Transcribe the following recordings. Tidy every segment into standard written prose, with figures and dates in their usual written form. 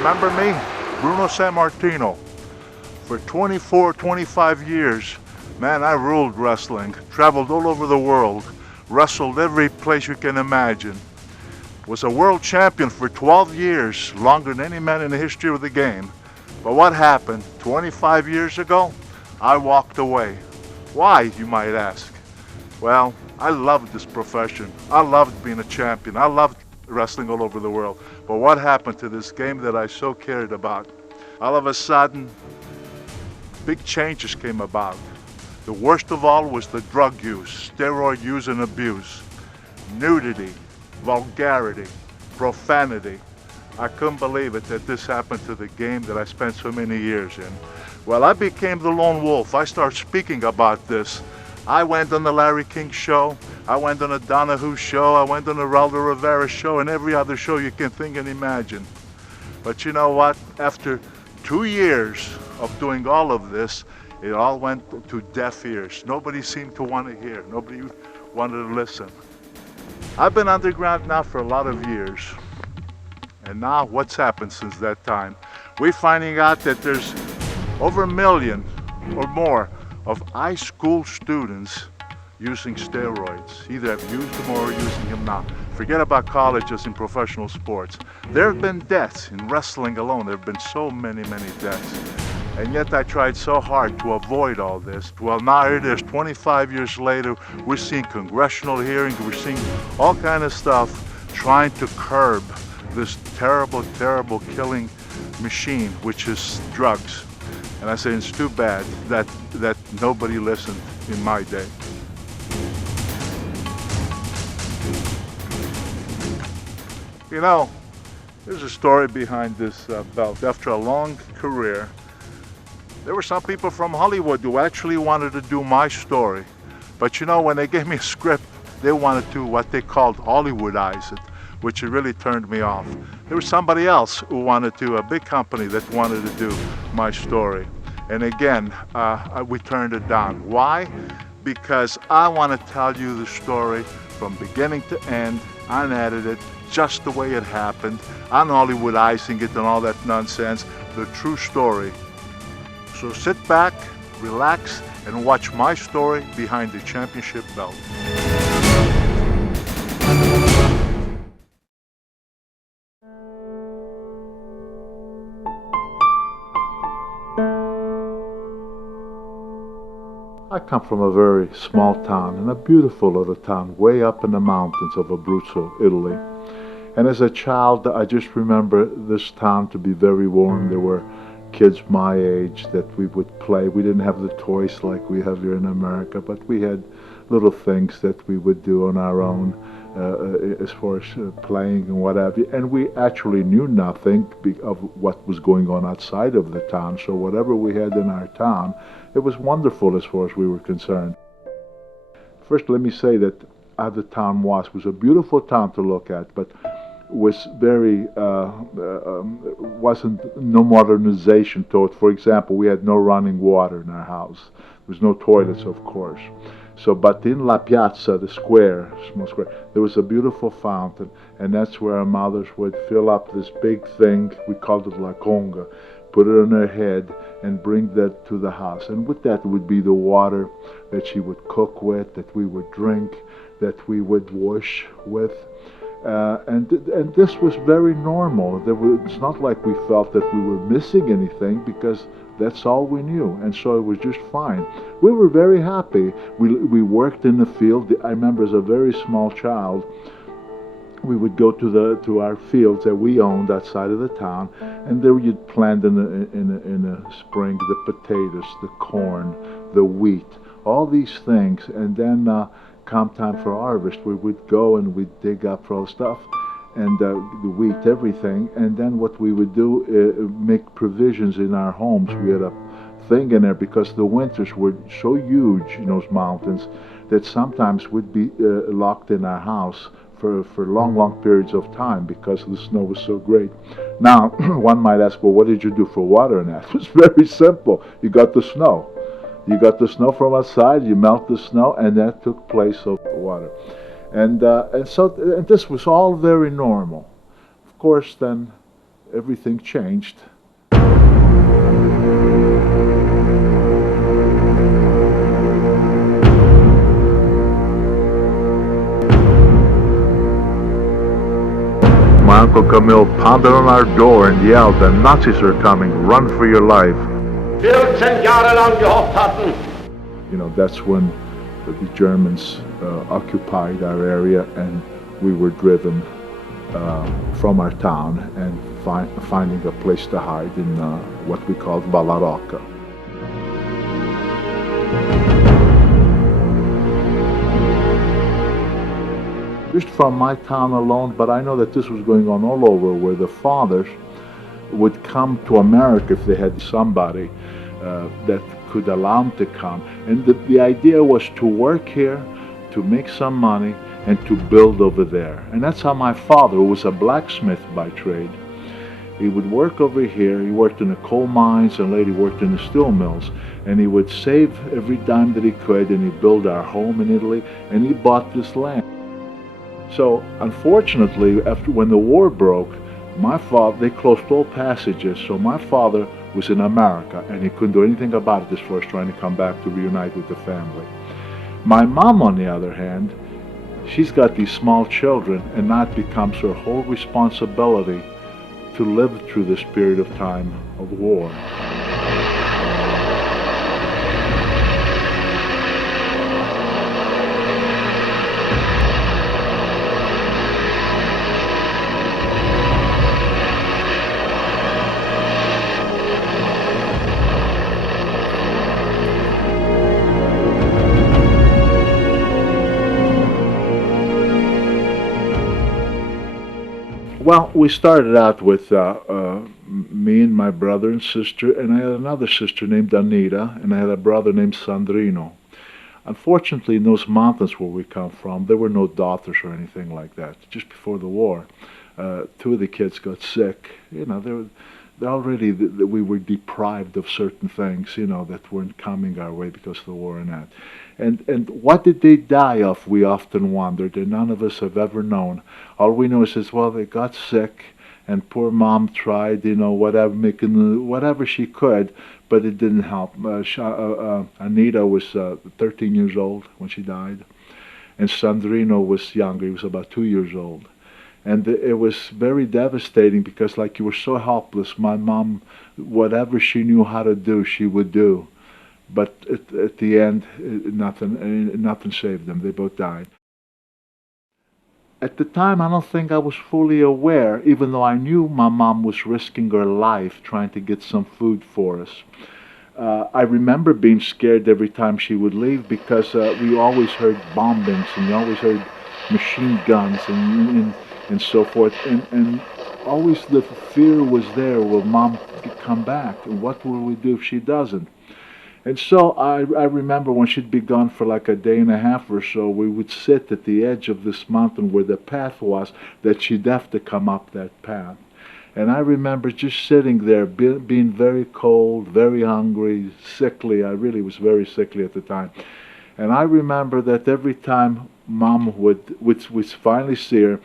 Remember me? Bruno Sammartino. For 24, 25 years, man, I ruled wrestling. Traveled all over the world. Wrestled every place you can imagine. Was a world champion for 12 years, longer than any man in the history of the game. But what happened? 25 years ago, I walked away. Why, you might ask? Well, I loved this profession. I loved being a champion. I loved wrestling all over the world. But what happened to this game that I so cared about? All of a sudden, big changes came about. The worst of all was the drug use, steroid use and abuse, nudity, vulgarity, profanity. I couldn't believe it that this happened to the game that I spent so many years in. Well, I became the lone wolf. I started speaking about this. I went on the Larry King show, I went on a Donahue show, I went on the Raldo Rivera show, and every other show you can think and imagine. But you know what? After 2 years of doing all of this, it all went to deaf ears. Nobody seemed to want to hear. Nobody wanted to listen. I've been underground now for a lot of years. And now what's happened since that time? We're finding out that there's over 1 million or more of high school students using steroids. Either have used them or are using them now. Forget about colleges and professional sports. There have been deaths in wrestling alone. There have been so many, many deaths. And yet I tried so hard to avoid all this. Well, now it is, 25 years later, we're seeing congressional hearings, we're seeing all kind of stuff trying to curb this terrible, terrible killing machine, which is drugs. And I say it's too bad that nobody listened in my day. You know, there's a story behind this belt. After a long career, there were some people from Hollywood who actually wanted to do my story. But you know, when they gave me a script, they wanted to what they called Hollywoodize it, which really turned me off. There was somebody else who wanted to, a big company that wanted to do my story. And again, we turned it down. Why? Because I want to tell you the story from beginning to end, unedited, just the way it happened, un-Hollywoodizing it and all that nonsense, the true story. So sit back, relax, and watch my story behind the championship belt. I come from a very small town, and a beautiful little town, way up in the mountains of Abruzzo, Italy. And as a child, I just remember this town to be very warm. There were kids my age that we would play. We didn't have the toys like we have here in America, but we had little things that we would do on our own as far as playing and what have you. And we actually knew nothing of what was going on outside of the town. So whatever we had in our town, it was wonderful as far as we were concerned. First, let me say that how the town was a beautiful town to look at, but was very, wasn't no modernization to it. For example, we had no running water in our house. There was no toilets, of course. So, but in La Piazza, the square, small square, there was a beautiful fountain, and that's where our mothers would fill up this big thing, we called it La Conga, put it on her head, and bring that to the house. And with that would be the water that she would cook with, that we would drink, that we would wash with. And this was very normal. It's not like we felt that we were missing anything, because that's all we knew, and so it was just fine. We were very happy. We worked in the field. I remember as a very small child, we would go to our fields that we owned outside of the town, and there you'd plant in the spring the potatoes, the corn, the wheat, all these things, and then come time for harvest, we would go and we'd dig up all stuff, and the wheat, everything, and then what we would do, make provisions in our homes. We had a thing in there because the winters were so huge in those mountains that sometimes we'd be locked in our house for long periods of time because the snow was so great. Now, one might ask, well, what did you do for water? And that was very simple. You got the snow. You got the snow from outside, you melt the snow, and that took place of water. And so this was all very normal. Of course, then everything changed. My Uncle Camille pounded on our door and yelled, "The Nazis are coming, run for your life." 14 Jahre lang gehofft hatten. You know, that's when the Germans occupied our area, and we were driven from our town and finding a place to hide in what we called Valaroca. Just from my town alone, but I know that this was going on all over, where the fathers would come to America if they had somebody that could allow them to come. And the idea was to work here, to make some money, and to build over there. And that's how my father, who was a blacksmith by trade, he would work over here. He worked in the coal mines and later worked in the steel mills. And he would save every dime that he could, and he built our home in Italy, and he bought this land. So, unfortunately, when the war broke, they closed all passages, so my father was in America, and he couldn't do anything about it as far as trying to come back to reunite with the family. My mom, on the other hand, she's got these small children, and now it becomes her whole responsibility to live through this period of time of war. Well, we started out with me and my brother and sister, and I had another sister named Anita, and I had a brother named Sandrino. Unfortunately, in those mountains where we come from, there were no doctors or anything like that. Just before the war, two of the kids got sick. You know, we were deprived of certain things, you know, that weren't coming our way because of the war and that. And what did they die of, we often wondered, and none of us have ever known. All we know is, well, they got sick, and poor mom tried, you know, whatever she could, but it didn't help. Anita was 13 years old when she died, and Sandrino was younger. He was about 2 years old. And it was very devastating because, like, you were so helpless. My mom, whatever she knew how to do, she would do. But at the end, nothing saved them. They both died. At the time, I don't think I was fully aware, even though I knew my mom was risking her life trying to get some food for us. I remember being scared every time she would leave because we always heard bombings and we always heard machine guns and so forth. And always the fear was there, will mom come back? And what will we do if she doesn't? And so I remember when she'd be gone for like a day and a half or so, we would sit at the edge of this mountain where the path was, that she'd have to come up that path. And I remember just sitting there, being very cold, very hungry, sickly. I really was very sickly at the time. And I remember that every time Mom would finally see her,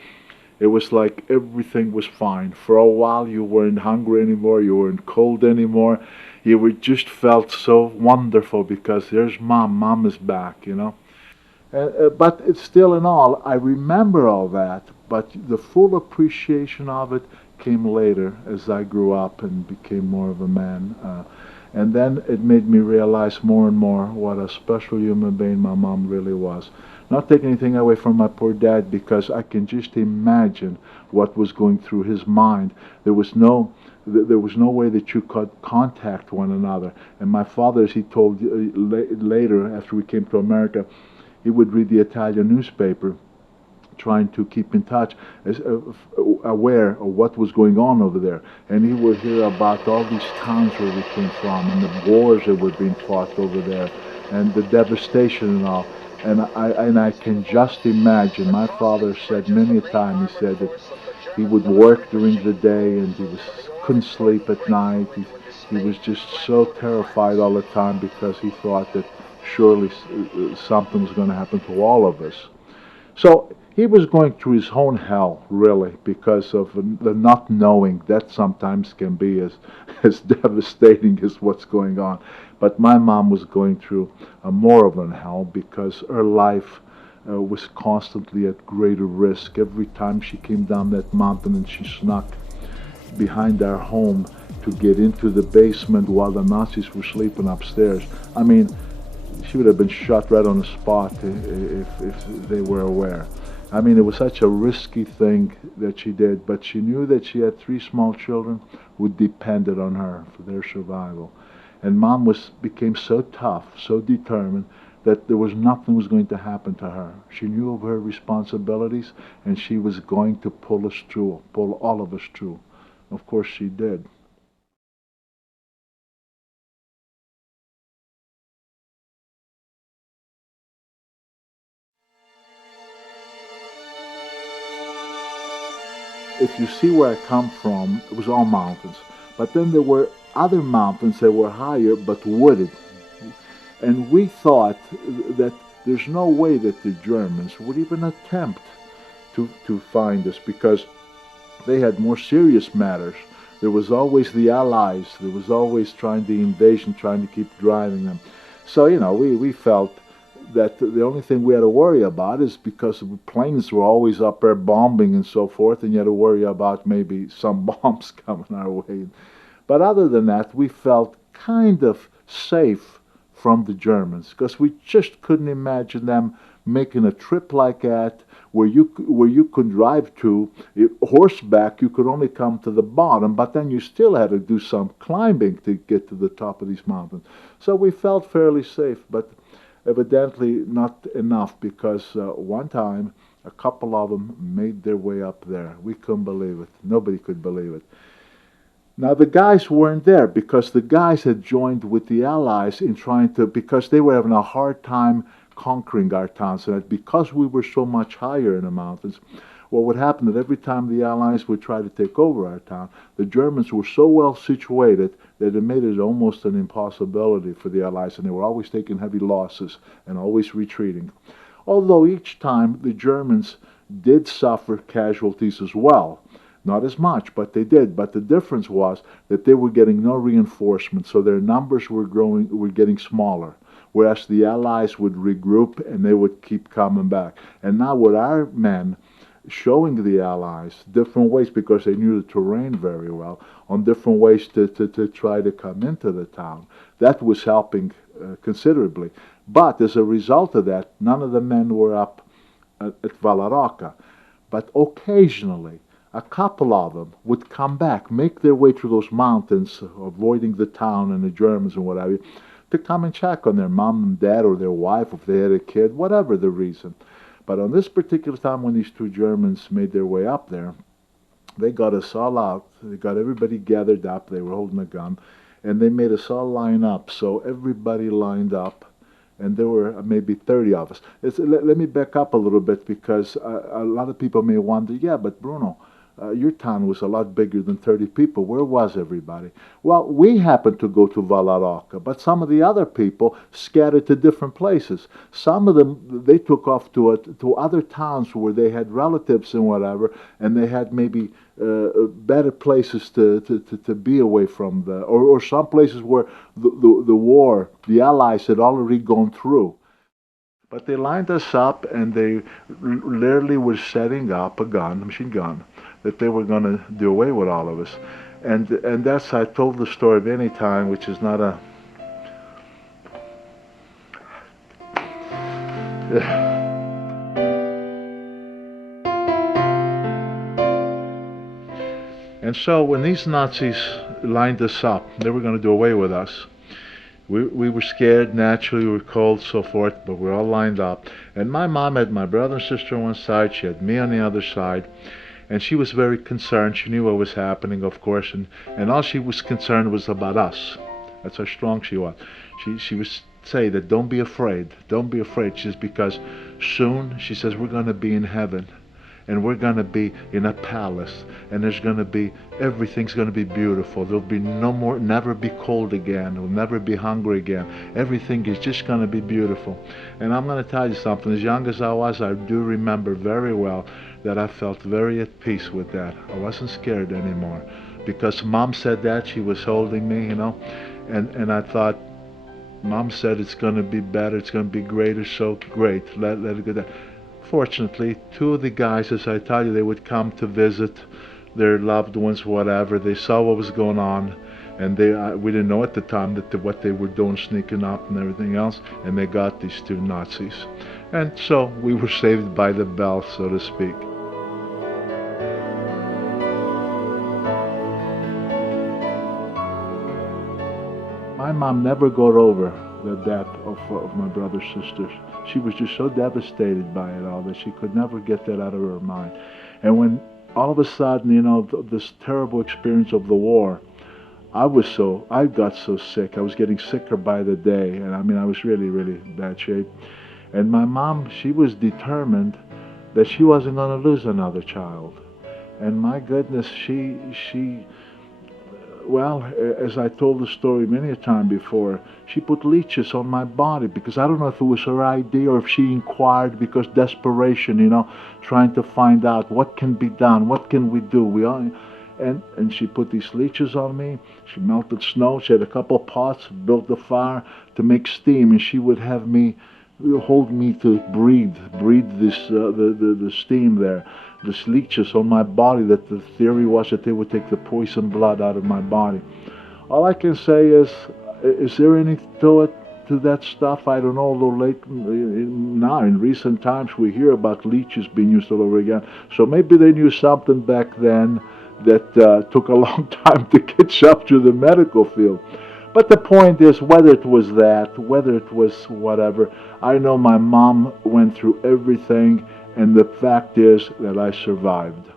it was like everything was fine. For a while you weren't hungry anymore, you weren't cold anymore. You were just felt so wonderful because there's Mom is back, you know. But it's still in all, I remember all that, but the full appreciation of it came later as I grew up and became more of a man. And then it made me realize more and more what a special human being my mom really was. Not taking anything away from my poor dad, because I can just imagine what was going through his mind. There was no way that you could contact one another. And my father, as he told later, after we came to America, he would read the Italian newspaper, trying to keep in touch, aware of what was going on over there. And he would hear about all these towns where we came from, and the wars that were being fought over there, and the devastation and all. And I can just imagine. My father said many a time, he said that he would work during the day and couldn't sleep at night. He was just so terrified all the time because he thought that surely something was going to happen to all of us. So He was going through his own hell, really, because of the not knowing. That sometimes can be as, as devastating as what's going on. But my mom was going through more of an hell because her life was constantly at greater risk. Every time she came down that mountain and she snuck behind our home to get into the basement while the Nazis were sleeping upstairs. I mean, she would have been shot right on the spot if they were aware. I mean, it was such a risky thing that she did, but she knew that she had three small children who depended on her for their survival. And Mom became so tough, so determined, that there was nothing was going to happen to her. She knew of her responsibilities, and she was going to pull us through, pull all of us through. Of course she did. If you see where I come from, it was all mountains. But then there were other mountains that were higher but wooded. And we thought that there's no way that the Germans would even attempt to find us because they had more serious matters. There was always the Allies. There was always trying the invasion, trying to keep driving them. So, we felt that the only thing we had to worry about is because the planes were always up there bombing and so forth, and you had to worry about maybe some bombs coming our way. But other than that, we felt kind of safe from the Germans because we just couldn't imagine them making a trip like that where you could drive to horseback. You could only come to the bottom, but then you still had to do some climbing to get to the top of these mountains. So we felt fairly safe, but evidently not enough because one time a couple of them made their way up there. We couldn't believe it. Nobody could believe it. Now the guys weren't there because the guys had joined with the Allies in trying to, because they were having a hard time conquering our towns, and that because we were so much higher in the mountains, what would happen that every time the Allies would try to take over our town, the Germans were so well situated that it made it almost an impossibility for the Allies, and they were always taking heavy losses and always retreating. Although each time the Germans did suffer casualties as well. Not as much, but they did. But the difference was that they were getting no reinforcements, so their numbers were getting smaller. Whereas the Allies would regroup and they would keep coming back. And now with our men showing the Allies different ways, because they knew the terrain very well, on different ways to try to come into the town, that was helping considerably. But as a result of that, none of the men were up at Valaroca. But occasionally, a couple of them would come back, make their way through those mountains, avoiding the town and the Germans and whatever, to come and check on their mom and dad or their wife if they had a kid, whatever the reason. But on this particular time when these two Germans made their way up there, they got us all out. They got everybody gathered up. They were holding a gun. And they made us all line up. So everybody lined up. And there were maybe 30 of us. Let me back up a little bit because a lot of people may wonder, yeah, but Bruno, your town was a lot bigger than 30 people. Where was everybody? Well, we happened to go to Valaroca, but some of the other people scattered to different places. Some of them, they took off to other towns where they had relatives and whatever, and they had maybe better places to be away from or some places where the war, the Allies had already gone through. But they lined us up, and they literally were setting up a machine gun, that they were going to do away with all of us. And that's, I told the story of any time, which is not a... And so when these Nazis lined us up, they were going to do away with us. We were scared, naturally, we were cold, so forth, but we were all lined up. And my mom had my brother and sister on one side, she had me on the other side, and she was very concerned. She knew what was happening, of course, and all she was concerned was about us. That's how strong she was. She would say that don't be afraid, she says, because soon, she says, we're going to be in heaven. and we're going to be in a palace, and there's going to be, everything's going to be beautiful. There'll be no more, never be cold again. We'll never be hungry again. Everything is just going to be beautiful. And I'm going to tell you something. As young as I was, I do remember very well that I felt very at peace with that. I wasn't scared anymore, because Mom said that. She was holding me, you know, and I thought, Mom said it's going to be better, it's going to be greater, so great, let it go down. Fortunately, two of the guys, as I tell you, they would come to visit their loved ones, whatever. They saw what was going on, and we didn't know at the time what they were doing, sneaking up and everything else, and they got these two Nazis. And so we were saved by the bell, so to speak. My mom never got over the death of my brother's sisters. She was just so devastated by it all that she could never get that out of her mind. And when all of a sudden, you know, this terrible experience of the war, I got so sick. I was getting sicker by the day, and I mean, I was really, really in bad shape. And my mom, she was determined that she wasn't going to lose another child. And my goodness, well, as I told the story many a time before, she put leeches on my body, because I don't know if it was her idea or if she inquired because desperation, you know, trying to find out what can be done, what can we do. And she put these leeches on me. She melted snow. She had a couple of pots, built a fire to make steam, and she would have me hold me to breathe this the steam there. These leeches on my body, that the theory was that they would take the poison blood out of my body. All I can say is there anything to that stuff? I don't know, although now in recent times we hear about leeches being used all over again. So maybe they knew something back then that took a long time to catch up to the medical field. But the point is, whether it was that, whether it was whatever, I know my mom went through everything, and the fact is that I survived.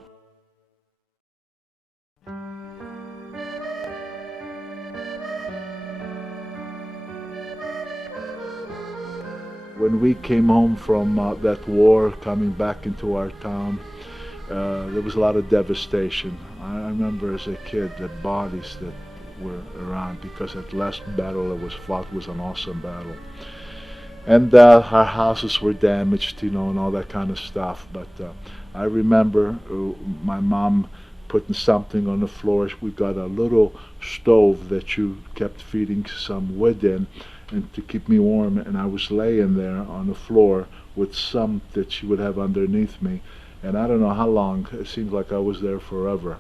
When we came home from that war, coming back into our town, there was a lot of devastation. I remember as a kid the bodies that were around, because that last battle that was fought was an awesome battle. And our houses were damaged, you know, and all that kind of stuff. But I remember my mom putting something on the floor. We got a little stove that you kept feeding some wood in, and to keep me warm. And I was laying there on the floor with some that she would have underneath me. And I don't know how long. It seemed like I was there forever,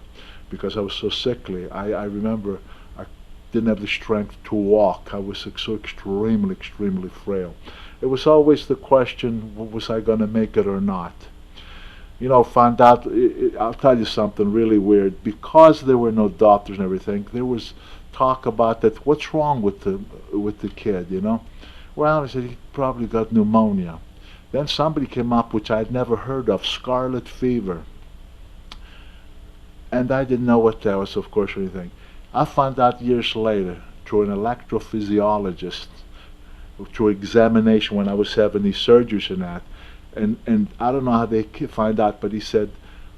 because I was so sickly. I remember I didn't have the strength to walk. I was so extremely, extremely frail. It was always the question, was I going to make it or not? You know, found out, I'll tell you something really weird. Because there were no doctors and everything, there was talk about that, what's wrong with the kid, you know? Well, I said, he probably got pneumonia. Then somebody came up, which I'd never heard of, scarlet fever. And I didn't know what that was, of course, or anything. I found out years later, through an electrophysiologist, through examination when I was having these surgeries and that. And I don't know how they find out, but he said,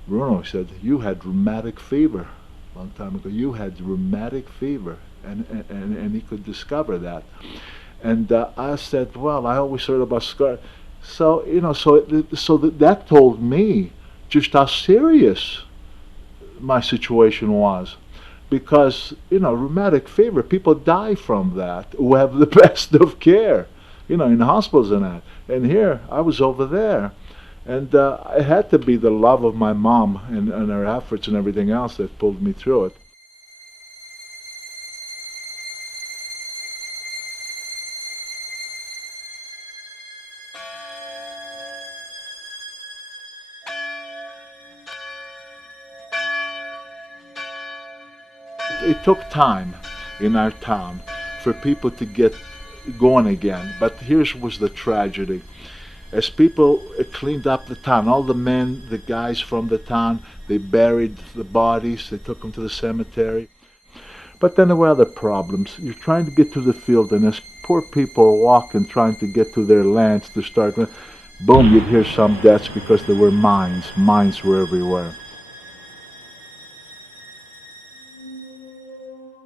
Bruno, he said, you had rheumatic fever a long time ago. You had rheumatic fever. And he could discover that. And I said, well, I always heard about scar. So, you know, that told me just how serious my situation was. Because, you know, rheumatic fever, people die from that who have the best of care, you know, in hospitals and that. And here, I was over there. And it had to be the love of my mom and her efforts and everything else that pulled me through it. It took time in our town for people to get going again. But here was the tragedy. As people cleaned up the town, all the men, the guys from the town, they buried the bodies, they took them to the cemetery. But then there were other problems. You're trying to get to the field, and as poor people are walking, trying to get to their lands to start, boom, you'd hear some deaths because there were mines. Mines were everywhere.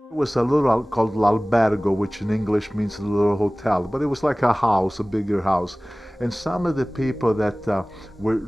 It was a little called l'albergo, which in English means a little hotel, but it was like a house, a bigger house. And some of the people that were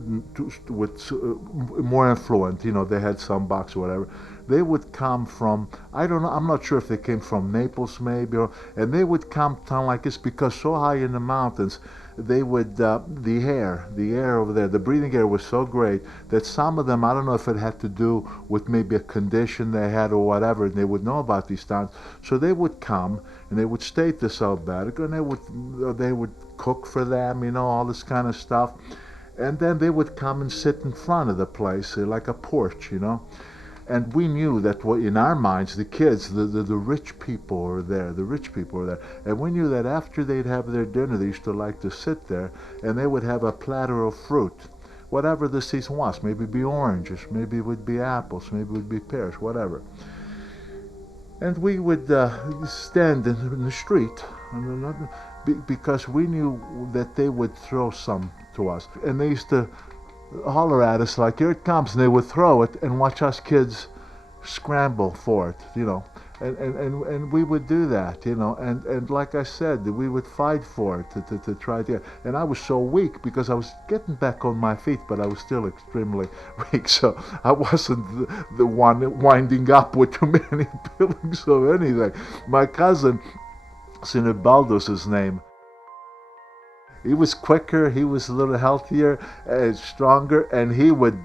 with more affluent, you know, they had some bucks or whatever, they would come from, I don't know, I'm not sure if they came from Naples maybe, and they would come down like this because so high in the mountains, they would, the air over there, the breathing air was so great that some of them, I don't know if it had to do with maybe a condition they had or whatever, and they would know about these towns. So they would come and they would stay at this albergo, and they would cook for them, you know, all this kind of stuff. And then they would come and sit in front of the place, like a porch, you know. And we knew that in our minds, the kids, the rich people were there, And we knew that after they'd have their dinner, they used to like to sit there, and they would have a platter of fruit, whatever the season was. Maybe it'd be oranges, maybe it would be apples, maybe it would be pears, whatever. And we would stand in the street, because we knew that they would throw some to us. And they used to holler at us like, here it comes, and they would throw it and watch us kids scramble for it, you know. And we would do that, you know, and like I said, we would fight for it to try to, and I was so weak because I was getting back on my feet, but I was still extremely weak, so I wasn't the one winding up with too many pills or anything. My cousin, Sinibaldo's his name, he was quicker, he was a little healthier, stronger, and he would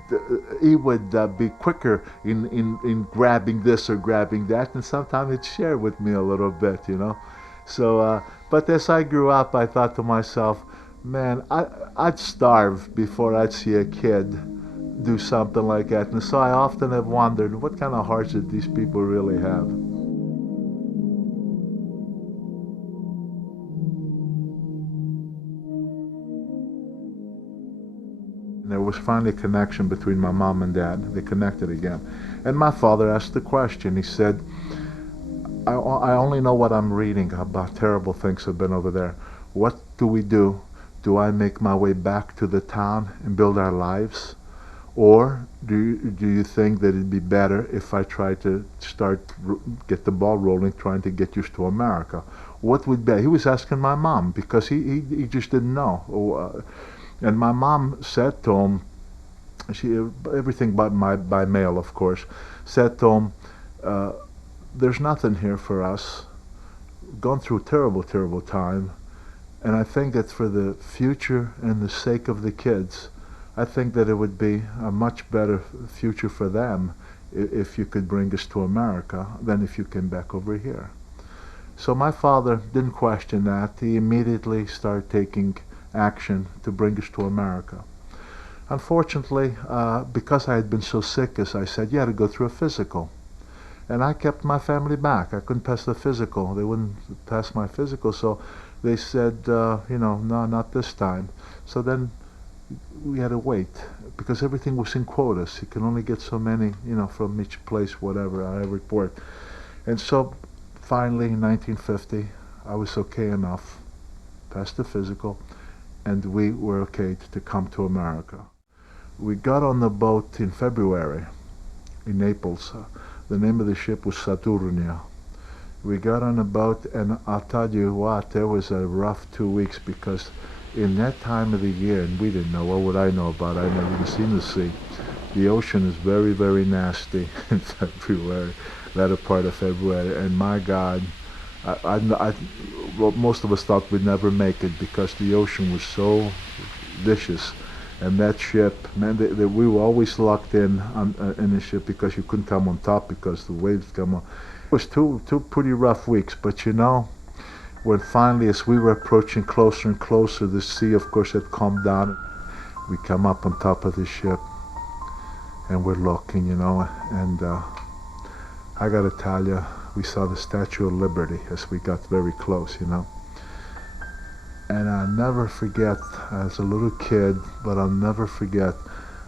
be quicker in grabbing this or grabbing that, and sometimes he'd share with me a little bit, you know. So, but as I grew up, I thought to myself, man, I'd starve before I'd see a kid do something like that. And so I often have wondered, what kind of hearts did these people really have? There was finally a connection between my mom and dad. They connected again. And my father asked the question. He said, I only know what I'm reading about terrible things have been over there. What do we do? Do I make my way back to the town and build our lives? Or do you think that it'd be better if I try to get the ball rolling, trying to get used to America? What would be? He was asking my mom because he just didn't know. And my mom said to him, everything by mail, of course, said to him, there's nothing here for us. Gone through a terrible, terrible time. And I think that for the future and the sake of the kids, I think that it would be a much better future for them if you could bring us to America than if you came back over here. So my father didn't question that. He immediately started taking action to bring us to America. Unfortunately, because I had been so sick, as I said, you had to go through a physical. And I kept my family back. I couldn't pass the physical. They wouldn't pass my physical, so they said, you know, no, not this time. So then we had to wait, because everything was in quotas. You can only get so many, you know, from each place, whatever, every port. And so finally, in 1950, I was okay enough, passed the physical, and we were okay to come to America. We got on the boat in February in Naples. The name of the ship was Saturnia. We got on the boat, and I'll tell you what, there was a rough 2 weeks, because in that time of the year, and we didn't know, what would I know about it? I never seen the sea. The ocean is very, very nasty in February, latter part of February, and my God, well, most of us thought we'd never make it because the ocean was so vicious. And that ship, man, we were always locked in the ship because you couldn't come on top because the waves come on. It was two pretty rough weeks, but you know, when finally, as we were approaching closer and closer, the sea, of course, had calmed down. We come up on top of the ship, and we're looking, you know, and I gotta tell you, we saw the Statue of Liberty as we got very close, you know. And I'll never forget, as a little kid, but I'll never forget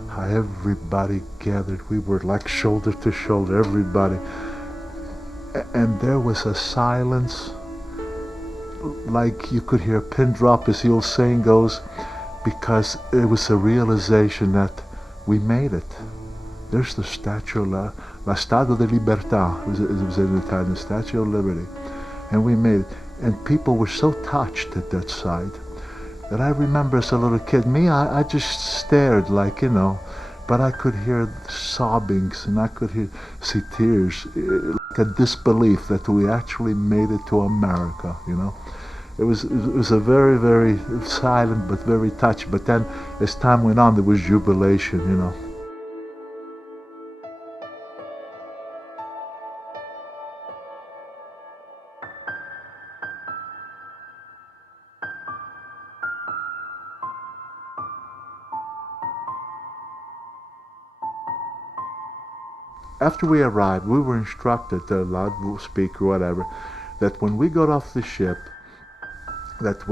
how everybody gathered. We were like shoulder to shoulder, everybody. And there was a silence, like you could hear a pin drop, as the old saying goes. because it was a realization that we made it. There's the statue, la Statua di Libertà, it was in Italian, Statue of Liberty. And we made it. And people were so touched at that sight that I remember as a little kid, I just stared like, but I could hear sobbings and I could see tears, like a disbelief that we actually made it to America, It was a very, very silent but very touched. But then as time went on, there was jubilation, After we arrived, we were instructed, the loudspeaker, whatever, that when we got off the ship, that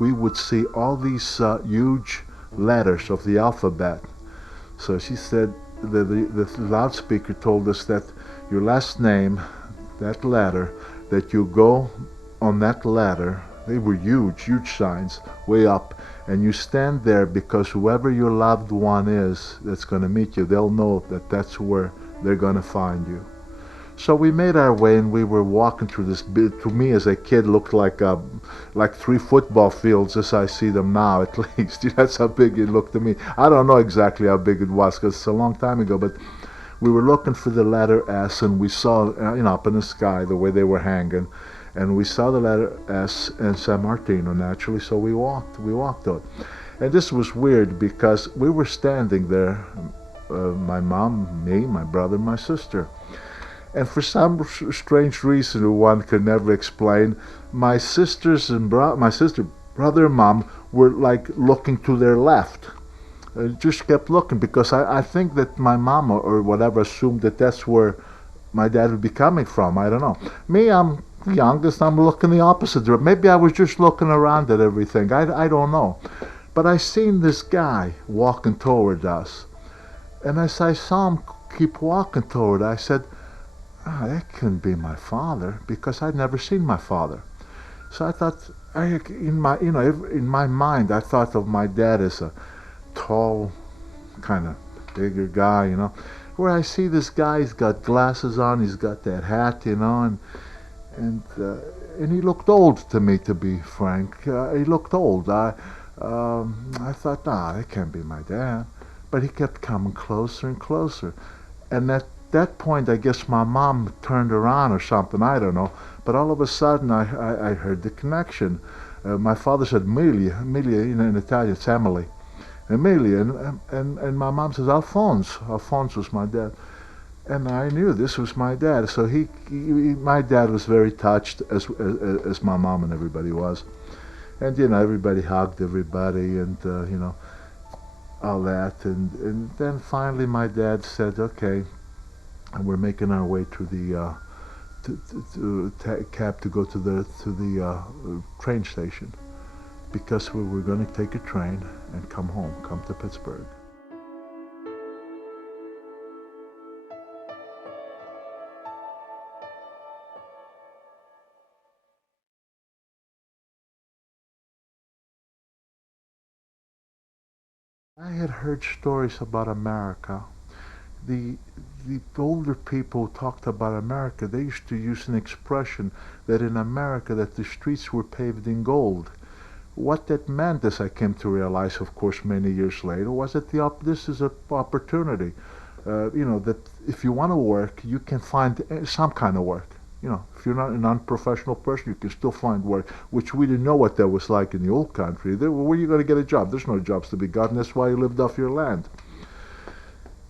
we would see all these huge letters of the alphabet. So she said, the loudspeaker told us that your last name, that letter, that you go on that letter, they were huge, huge signs, way up, and you stand there because whoever your loved one is that's going to meet you, they'll know that that's where they're going to find you. So we made our way, and we were walking through this bit. To me, as a kid, looked like 3 football fields as I see them now, at least. That's how big it looked to me. I don't know exactly how big it was because it's a long time ago, but we were looking for the letter S, and we saw, up in the sky, the way they were hanging, and we saw the letter S and Sammartino, naturally, so we walked out. And this was weird because we were standing there, my mom, me, my brother, and my sister. And for some strange reason one could never explain, my brother and mom were like looking to their left. Just kept looking because I think that my mom or whatever assumed that that's where my dad would be coming from. I don't know. Me, I'm the youngest, I'm looking the opposite direction. Maybe I was just looking around at everything. I don't know. But I seen this guy walking toward us. And as I saw him keep walking toward us, I said, that couldn't be my father, because I'd never seen my father. So I thought, in my mind, I thought of my dad as a tall, kind of bigger guy, Where I see this guy, he's got glasses on, he's got that hat, and he looked old to me, to be frank. He looked old. I thought, that can't be my dad. But he kept coming closer and closer. And at that point, I guess my mom turned around or something, I don't know. But all of a sudden, I heard the connection. My father said, Emilia, in Italian, it's Emily. Emilia, and my mom says, Alphonse. Alphonse was my dad. And I knew this was my dad. So my dad was very touched, as my mom and everybody was. And, everybody hugged everybody and, all that. And then finally my dad said, okay, and we're making our way to the cab to go to the train station, because we were going to take a train and come home, come to Pittsburgh. I had heard stories about America. The older people who talked about America, they used to use an expression that in America that the streets were paved in gold. What that meant, as I came to realize, of course, many years later, was that this is an opportunity. That if you want to work, you can find some kind of work. If you're not a non-professional person, you can still find work, which we didn't know what that was like in the old country. Where are you going to get a job? There's no jobs to be gotten. That's why you lived off your land.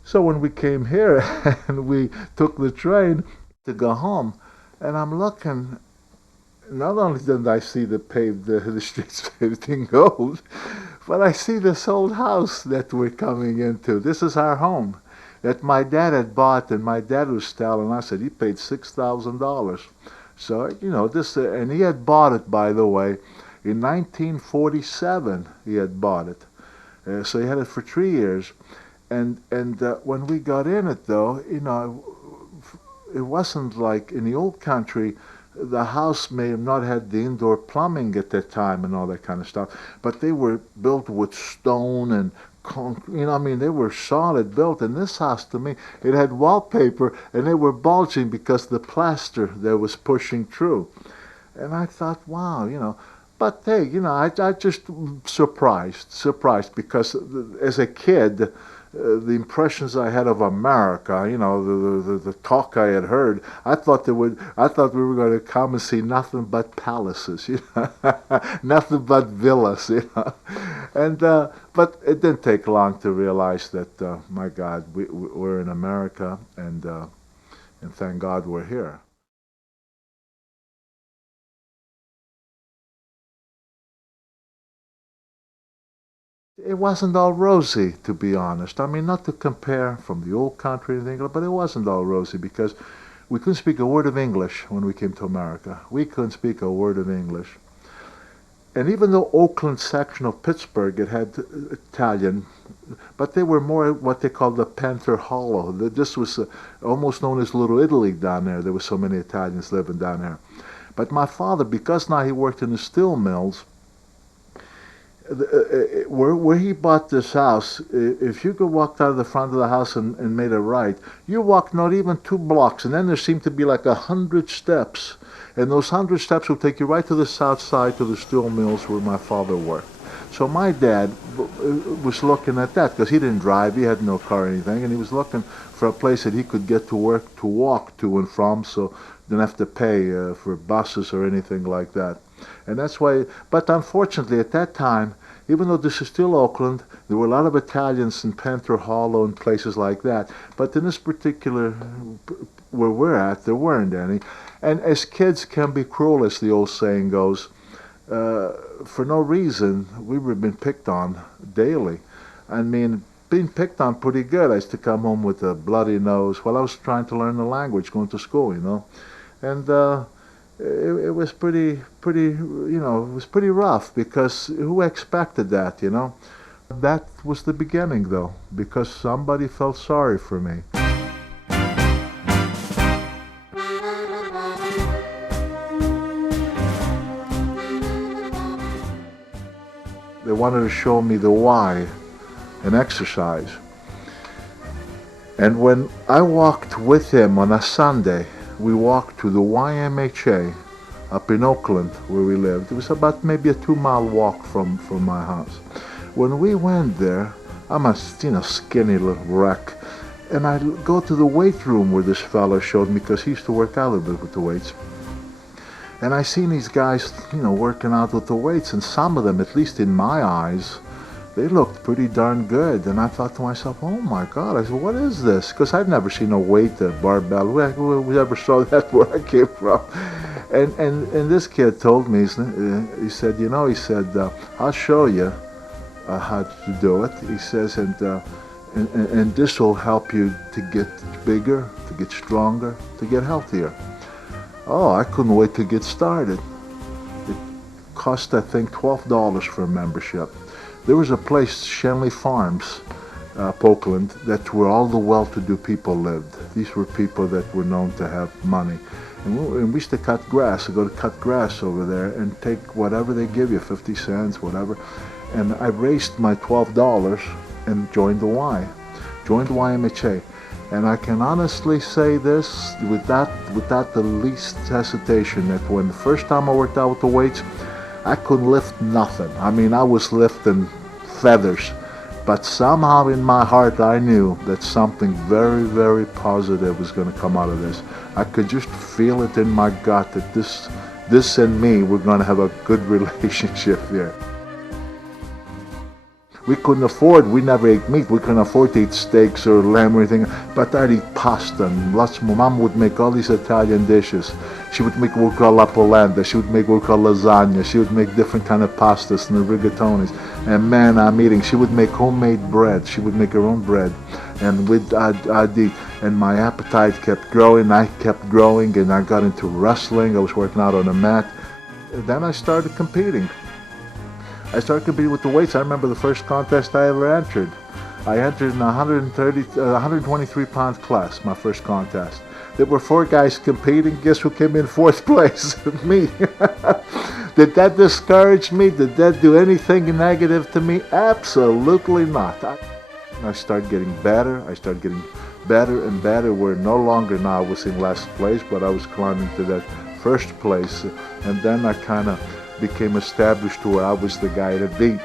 So when we came here and we took the train to go home, and I'm looking, not only did I see the streets paved in gold, but I see this old house that we're coming into. This is our home that my dad had bought, and my dad was telling us that he paid $6,000. So, this, and he had bought it, by the way, in 1947. He had bought it. So he had it for 3 years. And when we got in it, though, it wasn't like in the old country. The house may have not had the indoor plumbing at that time and all that kind of stuff, but they were built with stone and concrete. You know, I mean, they were solid built. And this house, to me, it had wallpaper, and they were bulging because the plaster that was pushing through. And I thought, wow, you know. But hey, you know, I just surprised because as a kid, the impressions I had of America, you know, the talk I had heard, I thought we were going to come and see nothing but palaces, you know, nothing but villas, you know, and but it didn't take long to realize that, my God, we're in America, and thank God we're here. It wasn't all rosy, to be honest. I mean, not to compare from the old country in England, but it wasn't all rosy because we couldn't speak a word of English when we came to America. We couldn't speak a word of English. And even though Oakland section of Pittsburgh, it had Italian, but they were more what they called the Panther Hollow. This was almost known as Little Italy down there. There were so many Italians living down there. But my father, because now he worked in the steel mills, where he bought this house, if you could walk out of the front of the house and made a right, you walked not even 2 blocks, and then there seemed to be like 100 steps, and those 100 steps would take you right to the south side to the steel mills where my father worked. So my dad was looking at that because he didn't drive, he had no car or anything, and he was looking for a place that he could get to work to walk to and from, so didn't have to pay for buses or anything like that. And that's why, but unfortunately at that time, even though this is still Oakland, there were a lot of Italians in Panther Hollow and places like that. But in this particular, where we're at, there weren't any. And as kids can be cruel, as the old saying goes, for no reason, we were being picked on daily. I mean, being picked on pretty good. I used to come home with a bloody nose while I was trying to learn the language, going to school, you know. And it was pretty, you know, it was pretty rough because who expected that, you know? That was the beginning, though, because somebody felt sorry for me. They wanted to show me the why, an exercise. And when I walked with him on a Sunday, we walked to the YMHA up in Oakland where we lived. It was about maybe a 2-mile walk from my house. When we went there, I'm a skinny little wreck, and I go to the weight room where this fellow showed me because he used to work out a little bit with the weights. And I seen these guys, you know, working out with the weights, and some of them, at least in my eyes, they looked pretty darn good. And I thought to myself, oh my God, I said, what is this? Because I'd never seen a weight, a barbell. We never saw that where I came from. And this kid told me, he said, you know, he said, I'll show you how to do it. He says, and this will help you to get bigger, to get stronger, to get healthier. Oh, I couldn't wait to get started. It cost, I think, $12 for a membership. There was a place, Shenley Farms, Oakland, that's where all the well-to-do people lived. These were people that were known to have money. And we used to cut grass, go to cut grass over there and take whatever they give you, 50 cents, whatever. And I raised my $12 and joined the YMHA. And I can honestly say this without the least hesitation, that when the first time I worked out with the weights, I couldn't lift nothing. I mean, I was lifting feathers. But somehow in my heart I knew that something very, very positive was going to come out of this. I could just feel it in my gut that this and me were going to have a good relationship here. We couldn't afford, we never ate meat, we couldn't afford to eat steaks or lamb or anything, but I'd eat pasta and lots more. Mom would make all these Italian dishes. She would make what we call la polenta, she would make what we call lasagna, she would make different kind of pastas and the rigatonis. And man, I'm eating. She would make homemade bread, she would make her own bread. And I'd eat, and my appetite kept growing, I kept growing, and I got into wrestling, I was working out on a mat. And then I started competing. I started competing with the weights. I remember the first contest I ever entered. I entered in 123-pound class, my first contest. There were 4 guys competing. Guess who came in 4th place? Me. Did that discourage me? Did that do anything negative to me? Absolutely not. I started getting better. I started getting better and better, where no longer now I was in last place, but I was climbing to that 1st place. And then I kind of became established to where I was the guy to beat.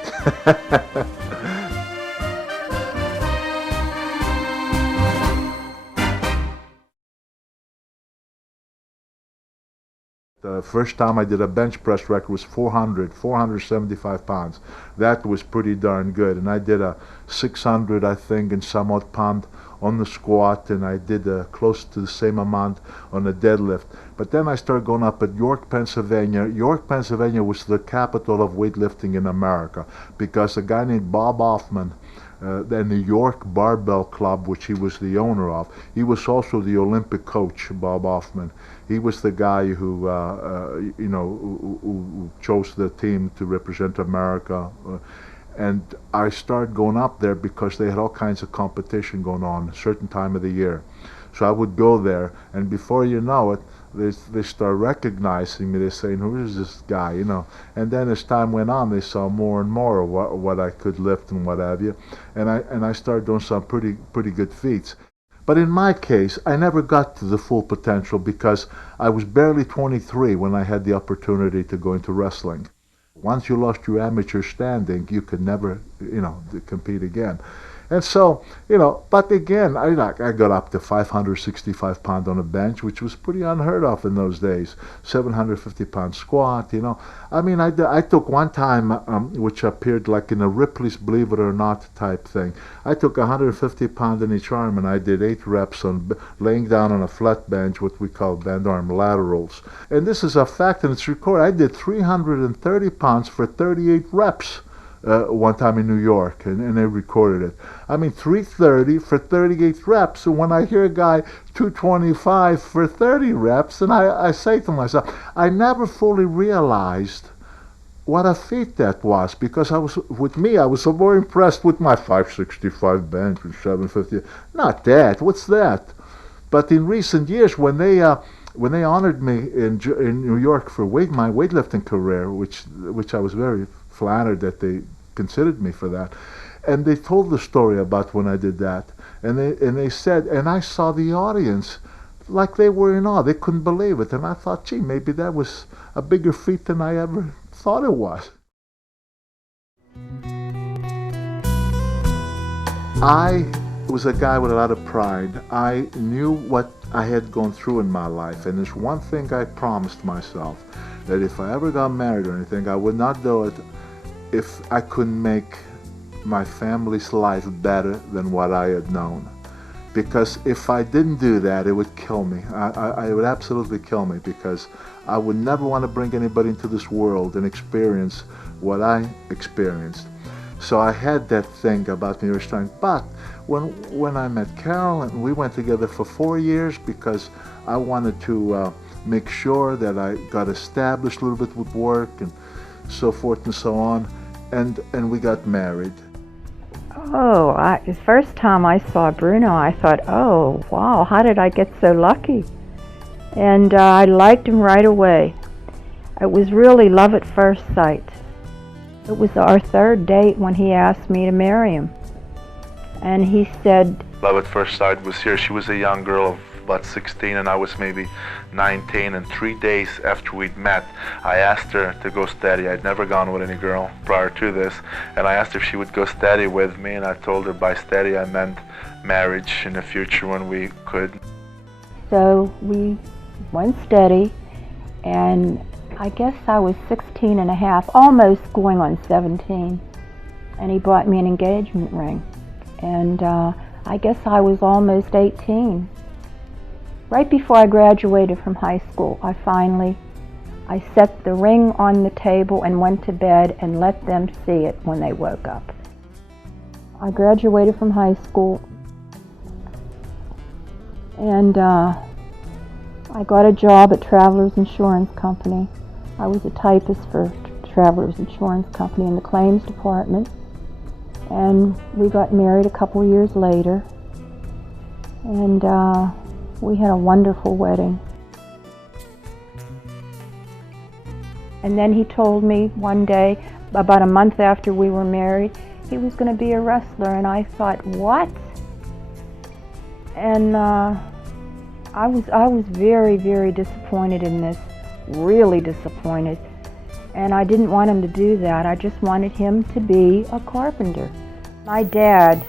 The first time I did a bench press record was 475 pounds. That was pretty darn good. And I did a 600, I think, and some odd pound on the squat, and I did close to the same amount on the deadlift. But then I started going up at York, Pennsylvania. York, Pennsylvania was the capital of weightlifting in America, because a guy named Bob Hoffman, the New York Barbell Club, which he was the owner of. He was also the Olympic coach, Bob Hoffman. He was the guy who, who chose the team to represent America. And I started going up there because they had all kinds of competition going on a certain time of the year. So I would go there, and before you know it, they start recognizing me. They're saying, "Who is this guy?" You know. And then as time went on, they saw more and more of what I could lift and what have you. And I started doing some pretty good feats. But in my case, I never got to the full potential because I was barely 23 when I had the opportunity to go into wrestling. Once you lost your amateur standing, you could never, compete again. And so, but again, I got up to 565 pounds on a bench, which was pretty unheard of in those days. 750-pound squat, I mean, I took one time, which appeared like in a Ripley's Believe It or Not type thing. I took 150 pounds in each arm, and I did 8 reps on laying down on a flat bench, what we call band arm laterals. And this is a fact, and it's recorded. I did 330 pounds for 38 reps. One time in New York, and they recorded it. I mean, 330 for 38 reps, and when I hear a guy 225 for 30 reps, and I say to myself, I never fully realized what a feat that was, because I was so more impressed with my 565 bench and 750. Not that, what's that? But in recent years, when they honored me in New York for my weightlifting career, which I was very flattered that they considered me for that, and they told the story about when I did that, and they said, and I saw the audience like they were in awe. They couldn't believe it, and I thought, gee, maybe that was a bigger feat than I ever thought it was. I was a guy with a lot of pride. I knew what I had gone through in my life, and there's one thing I promised myself, that if I ever got married or anything, I would not do it if I couldn't make my family's life better than what I had known. Because if I didn't do that, it would kill me. It would absolutely kill me, because I would never want to bring anybody into this world and experience what I experienced. So I had that thing about me restraint. But when I met Carol, and we went together for 4 years, because I wanted to make sure that I got established a little bit with work and so forth and so on, and we got married. Oh, the first time I saw Bruno, I thought, oh, wow, how did I get so lucky? And I liked him right away. It was really love at first sight. It was our 3rd date when he asked me to marry him. And he said, Love at first sight was here. She was a young girl of about 16, and I was maybe 19, and 3 days after we'd met, I asked her to go steady. I'd never gone with any girl prior to this, and I asked her if she would go steady with me, and I told her by steady I meant marriage in the future when we could. So we went steady, and I guess I was 16 and a half, almost going on 17, and he bought me an engagement ring, and I guess I was almost 18. Right before I graduated from high school, I set the ring on the table and went to bed and let them see it when they woke up. I graduated from high school, and I got a job at Travelers Insurance Company. I was a typist for Travelers Insurance Company in the claims department. And we got married a couple years later, and we had a wonderful wedding. And then he told me one day, about a month after we were married, he was going to be a wrestler, and I thought, what? And I was very, very disappointed in this, really disappointed. And I didn't want him to do that. I just wanted him to be a carpenter. My dad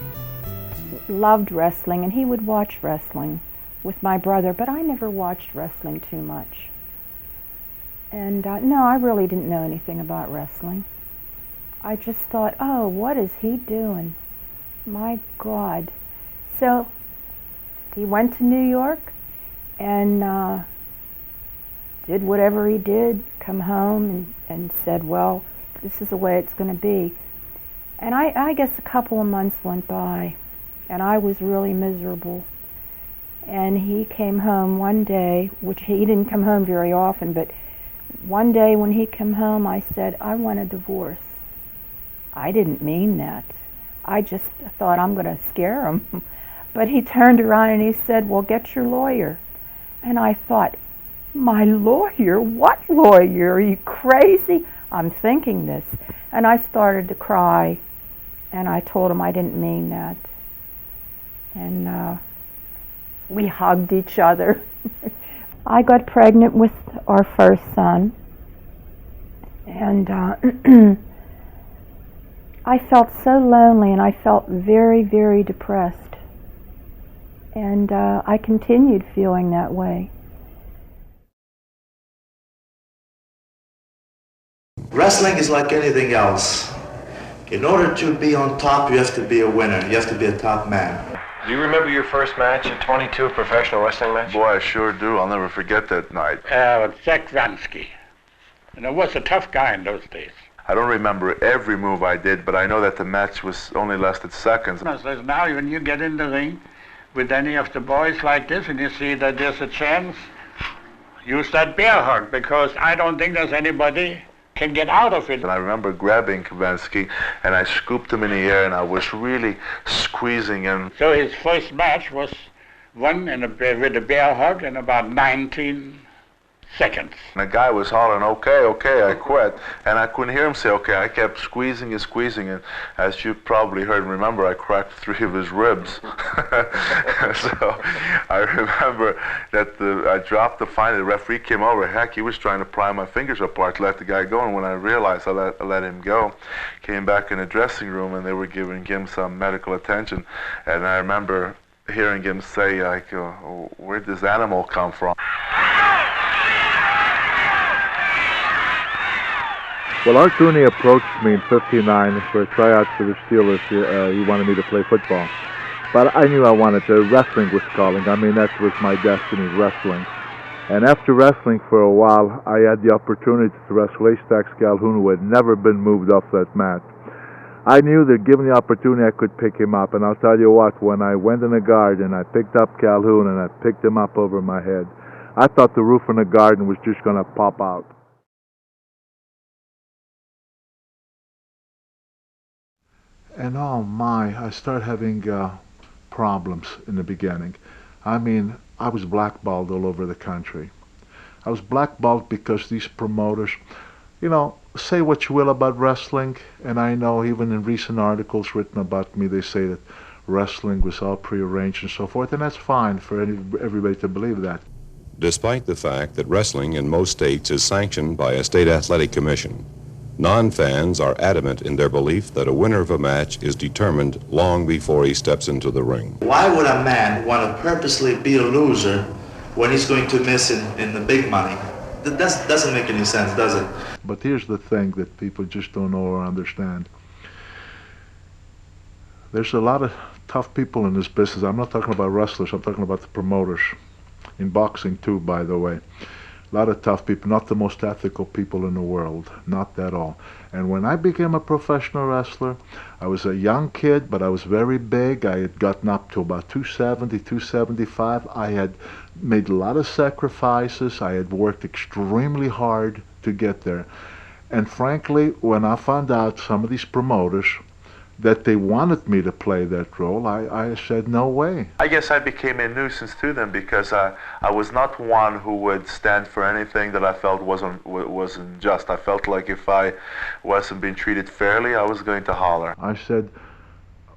loved wrestling, and he would watch wrestling with my brother, but I never watched wrestling too much. And no, I really didn't know anything about wrestling. I just thought, oh, what is he doing? My God. So he went to New York and did whatever he did, come home and said, well, this is the way it's going to be. And I guess a couple of months went by, and I was really miserable. And he came home one day, which he didn't come home very often, but one day when he came home, I said, I want a divorce. I didn't mean that. I just thought I'm going to scare him. But he turned around and he said, well, get your lawyer. And I thought, my lawyer? What lawyer? Are you crazy? I'm thinking this. And I started to cry, and I told him I didn't mean that. And we hugged each other. I got pregnant with our first son, and I felt so lonely, and I felt very, very depressed. And I continued feeling that way. Wrestling is like anything else. In order to be on top, you have to be a winner. You have to be a top man. Do you remember your first match at 22, a professional wrestling match? Boy, I sure do. I'll never forget that night. With Zach Ransky. And I was a tough guy in those days. I don't remember every move I did, but I know that the match was only lasted seconds. Now when you get in the ring with any of the boys like this and you see that there's a chance, use that bear hug, because I don't think there's anybody can get out of it. And I remember grabbing Kavinsky, and I scooped him in the air, and I was really squeezing him. So his first match was won with a bear hug in about 19 seconds. And the guy was hollering, okay, okay, I quit. And I couldn't hear him say, okay. I kept squeezing and squeezing, and as you probably heard and remember, I cracked 3 of his ribs. So I remember that I dropped the fight, the referee came over. Heck, he was trying to pry my fingers apart to let the guy go, and when I realized I let him go, came back in the dressing room, and they were giving him some medical attention. And I remember hearing him say, like, where'd this animal come from? Well, Art Rooney approached me in '59 for a tryout for the Steelers. He wanted me to play football. But I knew I wanted to. Wrestling was calling. I mean, that was my destiny, wrestling. And after wrestling for a while, I had the opportunity to wrestle Ace-Tax Calhoun, who had never been moved off that mat. I knew that given the opportunity, I could pick him up. And I'll tell you what, when I went in the garden, I picked up Calhoun and I picked him up over my head. I thought the roof in the garden was just going to pop out. And oh my, I started having problems in the beginning. I mean, I was blackballed all over the country. I was blackballed because these promoters, you know, say what you will about wrestling, and I know even in recent articles written about me, they say that wrestling was all prearranged and so forth, and that's fine for everybody to believe that. Despite the fact that wrestling in most states is sanctioned by a state athletic commission, non-fans are adamant in their belief that a winner of a match is determined long before he steps into the ring. Why would a man want to purposely be a loser when he's going to miss in the big money? That doesn't make any sense, does it? But here's the thing that people just don't know or understand. There's a lot of tough people in this business. I'm not talking about wrestlers, I'm talking about the promoters. In boxing too, by the way. A lot of tough people, not the most ethical people in the world, not at all. And when I became a professional wrestler, I was a young kid, but I was very big. I had gotten up to about 270, 275. I had made a lot of sacrifices. I had worked extremely hard to get there. And frankly, when I found out some of these promoters that they wanted me to play that role, I said no way. I guess I became a nuisance to them because I was not one who would stand for anything that I felt wasn't just. I felt like if I wasn't being treated fairly, I was going to holler. I said,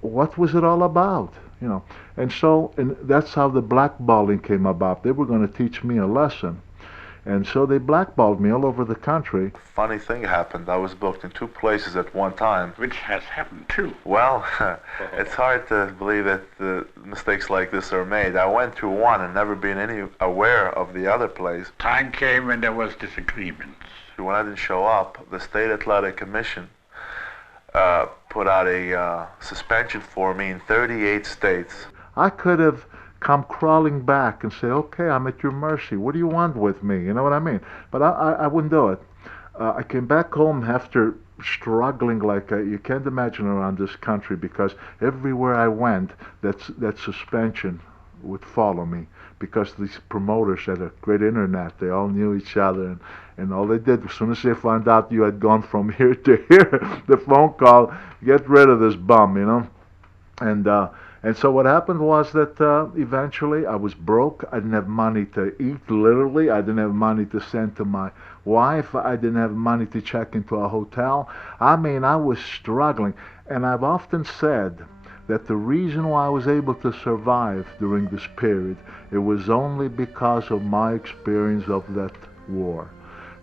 what was it all about? You know, and that's how the blackballing came about. They were going to teach me a lesson. And so they blackballed me all over the country. Funny thing happened. I was booked in 2 places at one time. Which has happened too. Well, it's hard to believe that mistakes like this are made. I went to one and never been aware of the other place. Time came when there was disagreements. When I didn't show up, the State Athletic Commission put out a suspension for me in 38 states. I could have come crawling back and say, okay, I'm at your mercy. What do you want with me? You know what I mean? But I wouldn't do it. I came back home after struggling like you can't imagine around this country, because everywhere I went, that suspension would follow me, because these promoters had a great internet. They all knew each other, and all they did, as soon as they found out you had gone from here to here, the phone call, get rid of this bum, you know? And so what happened was that eventually I was broke. I didn't have money to eat, literally. I didn't have money to send to my wife. I didn't have money to check into a hotel. I mean, I was struggling. And I've often said that the reason why I was able to survive during this period, it was only because of my experience of that war.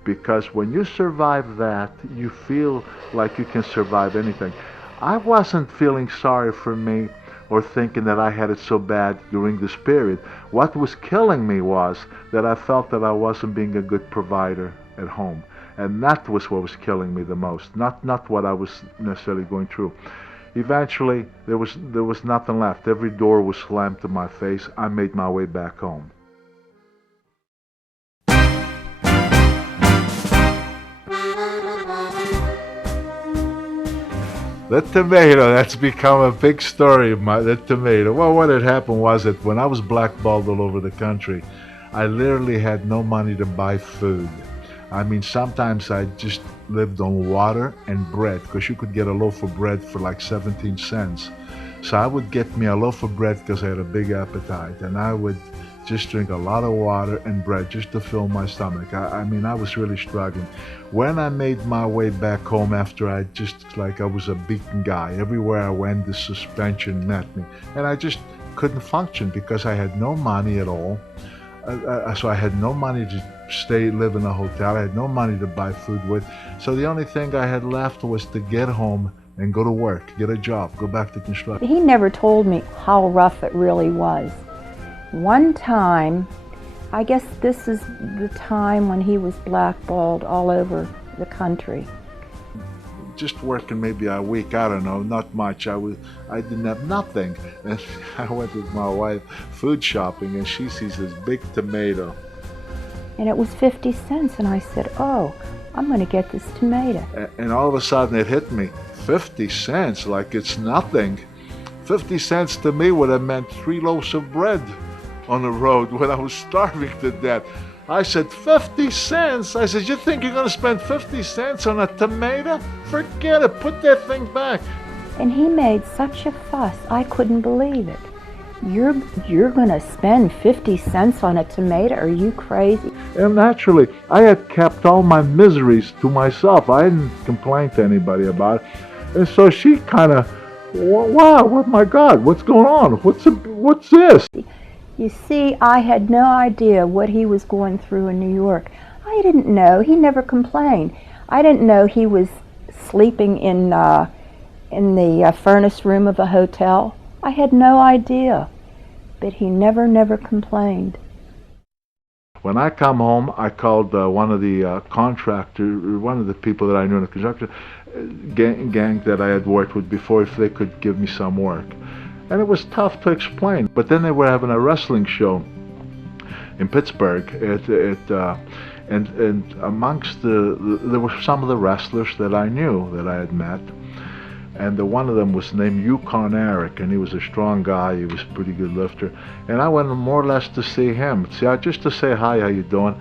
Because when you survive that, you feel like you can survive anything. I wasn't feeling sorry for me or thinking that I had it so bad during this period. What was killing me was that I felt that I wasn't being a good provider at home. And that was what was killing me the most, not what I was necessarily going through. Eventually, there was nothing left. Every door was slammed to my face. I made my way back home. The tomato, that's become a big story of the tomato. Well, what had happened was that when I was blackballed all over the country, I literally had no money to buy food. I mean, sometimes I just lived on water and bread, because you could get a loaf of bread for like 17 cents. So I would get me a loaf of bread because I had a big appetite, and I would just drink a lot of water and bread just to fill my stomach. I mean, I was really struggling. When I made my way back home after I was a beaten guy, everywhere I went, the suspension met me. And I just couldn't function because I had no money at all. So I had no money to live in a hotel. I had no money to buy food with. So the only thing I had left was to get home and go to work, get a job, go back to construction. He never told me how rough it really was. One time, I guess this is the time when he was blackballed all over the country. Just working maybe a week, I don't know, not much. I didn't have nothing. And I went with my wife food shopping, and she sees this big tomato. And it was 50 cents, and I said, oh, I'm going to get this tomato. And all of a sudden it hit me, 50 cents, like it's nothing. 50 cents to me would have meant 3 loaves of bread on the road when I was starving to death. I said, 50 cents? I said, you think you're going to spend 50 cents on a tomato? Forget it, put that thing back. And he made such a fuss, I couldn't believe it. You're going to spend 50 cents on a tomato? Are you crazy? And naturally, I had kept all my miseries to myself. I didn't complain to anybody about it. And so she kind of, wow, oh my God, what's going on? What's this? You see, I had no idea what he was going through in New York. I didn't know. He never complained. I didn't know he was sleeping in the furnace room of a hotel. I had no idea. But he never complained. When I come home, I called one of the contractors, one of the people that I knew in the construction gang that I had worked with before, if they could give me some work. And it was tough to explain. But then they were having a wrestling show in Pittsburgh, and amongst there were some of the wrestlers that I knew, that I had met. And one of them was named Yukon Eric, and he was a strong guy. He was a pretty good lifter. And I went more or less to see him, just to say hi, how you doing?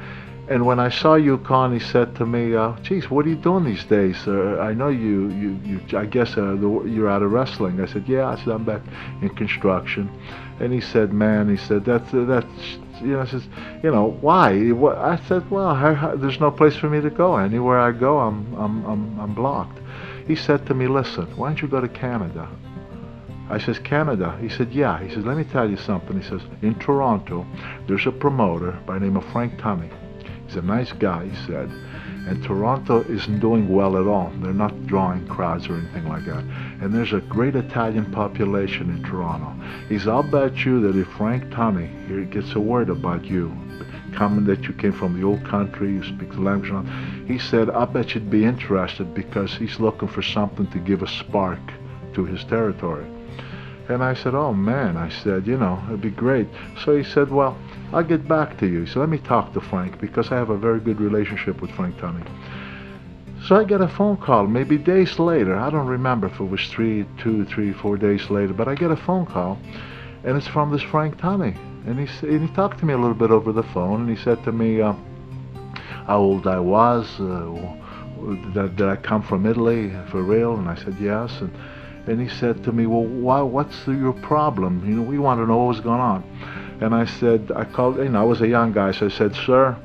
And when I saw you, Con, he said to me, geez, what are you doing these days? I know I guess you're out of wrestling. I said, yeah. I said, I'm back in construction. And he said, man, he said, that's, I says, why? I said, well, there's no place for me to go. Anywhere I go, I'm blocked. He said to me, listen, why don't you go to Canada? I says, Canada? He said, yeah. He says, let me tell you something. He says, in Toronto, there's a promoter by the name of Frank Tunney. He's a nice guy, he said. And Toronto isn't doing well at all. They're not drawing crowds or anything like that. And there's a great Italian population in Toronto. He says, I'll bet you that if Frank Tunney here gets a word about you, coming that you came from the old country, you speak the language, he said, I bet you'd be interested because he's looking for something to give a spark to his territory. And I said, oh man, I said, it'd be great. So he said, well, I'll get back to you. So let me talk to Frank because I have a very good relationship with Frank Tunney. So I get a phone call maybe days later. I don't remember if it was 2, 3, 4 days later, but I get a phone call and it's from this Frank Tunney. And he talked to me a little bit over the phone and he said to me how old I was, did I come from Italy for real? And I said yes. And he said to me, well, what's your problem? We want to know what was going on. And I said, I called, I was a young guy, so I said, sir,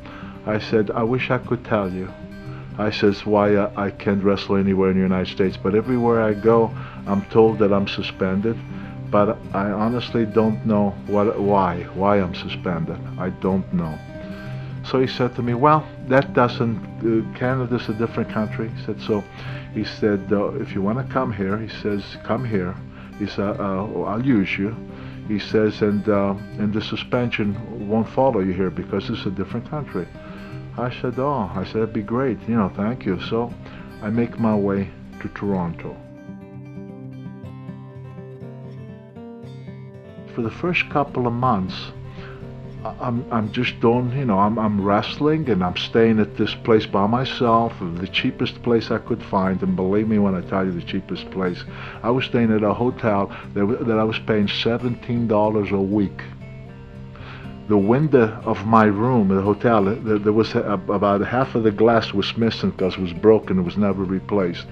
I said, I wish I could tell you. I says, why I can't wrestle anywhere in the United States, but everywhere I go, I'm told that I'm suspended, but I honestly don't know why I'm suspended. I don't know. So he said to me, well, that doesn't, Canada's a different country. He said, so he said, if you want to come here, he says, come here. He said, I'll use you. He says, and the suspension won't follow you here because it's a different country. I said, that'd be great, thank you. So I make my way to Toronto. For the first couple of months, I'm just doing, I'm wrestling and I'm staying at this place by myself, the cheapest place I could find. And believe me when I tell you the cheapest place, I was staying at a hotel that I was paying $17 a week. The window of my room, the hotel, there was about half of the glass was missing because it was broken. It was never replaced.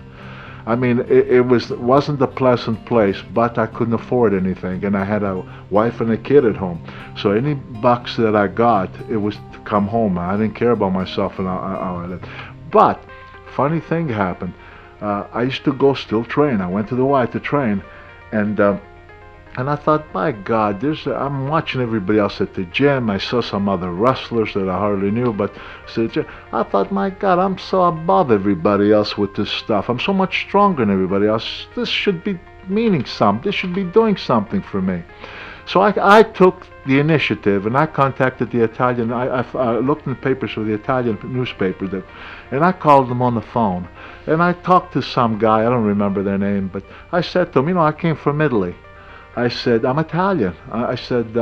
I mean, it wasn't a pleasant place, but I couldn't afford anything, and I had a wife and a kid at home. So any bucks that I got, it was to come home. I didn't care about myself and all that. But funny thing happened. I used to go still train. I went to the Y to train, and I thought, my God, I'm watching everybody else at the gym. I saw some other wrestlers that I hardly knew, but I thought, my God, I'm so above everybody else with this stuff. I'm so much stronger than everybody else. This should be meaning something. This should be doing something for me. So I took the initiative, and I contacted the Italian. I looked in the papers for the Italian newspaper, and I called them on the phone. And I talked to some guy, I don't remember their name, but I said to him, I came from Italy. I said, I'm Italian. I said,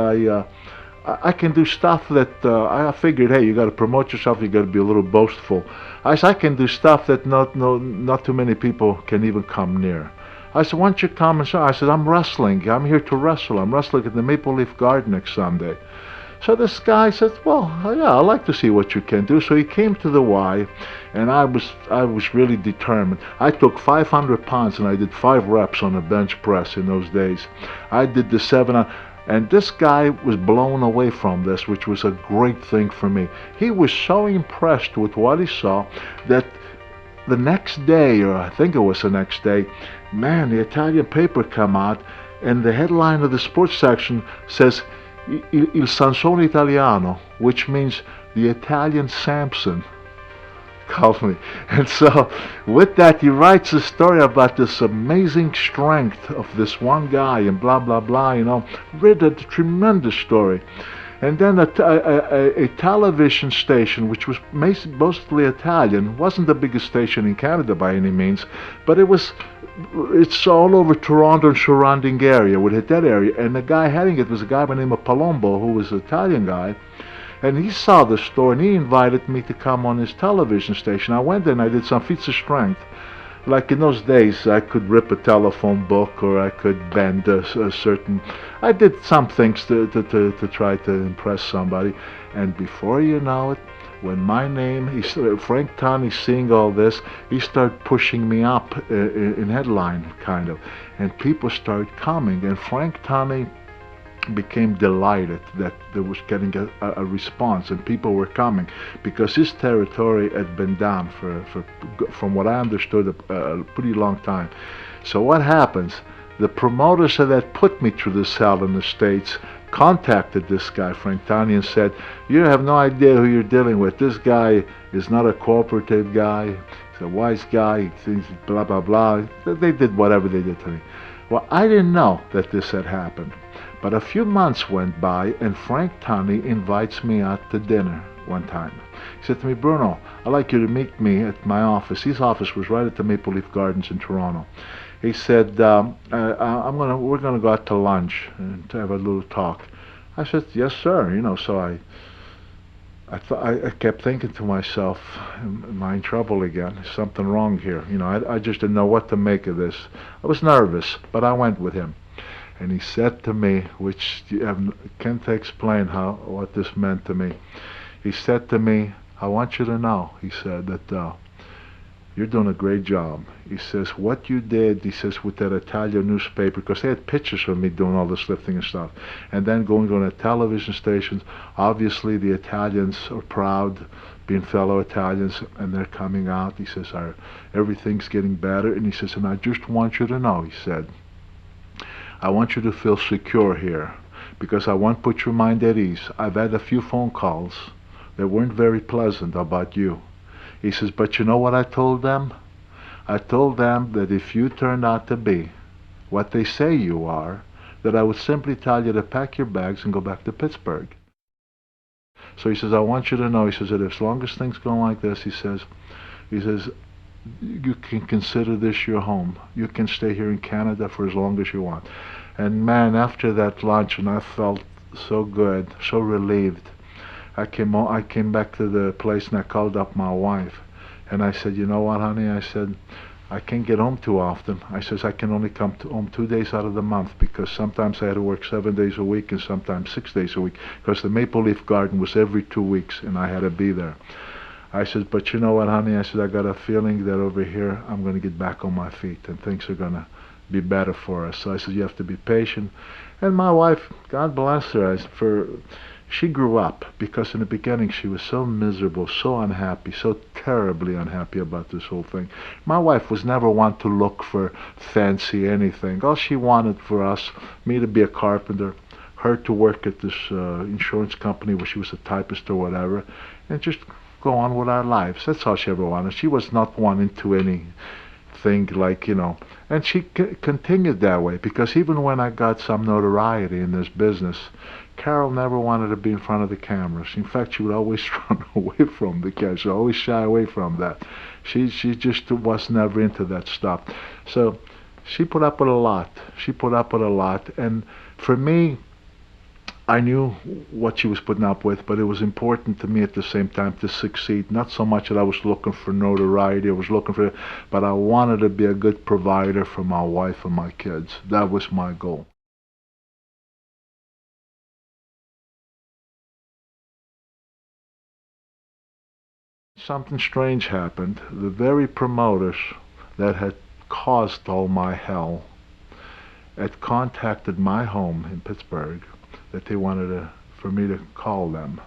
I can do stuff that, I figured, hey, you got to promote yourself, you got to be a little boastful. I said, I can do stuff that not too many people can even come near. I said, why don't you come and show? I said, I'm wrestling. I'm here to wrestle. I'm wrestling at the Maple Leaf Garden next Sunday. So this guy said, well, yeah, I'd like to see what you can do. So he came to the Y, and I was really determined. I took 500 pounds, and I did 5 reps on a bench press in those days. I did the 7, and this guy was blown away from this, which was a great thing for me. He was so impressed with what he saw that the next day, or I think it was the next day, man, the Italian paper come out, and the headline of the sports section says, Il Sansone Italiano, which means the Italian Samson, called me. And so with that, he writes a story about this amazing strength of this one guy and blah, blah, blah, read a tremendous story. And then a television station, which was mostly Italian, wasn't the biggest station in Canada by any means, but it's all over Toronto and surrounding area. Would hit that area, and the guy heading it was a guy by the name of Palombo, who was an Italian guy, and he saw the story and he invited me to come on his television station. I went there and I did some feats of strength. Like in those days, I could rip a telephone book, or I could bend a certain. I did some things to try to impress somebody, and before you know it, when my name, Frank Tani, seeing all this, he started pushing me up in headline, kind of. And people started coming, and Frank Tani became delighted that there was getting a response and people were coming, because his territory had been down for from what I understood, a pretty long time. So what happens? The promoters that put me through this hell in the States contacted this guy, Frank Tani, and said, you have no idea who you're dealing with. This guy is not a cooperative guy. He's a wise guy. He thinks blah, blah, blah. They did whatever they did to me. Well, I didn't know that this had happened. But a few months went by, and Frank Tani invites me out to dinner one time. He said to me, Bruno, I'd like you to meet me at my office. His office was right at the Maple Leaf Gardens in Toronto. He said, we're gonna go out to lunch and to have a little talk. I said, yes, sir. You know, so I kept thinking to myself, am I in trouble again? Is something wrong here? You know, I just didn't know what to make of this. I was nervous, but I went with him. And he said to me, which can't explain what this meant to me. He said to me, I want you to know, he said, that you're doing a great job. He says, what you did, he says, with that Italian newspaper, because they had pictures of me doing all this lifting and stuff, and then going on the television stations. Obviously, the Italians are proud, being fellow Italians, and they're coming out. He says, everything's getting better. And he says, and I just want you to know, he said, I want you to feel secure here, because I want to put your mind at ease. I've had a few phone calls that weren't very pleasant about you. He says, but you know what I told them? I told them that if you turned out to be what they say you are, that I would simply tell you to pack your bags and go back to Pittsburgh. So he says, I want you to know, he says, that as long as things go like this, he says, you can consider this your home. You can stay here in Canada for as long as you want. And man, after that lunch, and I felt so good, so relieved. I came back to the place and I called up my wife. And I said, you know what, honey? I said, I can't get home too often. I says, I can only come home 2 days out of the month, because sometimes I had to work 7 days a week and sometimes 6 days a week, because the Maple Leaf Garden was every 2 weeks and I had to be there. I said, but you know what, honey? I said, I got a feeling that over here I'm going to get back on my feet and things are going to be better for us. So I said, you have to be patient. And my wife, God bless her, she grew up, because in the beginning she was so miserable, so unhappy, so terribly unhappy about this whole thing. My wife was never one to look for fancy anything. All she wanted for us, me to be a carpenter, her to work at this insurance company where she was a typist or whatever, and just go on with our lives. That's all she ever wanted. She was not one into anything like, you know. And she continued that way, because even when I got some notoriety in this business, Carol never wanted to be in front of the cameras. In fact, she would always run away from the camera. She would always shy away from that. She just was never into that stuff. So she put up with a lot. She put up with a lot. And for me, I knew what she was putting up with, but it was important to me at the same time to succeed. Not so much that I was looking for notoriety, but I wanted to be a good provider for my wife and my kids. That was my goal. Something strange happened. The very promoters that had caused all my hell had contacted my home in Pittsburgh, that they wanted for me to call them.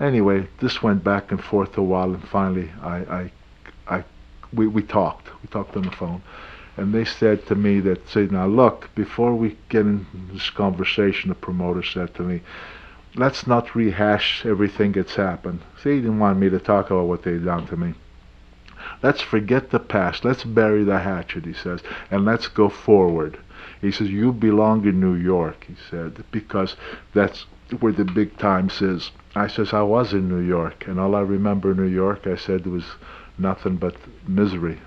Anyway, this went back and forth a while, and finally we talked. We talked on the phone, and they said to me now look, before we get in this conversation, the promoter said to me, let's not rehash everything that's happened. See, he didn't want me to talk about what they'd done to me. Let's forget the past. Let's bury the hatchet, he says, and let's go forward. He says, you belong in New York, he said, because that's where the big times is. I says, I was in New York, and all I remember in New York, I said, was nothing but misery.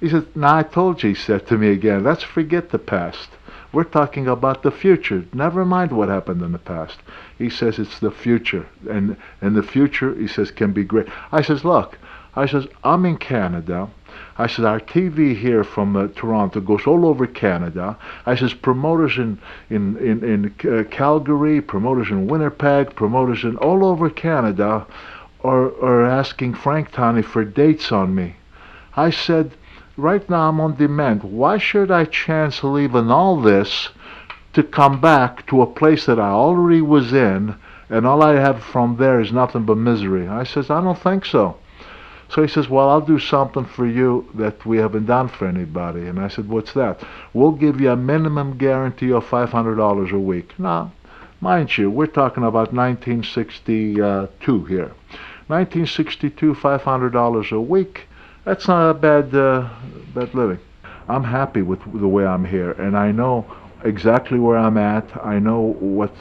He said, now I told you, he said to me again, let's forget the past. We're talking about the future. Never mind what happened in the past. He says it's the future, and the future, he says, can be great. I says, look, I says, I'm in Canada. I said, our TV here from Toronto goes all over Canada. I says, promoters in Calgary, promoters in Winnipeg, promoters in all over Canada are asking Frank Tani for dates on me. I said, right now I'm on demand. Why should I chance leaving all this to come back to a place that I already was in, and all I have from there is nothing but misery? I says, I don't think so. So he says, well, I'll do something for you that we haven't done for anybody. And I said, what's that? We'll give you a minimum guarantee of $500 a week. Now, mind you, we're talking about 1962 here. 1962, $500 a week. That's not a bad living. I'm happy with the way I'm here, and I know exactly where I'm at. I know what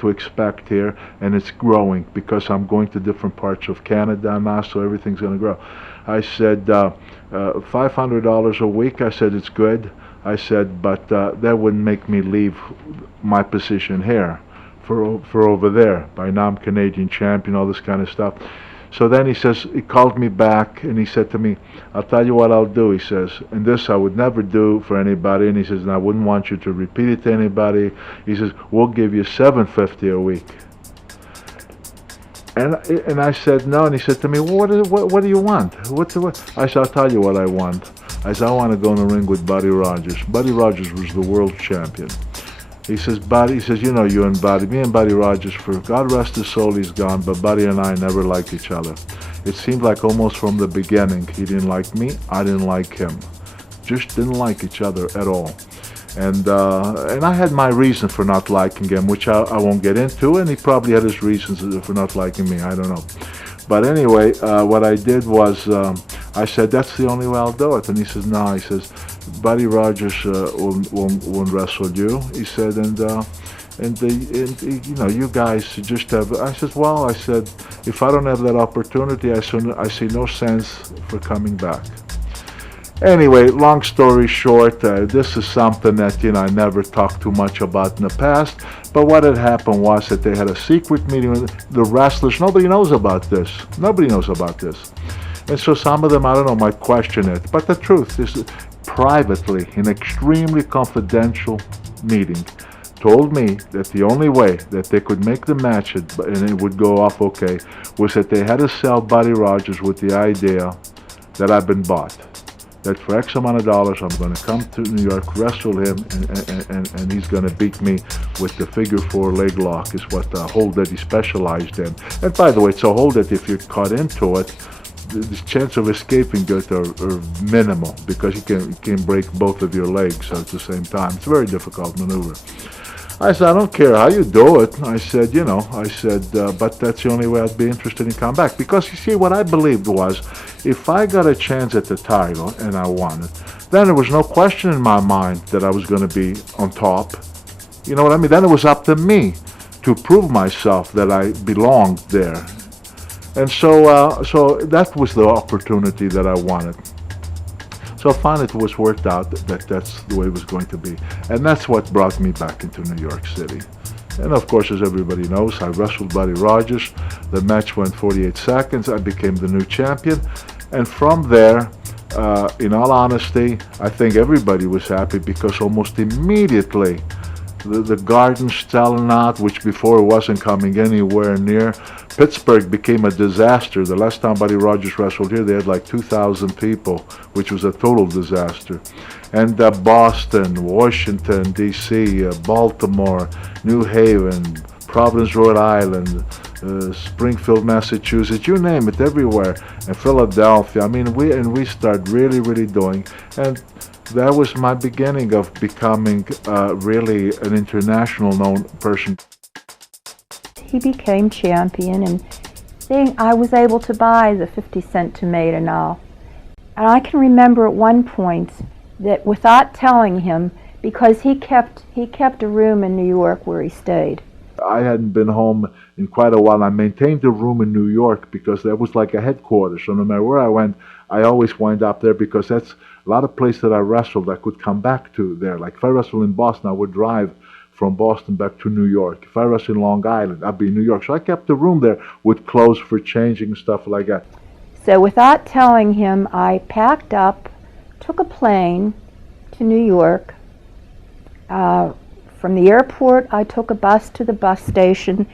to expect here, and it's growing because I'm going to different parts of Canada now, so everything's going to grow. I said, $500 a week. I said, it's good. I said, but that wouldn't make me leave my position here for over there. By now I'm Canadian champion, all this kind of stuff. So then he called me back and he said to me, I'll tell you what I'll do, he says, and this I would never do for anybody, and he says, and I wouldn't want you to repeat it to anybody. He says, we'll give you $750 a week. And I said, no, and he said to me, well, what do you want? I said, I'll tell you what I want. I said, I want to go in the ring with Buddy Rogers. Buddy Rogers was the world champion. He says, you know, me and Buddy Rogers, for God rest his soul, he's gone, but Buddy and I never liked each other. It seemed like almost from the beginning, he didn't like me, I didn't like him. Just didn't like each other at all. And I had my reason for not liking him, which I won't get into, and he probably had his reasons for not liking me, I don't know. But anyway, what I did was, I said, that's the only way I'll do it. And he says, no, he says, Buddy Rogers won't wrestle you. He said, and you know, you guys just have. I said, well, I said, if I don't have that opportunity, I see no sense for coming back. Anyway, long story short, this is something that, you know, I never talked too much about in the past. But what had happened was that they had a secret meeting with the wrestlers. Nobody knows about this. Nobody knows about this. And so some of them, I don't know, might question it. But the truth is, privately, in extremely confidential meeting, told me that the only way that they could make the match and it would go off okay was that they had to sell Buddy Rogers with the idea that I've been bought. That for X amount of dollars, I'm going to come to New York, wrestle him, and he's going to beat me with the figure four leg lock, is what the hold that he specialized in. And by the way, it's a hold that if you're caught into it, the chance of escaping it are minimal, because you can break both of your legs at the same time. It's a very difficult maneuver. I said, I don't care how you do it. I said, you know, but that's the only way I'd be interested in coming back. Because you see, what I believed was, if I got a chance at the title and I won it, then there was no question in my mind that I was going to be on top. You know what I mean? Then it was up to me to prove myself that I belonged there. And so that was the opportunity that I wanted. So finally it was worked out that that's the way it was going to be. And that's what brought me back into New York City. And of course, as everybody knows, I wrestled Buddy Rogers. The match went 48 seconds. I became the new champion. And from there, in all honesty, I think everybody was happy, because almost immediately the Garden selling out, which before wasn't coming anywhere near. Pittsburgh became a disaster. The last time Buddy Rogers wrestled here, they had like 2,000 people, which was a total disaster. And Boston, Washington, D.C., Baltimore, New Haven, Providence, Rhode Island, Springfield, Massachusetts, you name it, everywhere, and Philadelphia. I mean, we started really doing, and that was my beginning of becoming really an international known person. He became champion, and I was able to buy the 50-cent tomato now. And I can remember at one point that, without telling him, because he kept a room in New York where he stayed. I hadn't been home in quite a while. I maintained a room in New York because that was like a headquarters. So no matter where I went, I always wind up there, because that's a lot of places that I wrestled I could come back to there. Like if I wrestled in Boston, I would drive from Boston back to New York. If I wrestled in Long Island, I'd be in New York. So I kept a room there with clothes for changing and stuff like that. So without telling him, I packed up, took a plane to New York. From the airport, I took a bus to the bus station,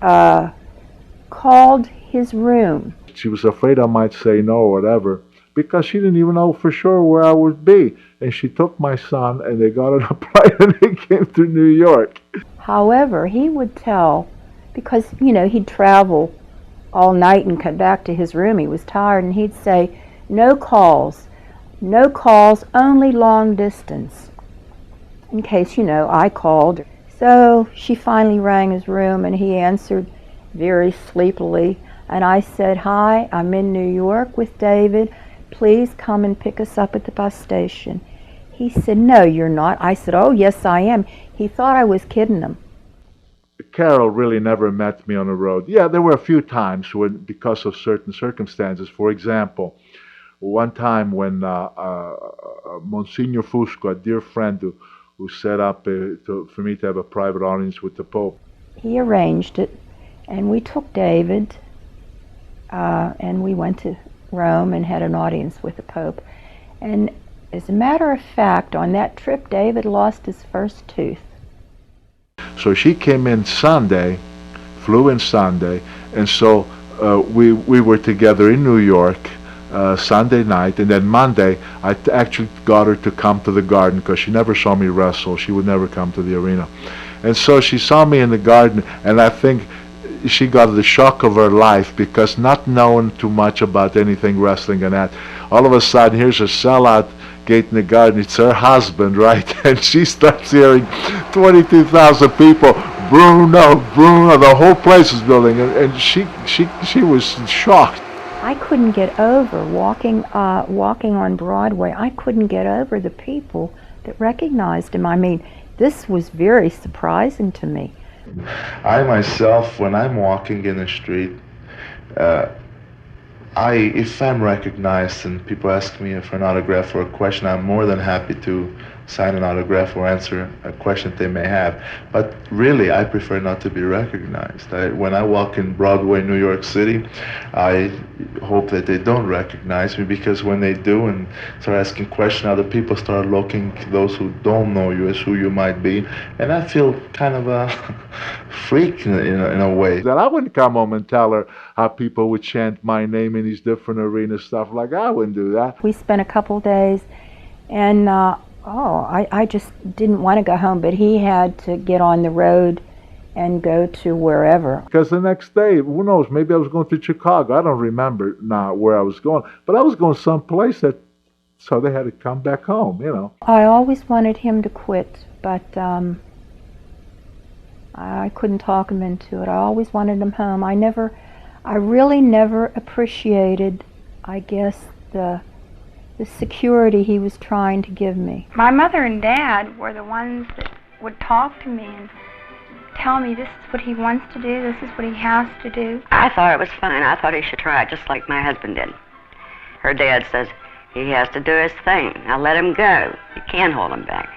called his room. She was afraid I might say no or whatever, because she didn't even know for sure where I would be. And she took my son, and they got on a plane, and they came to New York. However, he would tell, because, he'd travel all night and come back to his room. He was tired, and he'd say, no calls, only long distance, in case, I called. So she finally rang his room, and he answered very sleepily, and I said, hi, I'm in New York with David. Please come and pick us up at the bus station. He said, no, you're not. I said, oh, yes, I am. He thought I was kidding him. Carol really never met me on the road. Yeah, there were a few times when, because of certain circumstances. For example, one time when Monsignor Fusco, a dear friend who set up for me to have a private audience with the Pope. He arranged it, and we took David, and we went to Rome and had an audience with the Pope. And as a matter of fact, on that trip, David lost his first tooth. So she came in Sunday, flew in Sunday, and so we were together in New York Sunday night, and then Monday I actually got her to come to the Garden because she never saw me wrestle. She would never come to the arena. And so she saw me in the Garden, and I think she got the shock of her life, because not knowing too much about anything wrestling and that, all of a sudden here's a sellout gate in the Garden. It's her husband, right? And she starts hearing 22,000 people, Bruno, the whole place is building, and she was shocked. I couldn't get over walking on Broadway. I couldn't get over the people that recognized him. I mean, this was very surprising to me. I myself, when I'm walking in the street, if I'm recognized and people ask me for an autograph or a question, I'm more than happy to sign an autograph or answer a question that they may have. But really, I prefer not to be recognized. When I walk in Broadway, New York City, I hope that they don't recognize me, because when they do and start asking questions, other people start looking, those who don't know you, as who you might be, and I feel kind of a freak in a way. That I wouldn't come home and tell her how people would chant my name in these different arenas, stuff like I wouldn't do that. We spent a couple days, and I just didn't want to go home, but he had to get on the road and go to wherever. Because the next day, who knows, maybe I was going to Chicago. I don't remember now where I was going, but I was going someplace so they had to come back home, I always wanted him to quit, but I couldn't talk him into it. I always wanted him home. I really never appreciated, I guess, the security he was trying to give me. My mother and dad were the ones that would talk to me and tell me this is what he wants to do, this is what he has to do. I thought it was fine. I thought he should try it just like my husband did. Her dad says he has to do his thing. Now let him go. You can't hold him back.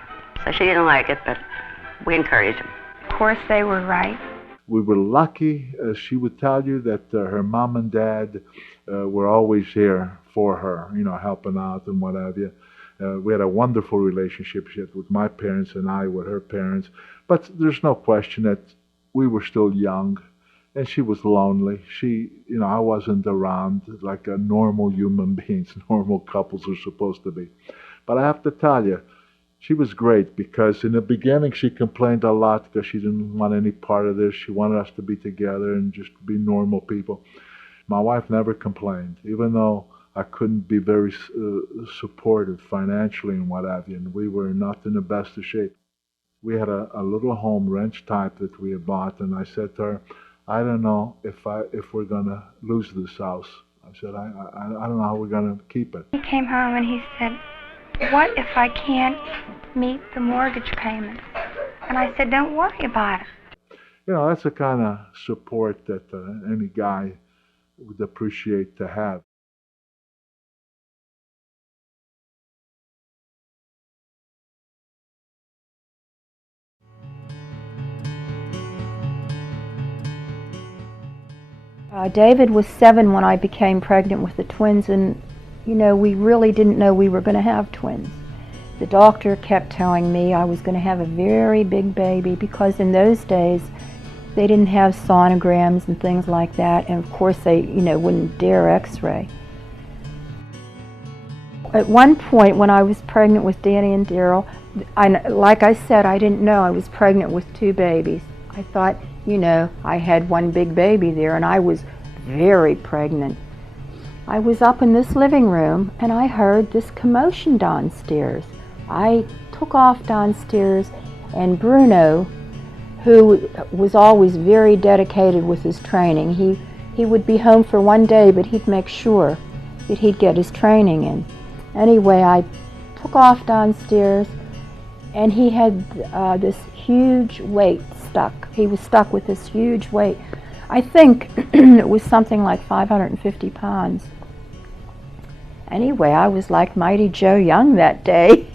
So she didn't like it, but we encouraged him. Of course they were right. We were lucky, she would tell you, that her mom and dad were always here for her, helping out and what have you. We had a wonderful relationship with my parents and I with her parents. But there's no question that we were still young, and she was lonely. I wasn't around like a normal human beings, normal couples are supposed to be. But I have to tell you, she was great, because in the beginning she complained a lot because she didn't want any part of this. She wanted us to be together and just be normal people. My wife never complained, even though I couldn't be very supportive financially and what have you, and we were not in the best of shape. We had a little home ranch type that we had bought, and I said to her, I don't know if we're going to lose this house. I said, I don't know how we're going to keep it. He came home and he said, what if I can't meet the mortgage payment? And I said, don't worry about it. That's the kind of support that any guy would appreciate to have. David was 7 when I became pregnant with the twins, and we really didn't know we were going to have twins. The doctor kept telling me I was going to have a very big baby because in those days they didn't have sonograms and things like that, and of course they wouldn't dare x-ray. At one point when I was pregnant with Danny and Daryl, like I said, I didn't know I was pregnant with 2 babies. I thought, I had one big baby there, and I was very pregnant. I was up in this living room and I heard this commotion downstairs. I took off downstairs, and Bruno, who was always very dedicated with his training, he would be home for one day, but he'd make sure that he'd get his training in. Anyway, I took off downstairs, and he had this huge weight stuck. He was stuck with this huge weight. I think it was something like 550 pounds. Anyway, I was like Mighty Joe Young that day.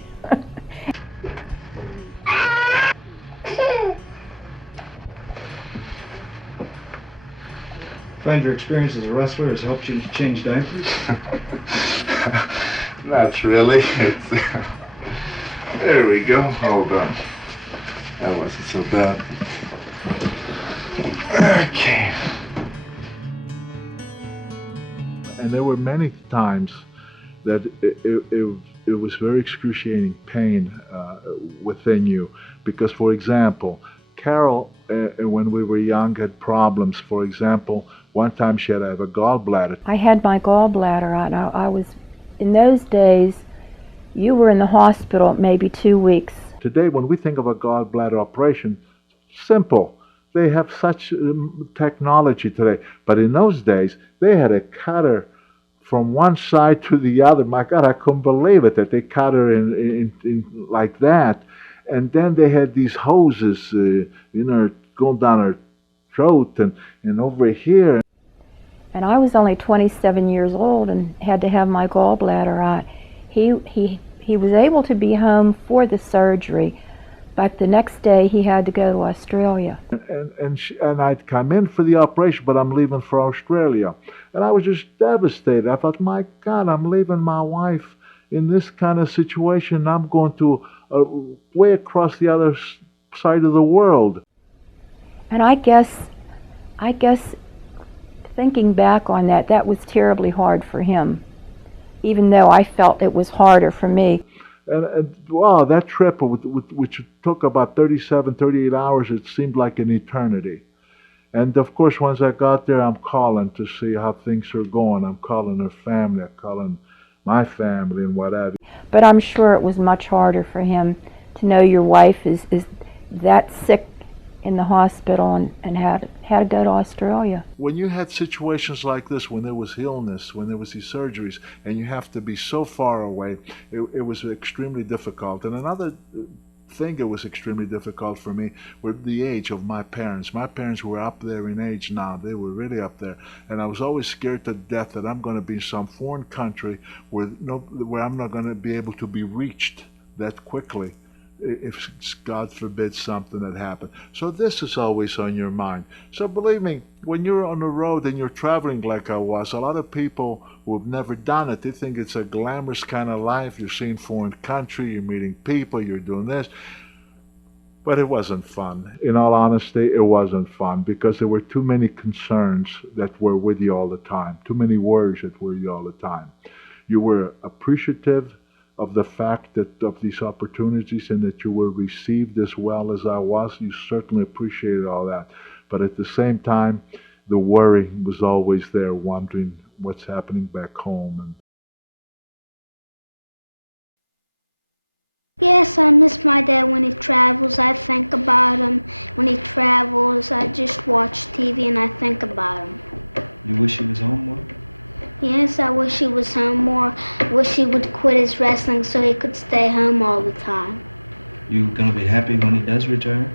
Find your experience as a wrestler has helped you change diapers? Not really. There we go. Hold on. That wasn't so bad. Okay. And there were many times that it was very excruciating pain within you. Because, for example, Carol, when we were young, had problems. For example, one time she had to have a gallbladder. I had my gallbladder out. I was, in those days, you were in the hospital maybe 2 weeks. Today, when we think of a gallbladder operation, simple. They have such technology today. But in those days, they had a cutter from one side to the other. My God, I couldn't believe it that they cut her in like that. And then they had these hoses, going down her throat and over here. And I was only 27 years old and had to have my gallbladder out. He was able to be home for the surgery, but the next day he had to go to Australia. And I'd come in for the operation, but I'm leaving for Australia. And I was just devastated. I thought, my God, I'm leaving my wife in this kind of situation. I'm going to way across the other side of the world. And I guess thinking back on that, that was terribly hard for him, even though I felt it was harder for me. And wow, that trip, which took about 38 hours, it seemed like an eternity. And of course, once I got there, I'm calling to see how things are going. I'm calling her family, I'm calling my family and what have you. But I'm sure it was much harder for him to know your wife is that sick in the hospital and had to go to Australia. When you had situations like this, when there was illness, when there was these surgeries, and you have to be so far away, it was extremely difficult. And another thing that was extremely difficult for me were the age of my parents. My parents were up there in age now. They were really up there. And I was always scared to death that I'm going to be in some foreign country where I'm not going to be able to be reached that quickly if, God forbid, something had happened. So this is always on your mind. So believe me, when you're on the road and you're traveling like I was, a lot of people who have never done it, they think it's a glamorous kind of life. You're seeing foreign country, you're meeting people, you're doing this. But it wasn't fun. In all honesty, it wasn't fun because there were too many concerns that were with you all the time, too many worries that were with you all the time. You were appreciative of the fact that of these opportunities and that you were received as well as I was. You certainly appreciated all that. But at the same time, the worry was always there, wondering what's happening back home. Yes, I miss my dad when he travels. I think about him. When he travels, I just watch TV and I think about him. You wish he was home more? Yes, I wish he was home more. I wish he would quit his wrestling so he could stay home all the time. You gonna be happy when he does return?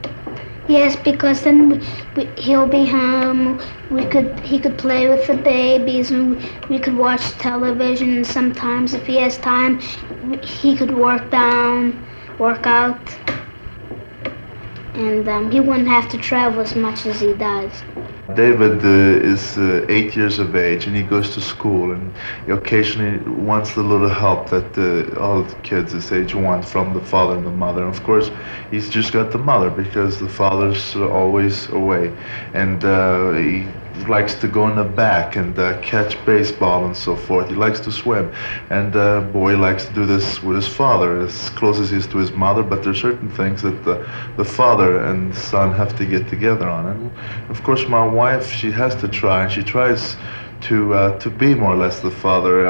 Yes, because then he'll be home. He could play with the babies, and we could watch television. And sometimes, if he has time, he could work out, and he wouldn't have to travel as much as he does. David is 8 years of age, and he goes to school, and he occasionally wants a little help that all the kids his age want from the father and the mother. And of course, he's just got the mother because the father's always away, and he likes to go in the back and catch baseball and so forth. He likes to swim, and boy likes to do this with his father, as close as he is to his mother. But there's certain things that the father and the son have to get together on. And of course, my wife, she has to try, and she tries to be more or less the father.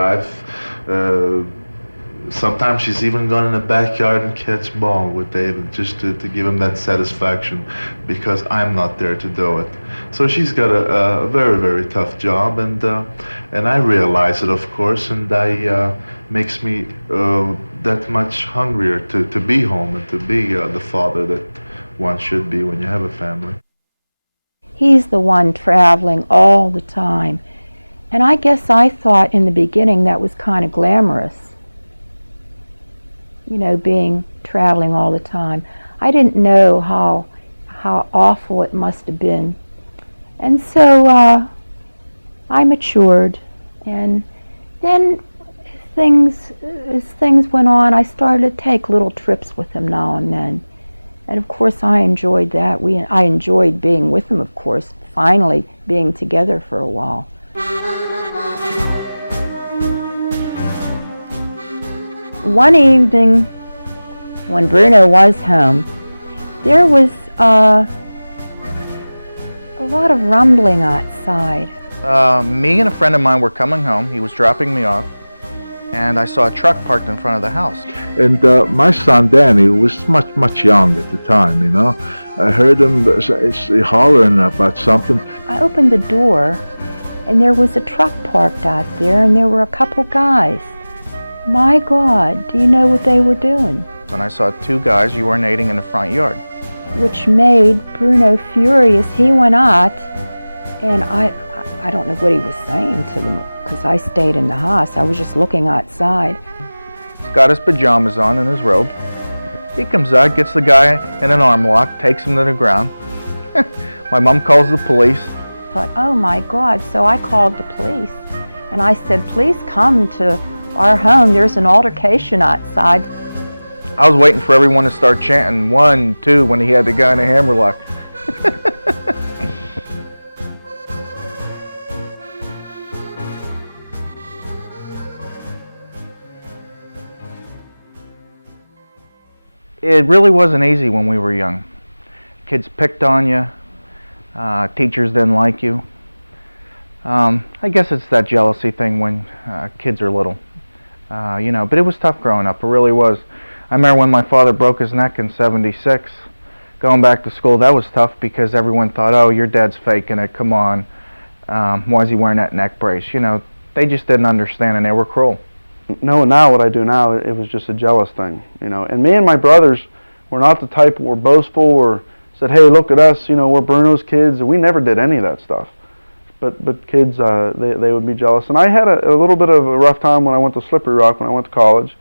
Sometimes she's even gone in the backyard and catch ball with David just to give him that satisfaction because I'm not there to do it. So she's got a very, very tough job, and I realize it, of course, and makes me that much hungrier to be home and to be the father that one should be when you have a family. He's the one traveling all the time. And I guess I thought in the beginning that was kind of glamorous. You know, traveling all the time. I didn't know how awful it must have been. And so I matured, and then as things went on, I started to take little trips with him now and then. And of course I enjoyed that. I enjoyed being with him, of course, finally being together for a while. One evening, when Bruno was home, there was a lot of rumbling outside. Me and a friend of mine were coming home. He was dropping me off, and I saw a truck parked in front of the house. And my son Danny was much young at the time, you know. I heard him hollering about something. I opened the door, and there was a truck parked out there, and there were a couple guys. My God, do you know what they were doing? And I saw two guys urinating in the front yard. Which made Bruno furious. He went out, and I don't know what he was saying to them, because I stayed in the house. I was just looking outside. He's got his pajamas on and his robe. He comes out, gets the guy in an arm lock, takes him to the ground. My mom calls the police. But oh my God, so I called the police, and I said, please come to our home, there's an altercation outside. I was waiting for everyone to start chanting 1, 2 when he had the guy in a hammerlock. It really wasn't easy when we were young. Kids picked on you, teachers didn't like you. I guess it's that jealousy thing when kids are little. You know, but it was tough growing up, it really was. I remember when my father broke his neck in '76, going back to school, that was tough because everyone thought, oh, your dad's faking it, come on. Why is he wearing that neck brace? You know, they just didn't understand, and they were cruel. No, now what I do now, it was just a jealous thing, you know. And me and my brothers were not the type who were boastful or said, hey, look at us, you know, we're Bruno's kids. We never did any of that stuff. But kids, they would be jealous. And I had a little bit of a rough time when I went to Slippery Rock, when I went to college.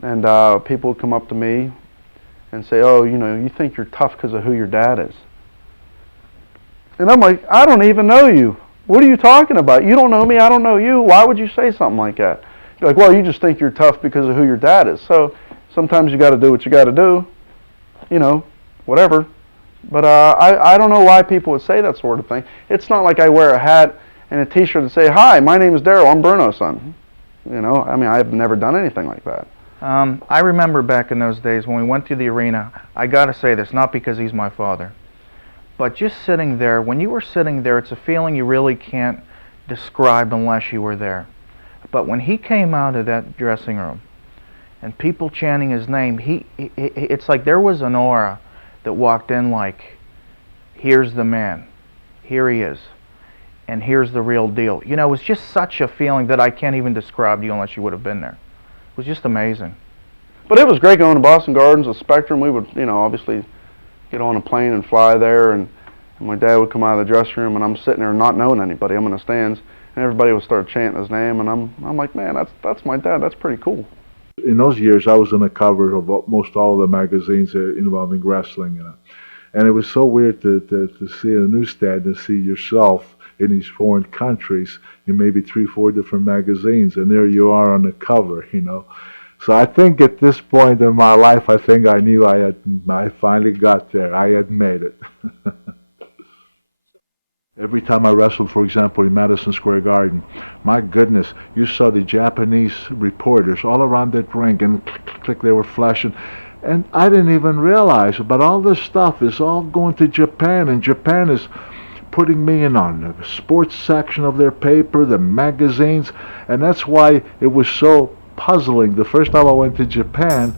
And people would come up to me and say, oh, you know, you think you're tough because of who your dad is. And I'm like, I don't even know you. What are you talking about? You don't know me, I don't know you. Why would you say something like that? You're like, well, you just think you're tough because of who your dad is. So sometimes you got to do what you got to do, you know, whatever. But I don't know why people would say that sort of thing. It's not like I wear a hat and a t-shirt and say, hi, my name is Daryl, I'm Bruno's son. You know, I mean, I've never done anything like that. I remember back in those days when we went to the arena, I got to say this, not because he's my father, but just sitting there, when you were sitting there, it's a feeling you really can't describe unless you were there. But when he came out of that dressing room and people chanting his name, it's like there was an aura that walked in like, here's the man, here he is, and here's the real deal. You know, it was just such a feeling that I can't even describe to you unless you would have been there. It was just amazing. But it was great going to Boston Gardens, the Spectrum. We would, you know, obviously get on a plane and fly there, and my dad would come out of the dressing room, and I'm sitting there not knowing anybody. I'm in the stands, and everybody would start chanting his name, and I'm like, man, that's my dad. That's pretty cool. In those years, I was on the cover of most all of the magazines involving wrestling, you know. And it was so weird to see in a newsstand and see yourself in these foreign countries in maybe 3-4 different magazines, and there you are on the cover, you know. So I think at this point in my life, I think I knew I finally got there. I had made it. Every time I wrestled, for example, in Madison Square Garden, my goodness, you saw the Japanese reporters all around that ring, and click, click, click, they were flashing. And I didn't even realize, but all this stuff is all going to Japan, and Japan is putting me in on the sports section of their paper, the magazines, and that's why it was so puzzling the first time I went to Japan,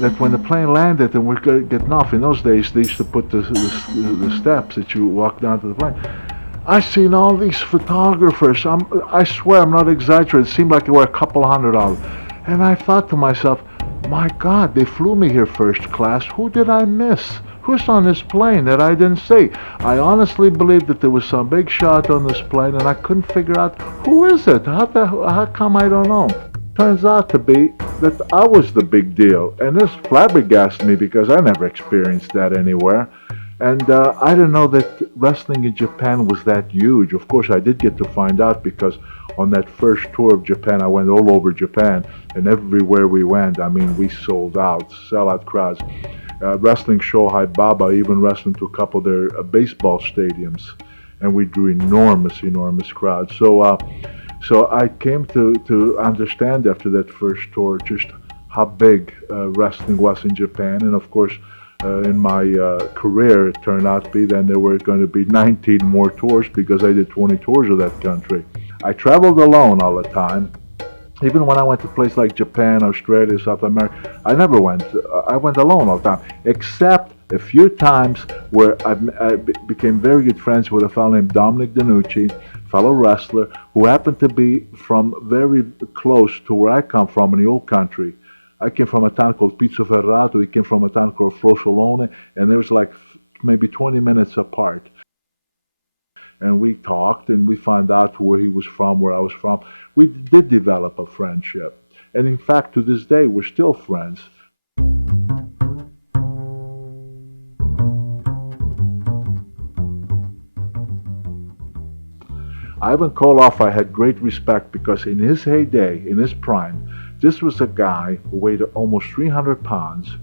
that when the plane landed and we're getting off, in those days they used to put the steps that you walk down to the plane. I seen all these photographers. I swear I'm not exaggerating. It seemed like there were a couple hundred of them. And I thought to myself, my God, they flew me here first class. Who did I miss? Who's on this plane that I didn't see? I honestly believed that there was some big shot on this plane, and I couldn't figure out who is it. How come I don't know? Turns out to be that I was the big deal, and this flabbergasted me because I never experienced that anywhere. And I didn't know that wrestling in Japan was that huge. Of course, I did get to find out because on that first tour of Japan, I went all over Japan, and everywhere we went, I mean, we sold out, sellout crowds. Wrestling Shohei Baba even wrestled to a couple of their baseball stadiums, and we drew enormous, enormous crowds. So I came to understand after that first tour just how big wrestling was in Japan. And of course, in my career, it turned out to be then there were going to be 19 more tours because I did 20 tours of that country. I traveled alone all the time. Even when I went to places like Japan, Australia, South America, I never went. I went alone all the time, except a few times where I became very good friends with a fellow named Dominic Danucci, fellow wrestler, who happened to be from very close to where I come from in the old country. I came from a town called Pizzo Ferrato, he came from a town called Frosolone, and there was like maybe 20 minutes apart. And we talked, and we found out where he was from, where I was from. We did develop a friendship. And in fact, to this day, we're still friends. Ivan Koloff, I had great respect because in his heyday, in his prime, this was a guy who weighed almost 300 pounds.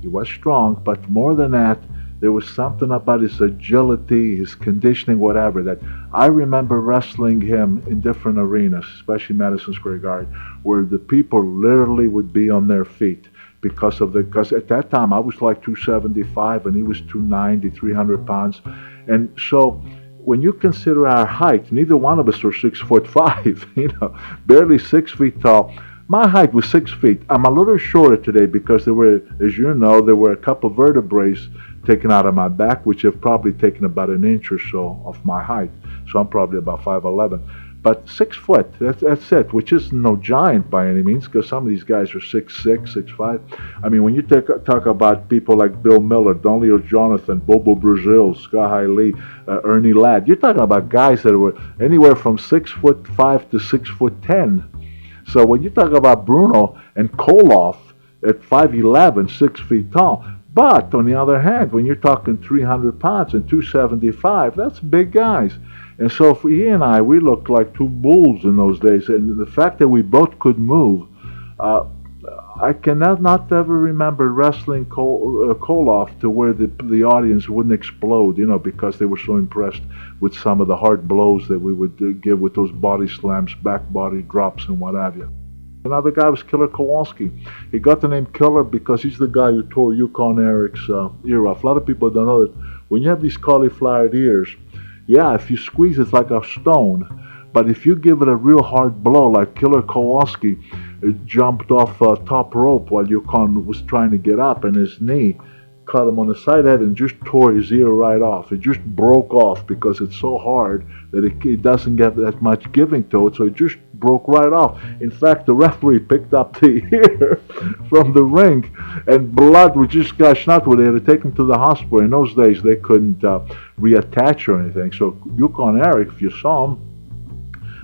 He was strong, but more than that, there was something about his agility, his conditioning, whatever, that I remember wrestling him in different arenas, especially Madison Square Garden, where the people literally would be on their feet because at that time I was like 275 and he was 290, 300 pounds. And so when you consider our height, neither one of us were 6'5", barely 6 feet tall. My height was 6 feet. I'm a little shorter today because there were, as you know, there were a couple vertebrae taken out of my back, which have probably taken about an inch or so of my height. So I'm probably about 5'11". But 6 foot, that's it, which is no giant by any means, because some of these guys are 6'6", 6'5". I mean, when you talk about people like Bill Miller, Don Leo Jonathan, Bobo Brazil, Sky Lee, Ernie Ladd, you're talking about guys that were anywhere from 6'5" to 6'10". So when you talk about Bruno and Koloff at 5'11", 6 feet tall, but on the other hand, when you're talking 300 pounds and 275, that's big guys. And so for he and I, we looked like two bulls in those days. And the fact that we both could move, I cannot not ever remember wrestling Koloff to where the audience wouldn't explode, because they were so impressed with some of the hard blows that we would give with those body slams, back body drops, and what have you. Another guy was Killer Kowalski. He got the name Killer because he's the guy who tore Yukon Eric's ear off. A lot of people don't know that when you have these cauliflowered ears, yeah, if you squeeze it's like a stone. But if you give it a real hard blow, like Killer Kowalski jumped off a top rope while Yukon was trying to get up, and his knee cut him on the side head and just tore his ear right off. It just broke off because it's so hard that it doesn't get that much giving to it, so it just broke right off. In fact, the referee picked up the ear from the ring, and blood was just gushing out. They had to take him to the hospital. In those days, they couldn't reattach or anything. So Yukon Eric, if you saw him,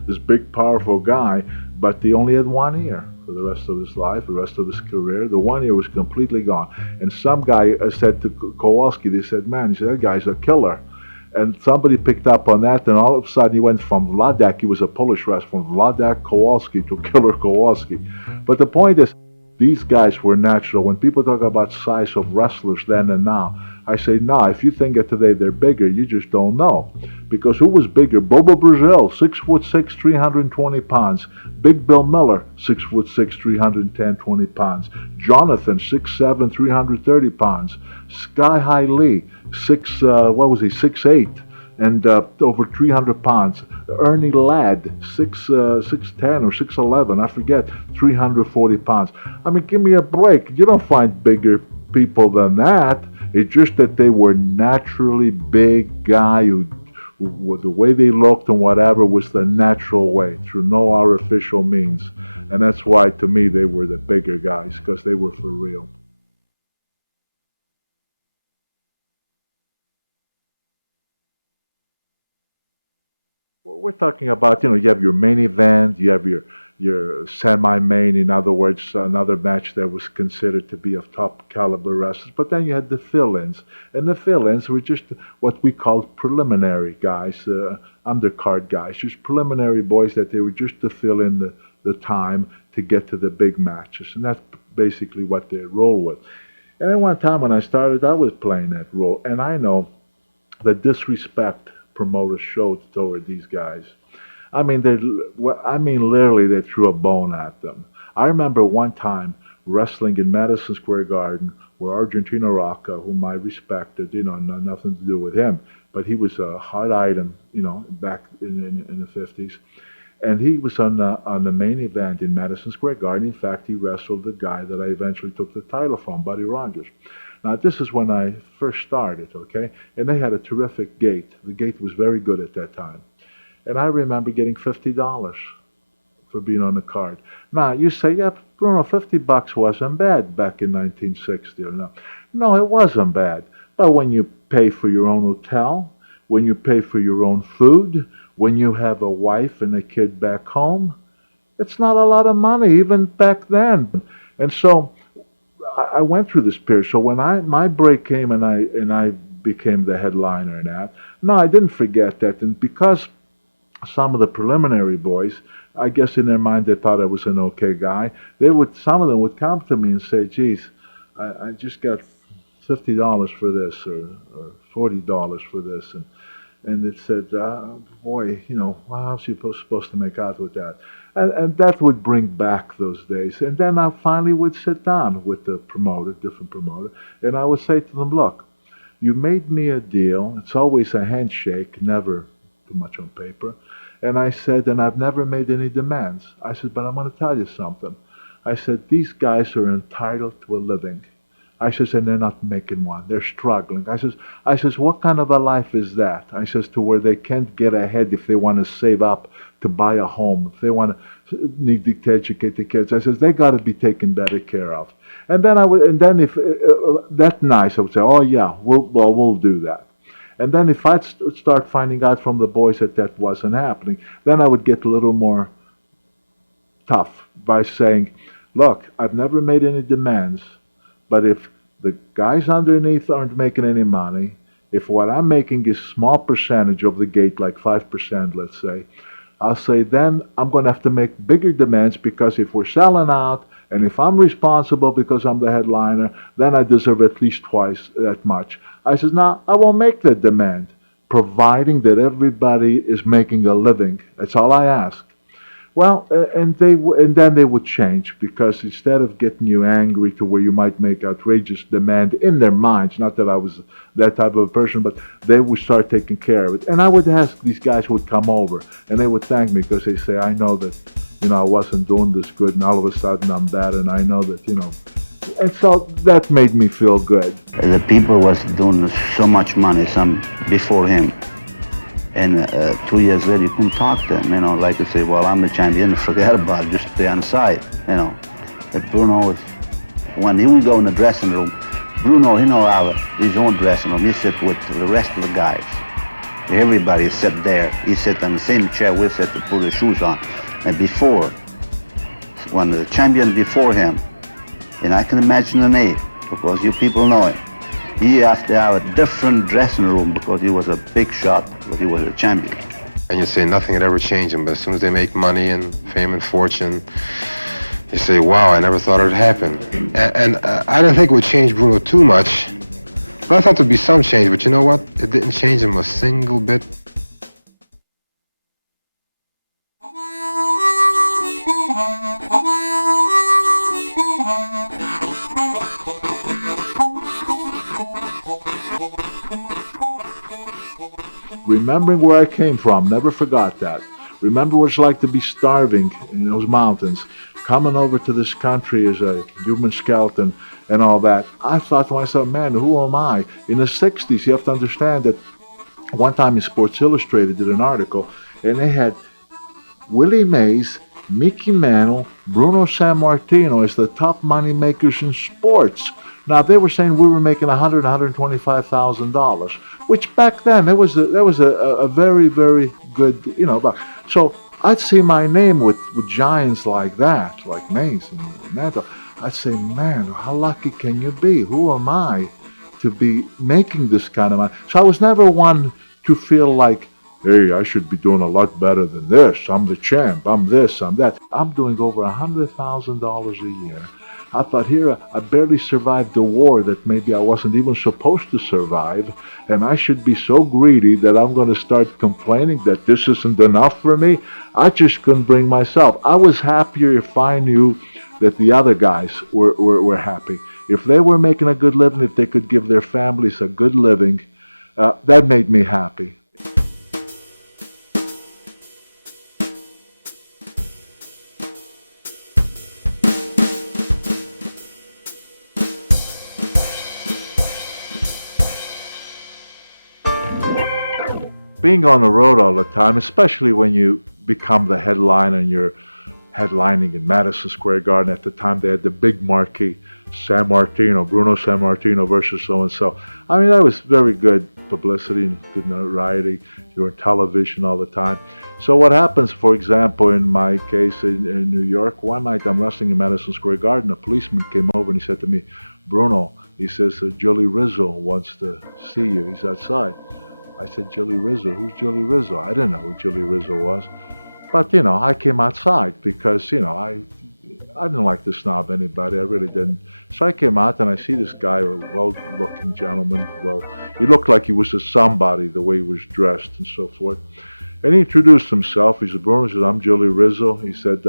this big, powerful guy, but he only had one ear. for the rest of his life, the rest of his career. The 1 year was completely gone. And some guy said to Kowalski, they said, man, he said, that guy's a killer. And somebody picked up on that, and all of a sudden he went from Wladek, he was a Polish wrestler, from Wladek Kowalski to Killer Kowalski. But the point is, these guys were natural. When people talk about size of wrestlers then and now, I say, no, if you think that today they're bigger, you just don't know. Because who was bigger? Bobo Brazil, 6'6", 320 pounds. Big Bill Miller, 6'6", 310, 20 pounds. Jonathan, 6'7", 330 pounds. Sky High Lee, 6'8", and over 300 pounds. Ernie Ladd, 6'10" or 6'11", I forget, 340 pounds. I mean, give me a break. You don't find bigger people than that. It's just that they were naturally big guy who the way they looked and whatever was the natural way, through no artificial means. And that's why, to me, they were the bigger guys, because they were for real. We're talking about, you have your main event, you have your semi-main, in other words, another match that was considered to be of top caliber wrestlers, but then you had the fill-ins, and the fill-ins were just what we called preliminary guys, undercard guys, just preliminary boys that they were just to fill in the time to get to the big matches, and that's basically what they roll with. And then one time when I started, I was playing that role, and I know the disrespect promoters showed toward these guys. I mean, literally, they threw a bone at them. I remember one time wrestling in Madison Square Garden, where Argentino Rocca, whom I respected, nothing to do with him, but he was a hot item, back in the 50s, and he was on the main event in Madison Square Garden. In fact, he wrestled the guy that I eventually took the title from, Buddy Rogers. Now, this is when I first started, okay? And they had a terrific gate. The gate was very good at that time. And I remember getting $50 for being on the card. Now, you say, yeah, Bruno, $50 wasn't bad back in 1960 or no. No, it wasn't bad. But when you pay for your own hotel, when you pay for your own food, when you have a wife and a kid back home, it's not a lot of money, even back then. And so I went through this period. So when my break came and I became the headliner and that, no, I didn't forget that. And because some of the preliminary boys, I guess in their mind they thought I was an okay guy, some of them would come to me and say, geez, I just got $50 for this or $40 for this. And it said, boy, how's you supposed to make out with that? And that would bring back those days. And then I finally would sit down with the promoter, different promoter, and I would say to them, look, you made me a deal. It's always a handshake, never too much on paper. And I said, and I've never made any demands. I said, but I'm going to tell you something. I said, these guys are entitled to a living. I says, and they're not making one. They're struggling. I says, what kind of a life is that? I says, to where they can't get ahead if they want to save up to buy a home, if they want to need to educate the kids. I says, they got to be taken better care of. And then if that nice, I would say, oh yeah, we'll do that. And then if I'd start finding out from the boys that wasn't happening, then I would get a little more tough by saying, look, I've never made any demands. But if the guys underneath aren't making any money, if what I'm making is small percentage of the gate, like 5%, let's say, I'll say then I'm going to have to make bigger demands, because if we're selling out and if I'm responsible because I'm the headliner, then I deserve at least twice that much. I says, no, I won't make that demand, providing that everybody is making a living. That's all I ask. Well, and then they would change, because instead of getting you angry to where you might make outrageous demand in their minds, not that I was that type of a person, but they would start taking care of it. And I would ask, these guys would come over, and they would thank me, because they say, I know that, I wasn't doing this good, and all of a sudden I'm bad, and I know that, and so that made me feel good. The people was doing so much money, some before him. And 2 years later, you couldn't talk to him, like to say, well, I'm the champion, forget about it, just stay on the side, But Bruno was, when he would go in the dressing room, Bruno, have his own dressing room. He sit with the rest of the guys. Everybody sit there. He sit on the same chair we sit to put his shoes on. And before, one of the champion before him, and I can imagine the name because you people know it. He has to have a different dressing room because he was a big shot, because he was a champion. And you say nothing had ever changed him, but as soon as they make money and fame and fortune, you say, wow, I never thought it would happen. And I didn't think it would change Bruno too much, but I thought there'd be some change, but you know what? It didn't change him a single bit. Remembering where I came from, never forgot that. Remember what it's like to be starving in those mountains, coming over to this country as a human skeleton and all that. I thought to myself, man, who am I? In the 60s, you have to understand that one time in Sports Illustrated did an article, and they had Willie Mays, Mickey Mantle, Bruno Sammartino as the top money makers in sports. Now they were saying we were making $125,000, which back then that was a very, very good, buck. So I'd see my name with giants like that, like Mays and Mantle. I'd say, man, how lucky can you be? Who am I to be making this kind of money? So I was never one to feel like, hey, I should be doing a lot better than this. I'm the champ. I'm this. I'm that. I'm doing over $100,000 a year. I thought, here, I barely survived the war that maybe I wasn't even supposed to survive, and I should be so greedy that I'm going to start complaining that this isn't enough for me. I just couldn't bring myself. I was happier if I knew that the other guys were happy. If they were making a good living, if they could give their families a good living, that made me happy. Being on the road all the time, especially when you become the headliner and you're headlining in Madison Square Garden. At the time, they had the big marquee, Sammartino, Bruno Sammartino versus so-and-so. I mean, that was very good publicity and good notoriety. You're on television all the time. So what happens, for example, in my case in New York, one night I'm wrestling in Madison Square Garden. A policeman came over and he said to me, Bruno, he says, Julie Rizzo wants to see you. He's outside. I said, Julie Rizzo? Who's Julie Rizzo? I didn't know who Julie Rizzo was. But, I came outside because, I didn't like to snob anybody. I really didn't. So I came out and I see this guy, a well-looking gentleman. Well, he looked like he was a somebody, the way he was dressed and so forth. And he introduced himself. He said, Bruno, he said, I'm Julie Rizzo. He said,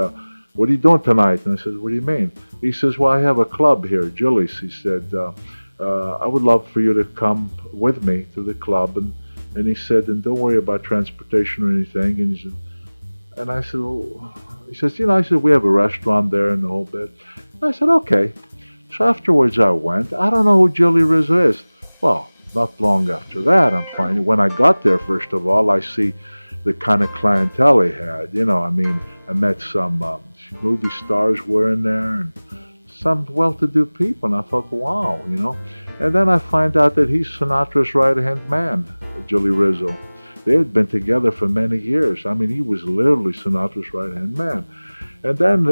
what are you doing tonight? And I said, what do you mean? He says, well, I have a club here, Julie's. He said, I would love for you to come with me to the club. And he said, and don't worry about transportation or anything. And he said, and I said, well, he says, I said, we have a restaurant there and the whole bit. And I said, okay. So afterwards I went. I don't know who Julie Rizzo is. Well, not long after that, I'm finding, when I got there, first of all, I see the kind of clientele he had. I met some movie stars were in there and some well-to-do people. And I thought, wow, And then I find out that he's Sinatra's right-hand man, Julie Rizzo. They had been together for many years. He was literally Sinatra's right-hand man. And then,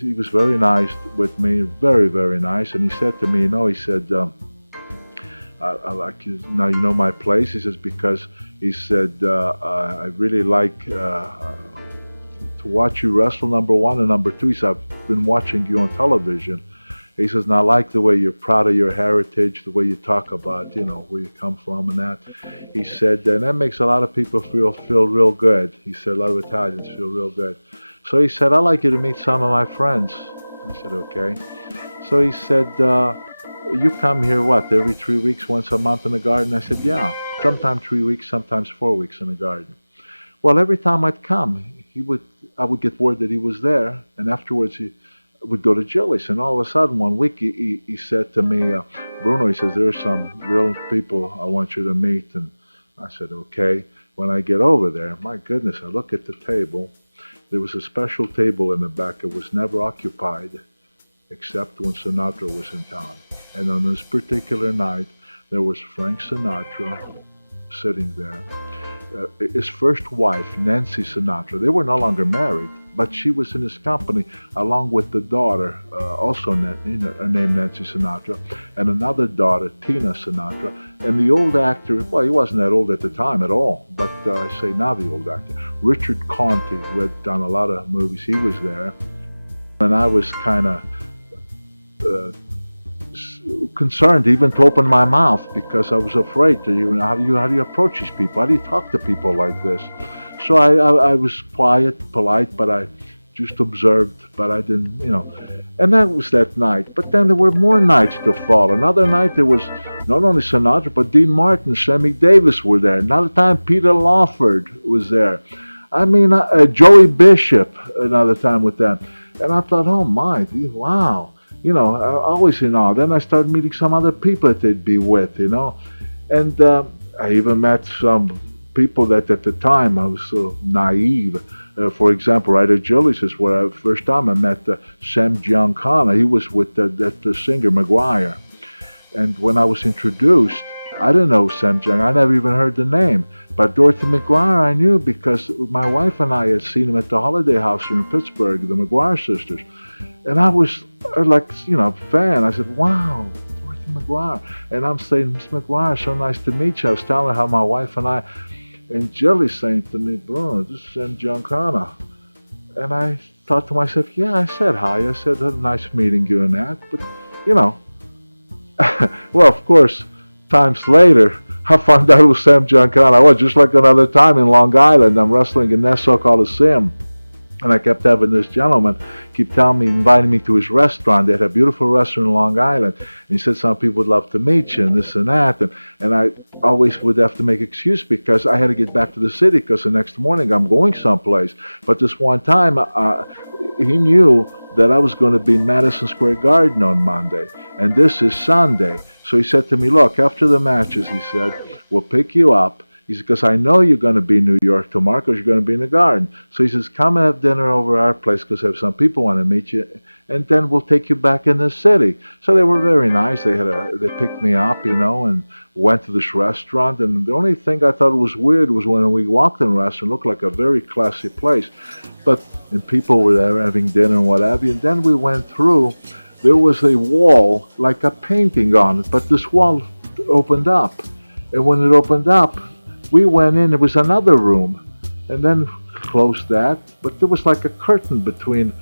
he was very nice with me, very, very nice. And he said to me, he said, I like you, now you know my place. He says, because he said, I really like to watch you wrestle, number one. And number two, he said, I've been watching you on television. He says, and I like the way you're proud of your heritage, the way you talk about, where you come from and that. He said, and that makes a lot of people feel real good. He said, a lot of Italians feel real good. So he said, I'd like you to meet some of my friends. I said, okay. So he said, you come here, every 3 weeks, once a month in the garden? I said, yeah. Sometimes 3 weeks, sometimes 4 weeks in the garden. Well, every time I'd come, I would get word that he was there, and afterwards he would go to Julie's, and all of a sudden one week he said to me, Bruno, he says, there's some real people I want you to meet. And I said, okay. When I get over there, my goodness, I look at the table. There was a special table in the back. It was never occupied except when Sinatra was in town. And on this particular night, there was Frank Sinatra sitting there. His first wife, Nancy Sinatra, they were no longer married. but she was in his company along with the daughter, also named Nancy Sinatra, and another daughter, Tina Sinatra. And the old actor, well, he wasn't that old at the time at all, but I say now the old actor, Richard Conte, who had done a lot of movies, he was there. And I was kind of concerned even to open my mouth because I was afraid to even, how do you approach these people? How do you talk to people like this? So I was quiet, polite, but I just observed, but I didn't, And that was that night. But then there were more nights to follow. Another night there was not only Sinatra, but Dean Martin, Sammy Davis were there. Another time Peter Lawford was there. I mean, Joey Bishop, another time with them. And I thought, oh my, wow. I always in awe. Then I started meeting some other people that they'd be with, And I even met some people that at the time I was so naive. For example, right at Jullius's, where first time I met Sam Giancana. He was with the singer McGuire. And when I was introduced, I didn't know Sam Giancana. I never even heard the name. But Dorothy McGuire I knew because my wife and I had seen him at the Holiday House here in Pittsburgh, the McGuire sisters. And I was like, fan. I said, wow, Dorothy McGuire. And I'm saying, Miss McGuire, so nice to meet you. I was telling her how my wife and I, and Jilly's saying to me, Bruno, this is Sam Giancana. And I thought to myself, yeah, I said hi. I said, nice meeting you and that. But, well, of course, times later, I found out it was Sam Giancana. Well, just like another time in Long Island, I'm wrestling in Nassau Coliseum. And I kept having this gentleman keep telling me, inviting me to his restaurant. They had a beautiful restaurant in Long Island. And he said, some people would love to meet you and this and that. And I always would have to make excuse because I had to get back to the city because the next morning I'm going someplace. But this one time, he knew that I was going to be in Madison Square Garden on Monday. And this is Sunday. So he said to me, look, after the matches, he said, we'll pick you up. He said, because I know you're going to be in New York tomorrow because you're going to be in the Garden. So he says, come and have dinner over our place because I have some people want to meet you. And then we'll take you back in the city. So they were very nice. They picked me up, and went to this restaurant. And the only thing I thought was weird was when we walked in the restaurant, it looked like a very classy place. And people were there having dinner and what have you. And then we went through. There was a wall, like a painting on it, but this wall opened up. And when it opened up, we went in, there was another room, and then closed that, but there was like a curtain between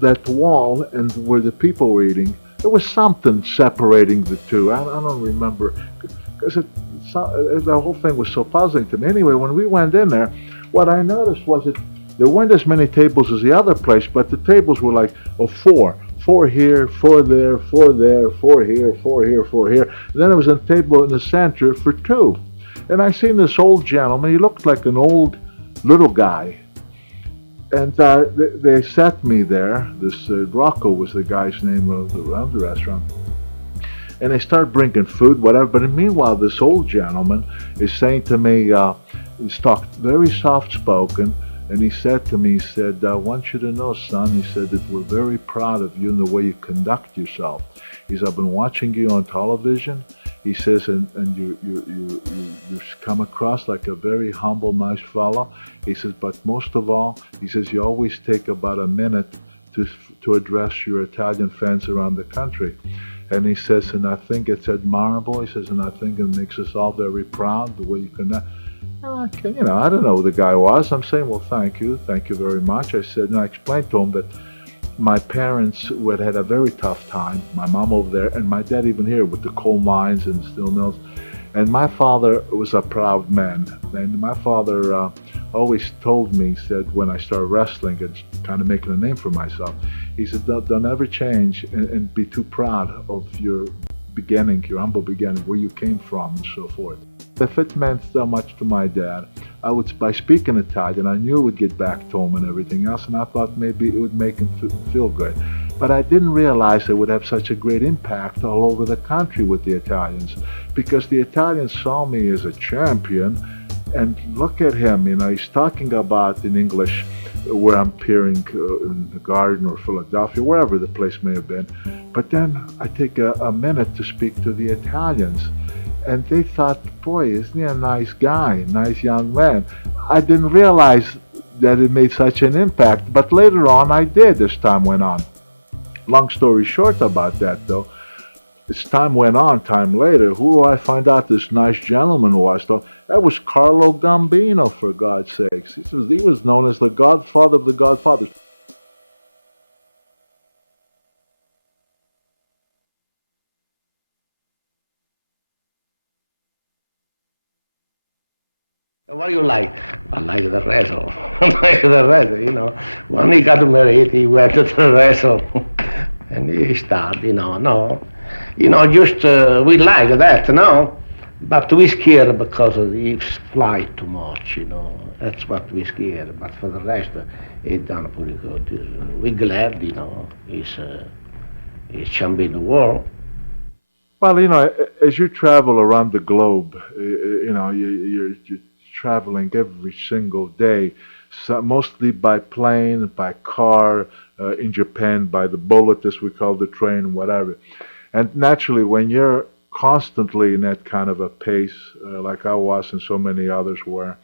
that wall and where the people were eating. There was something separating the two. I don't remember, because the whole thing was so puzzling to me. Anyway, when we went in there, what I noticed was that there weren't as many tables as the other place, but the tables were like, four. 4 here, 4 there, 4 there, 4 here, 4 here, 4 here. And then there was a table in the center for 2. And I seen this old gentleman. He looked like an old little guy. And they sat me there. This Rocco was the guy's name around the restaurant. And they started bringing food, whatever. But meanwhile, this old gentleman is saying to me, he's talked very soft-spoken. And he said to me, he said, I want you to know, son, he said, that we're very proud of you and the way you conduct yourself. He said, I've been watching you on television. He says, and you come across like a very humble, nice fellow. He says, but most of all, he says, you always take about a minute to address your Italian fans around the country. And he says, and I think it's admirable. He says, and I think it makes us all very proud, the way you conduct. I don't know who the guy was. I'm saying, well, thank you very much. I said, and I explained to him that my parents had a very tough time, my mom over there, and my dad even here with the coal mines and steel mills. And my father was a proud man. And my father always told me, he said, when I started wrestling and kind of making a name for myself, he said, don't ever change and be too proud of your beginning, your humble beginning, where you came from and so forth. If it meant so much to my dad, by speaking Italian, I knew it would get back to him and everything else, and I thought maybe it would make him feel good. But I didn't realize it would have such a great impact all over the country with the Italians, because the Italians saw me as a champion, and look at him, he's talking about in English where I'm appearing in the Garden or Philadelphia, wherever the place may have been. But then I take a minute to speak to the Italians. And they thought, boy, isn't he a nice guy, nice young man? I didn't realize that it made such an impact. But later on, I did as time went on. Long story short about that, though, as time went on, time later, who do I find out this nice gentleman was? That was Carlo Gambino, for God's sakes. He was known as the godfather of the godfathers. What do you like? I like the wrestle. I like the wrestle, you know. When he got married, he went to the wrestle. And he started, no. Just we like that, no. But we scared because he fly too much, That's what we scared. But for the rest, he done pretty good. We glad, he's champion of the world. Well, as you travel around the globe, you're traveling every single day, mostly by plane, by car, in Japan by the bullet, as we call the train, whatever. And naturally, when you're constantly in that kind of a pace, like I was and so many others were,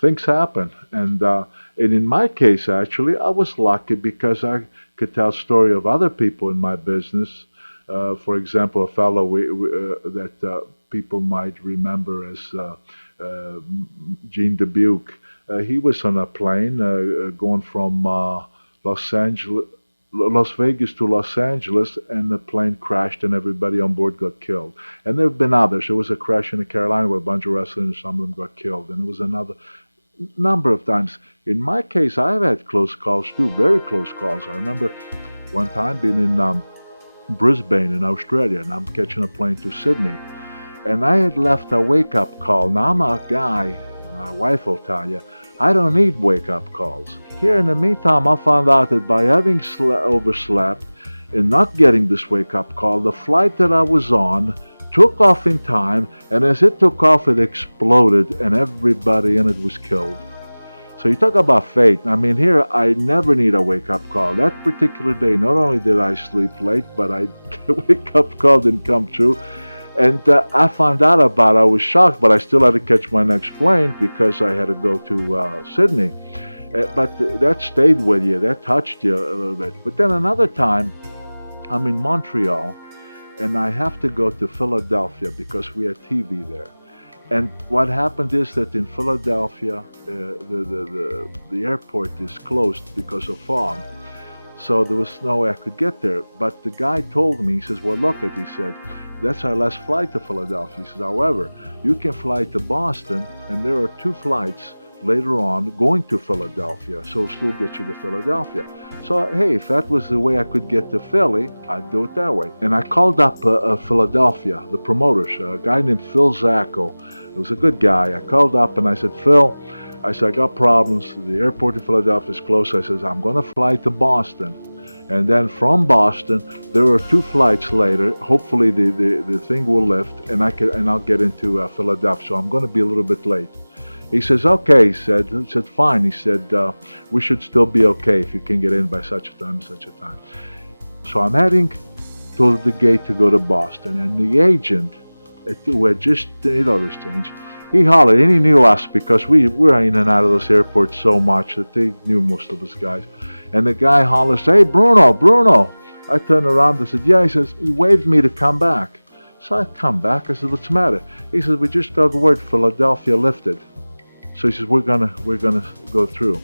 things happen. And in my case, actually, I was lucky because I could tell story of other people in my business. For example, a fellow that people might remember as Gene Dubuque. He was on a plane going from Las Vegas to Los Angeles, and the plane crashed and everybody on board got killed. And there have been others. There was a crash in the Carolina where a bunch of wrestlers, some of them got killed. And it was another number of times. In my case, I've had close calls too, very close calls. I remember one time being in Brisbane in Australia, and I'm catching a plane to Sydney. And I had left a wake-up call. Now, I'm a guy, my wife will tell you, I don't need wake-up calls. Here in the meantime, I found out that by having overslept and not getting this wake-up call, the flight that I was on took off in time, and as it took off, it exploded, and everybody in it was killed. So you talk about fate. I mean, here, I never need a wake-up call. That particular day, not only did I sleep late, but the wake-up call didn't come true. And I found out about it. I was shocked, but I still had to catch my next plane because I had to go to Sydney. But that stayed with you. That touched you a little bit. But then another time, I'm in Montreal, and I have to go to Philadelphia because we had TV there. And what happened is that in Philadelphia, the airport is closed because of fog. So there was no way I could get there. But the guy told me, he says, well, look he said, that's our last flight to Philadelphia. He says, however, you can fly to Boston, and there are 2 flights later on going to Philadelphia, so it'll still get you to Philadelphia. So, hey, if that was the way I could get to Philly, I'd do it that way. And I called up Philadelphia, the promoters, a guy named Phil Zacco. He was a good guy. I called up and I said, Phil, I got problems. The airport in Philadelphia is closed. I said, I'm going to fly to Boston. And then from Boston, there are 2 flights later. Hopefully the thing will lift, and I'll get into Philadelphia. So I'm going to be a little bit late. He says, okay, he said, fine. He said, we should still be okay if you can get in by such a time, such a time. So I'm heading to the gate to go to Boston, and the agent, who had just, this change, he hollered, and he knew us because we were in and out of those airports so much that they knew most of us guys. And the guy hollers, hey, Bruno. I turned around and said, yeah. He says, he waved me to come back. So I come back. I said, what's the matter? He says, we just got word Philadelphia lifted. So he says, we're gonna go through.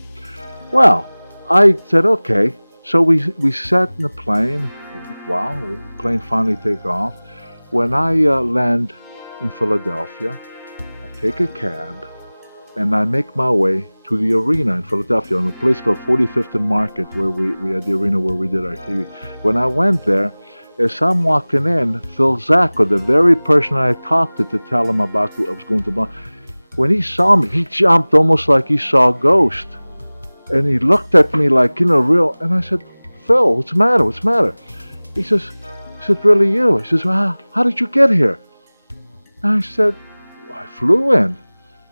Well, I said, okay. So we sat in the plane. Wow, the plane finally take off. When I land in Philadelphia, I take a cab and I make my way to the arena in Philadelphia, in a place called 45th and Market, where we had the arena where we did our TV. When I went there, as I'm walking in, Phil Zacco, the very person I talked to tell him about who I was going to Boston, when he saw me, he jumped almost like he saw a ghost. And he looked at me like, real, and I said, Phil, what's the matter? What's the matter? He says, really you? He says, well, how did you get here? And I said, well, I flew in.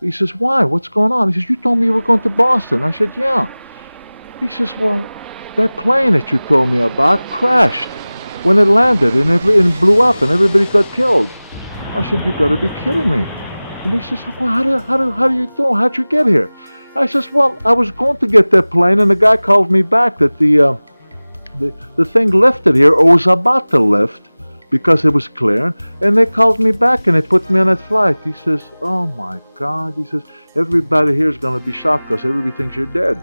He says, why? What's going on? He says, you told me you were going to Boston. I said, yeah. He says, well, that plane that you told me about crashed when it landed and it blew up and everybody got killed. I said, you got to be kidding me. And he says, well, how do you do? How'd you get here? I says, well, I was going to get that plane, and the guy called me back that the thing lifted here, or was about to lift, because it was clear, and they called me back and they put me on that flight. He says, oh my God, he says, everybody here is going to be shocked because everybody thinks you're dead.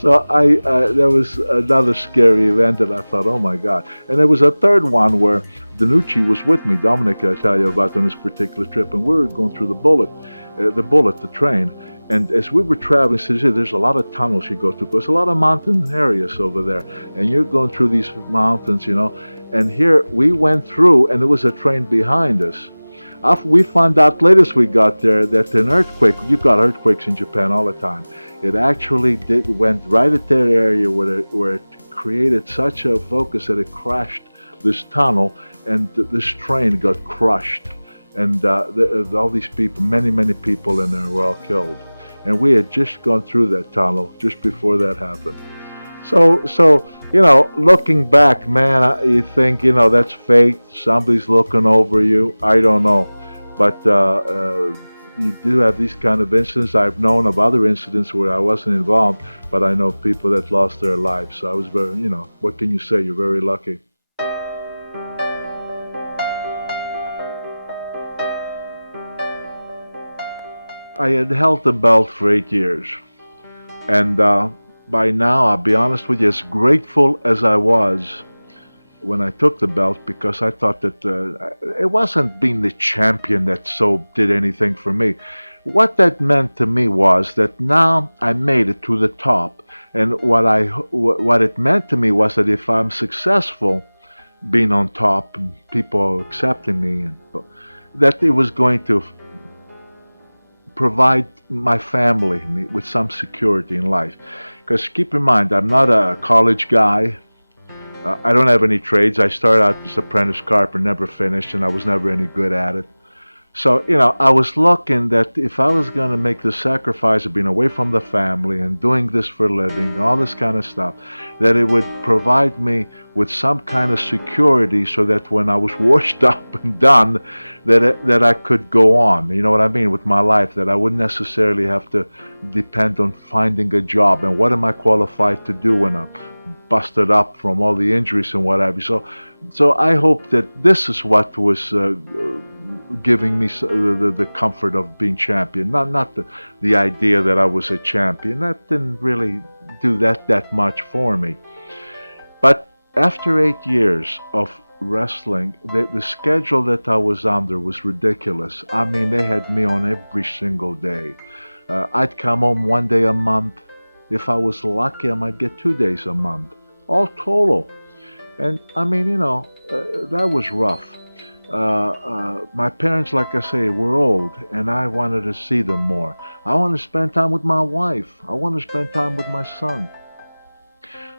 So that was another scary event that I thought, oh my God. And there was a third one where Danucci was with me, Dominic, I tell you about on this particular trip, and we were going through the train. And as we were traveling, there's a lot of tunnels you go through. There's a lot of mountain areas over there, and you're going through these mountains, you know. And here we went through, and there was a train behind us. We found out later as we got there that an earthquake, you got earthquakes in Japan all the time. It actually went right at that area where it created such a focus that it crashed this tunnel, and this train got crushed. And all these people, many people in there were all killed. And we had just gone through that tunnel just before that happened. So you know, looking back, man, you think, you know, that's fate. Somebody's looking over you. I don't know. But you do have these kind of incidents. I've known of other incidents where I wasn't involved, but I know people that lost their lives. So I was very, you know, what can you say? You're very lucky. I had held the belt for 8 years. And by now, I'll be honest with you, as grateful as I was when I took the belt, because I thought that it wasn't being the champion that so did anything for me. What that meant to me was that now I made it to the top, and what it meant to me was that if I'm successful being on top and people accepting me, and that it was going to provide my family with some security in life. Because keep in mind, I'm not a college guy. I don't have any trades. I started out as an apprentice carpenter, never finished, and I was never any good at it. So, you know, I was looking that if I was going to make the sacrifice of being away from the family and doing this for a living, all this kind of stuff, that it would provide me with some kind of security so that when I was washed up and done, that I could go on, you know what I mean, with my life, that I wouldn't necessarily have to depend on finding a job. And what am I qualified to do when I'm busted up from all the injuries and what have you? So I hope that this is what was giving me the comfort of being champion, not the idea that I was a champion. That didn't really do that much for me. But after 8 years of wrestling, the schedule that I was under was ridiculous. I mean, they had me on every single day. I'd come home 1 day a month. If I was lucky, I might get 2 days a month, all total. And I mean, you know, that was rough. My parents, like I say, were old, and I wanted to see them more. I want to spend time with my wife. I want to spend time with my son.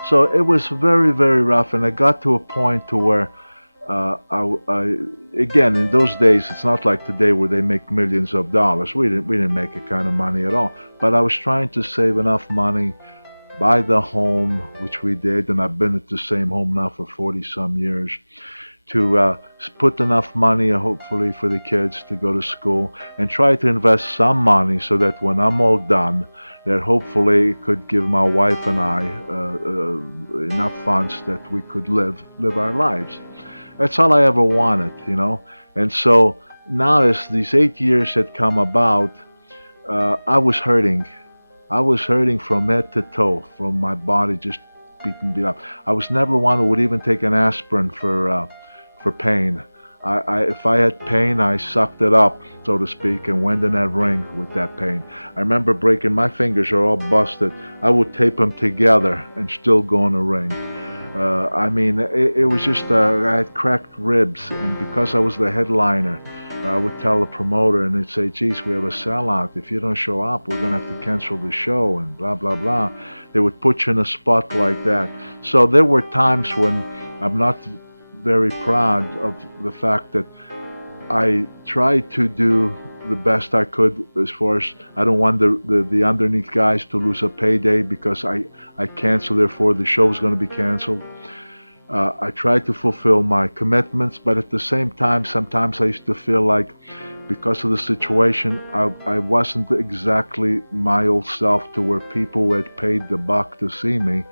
So it was very, very rough, and I got to a point to where, again, in those days, it's not like today where they make millions of dollars. We didn't make that kind of money at all. But I was trying to save enough money, buy the home, which we did, and I've been at the same home now for 40-some years, to put enough money, hopefully, for the kids to go to school, and try to invest some money so that when I'm all done, that hopefully it could give my wife and I enough funds that we could live our lives. That's all I ever wanted, you know. And so now, as these 8 years had come about, I was hurting. I was hurting from head to toe, from my body just beat up. I was never one who would even take an aspirin for pain. If I had pain, I sucked it up, so to speak, and went in that ring with that pain. I remember breaking, my fingers are all busted. I would tape them together and still go in the ring. I mean, it was just, I had cracked ribs, and because I was the headliner, I would tell the promoter, and they'd say, geez, we have a sellout. If you don't show up, we're going to have to cancel the show, and blah, blah, blah. They would put you in a spot like that. So there were times when I'm not very proud of the fact that I tried to do the best I could, as far as I don't want the underneath guys to lose a payday because I canceled, therefore the show's going to be canceled. I tried to fulfill my commitments, but at the same time, sometimes I used to feel like because of the situation, I wasn't exactly my old self to where people who had paid the buck to see me,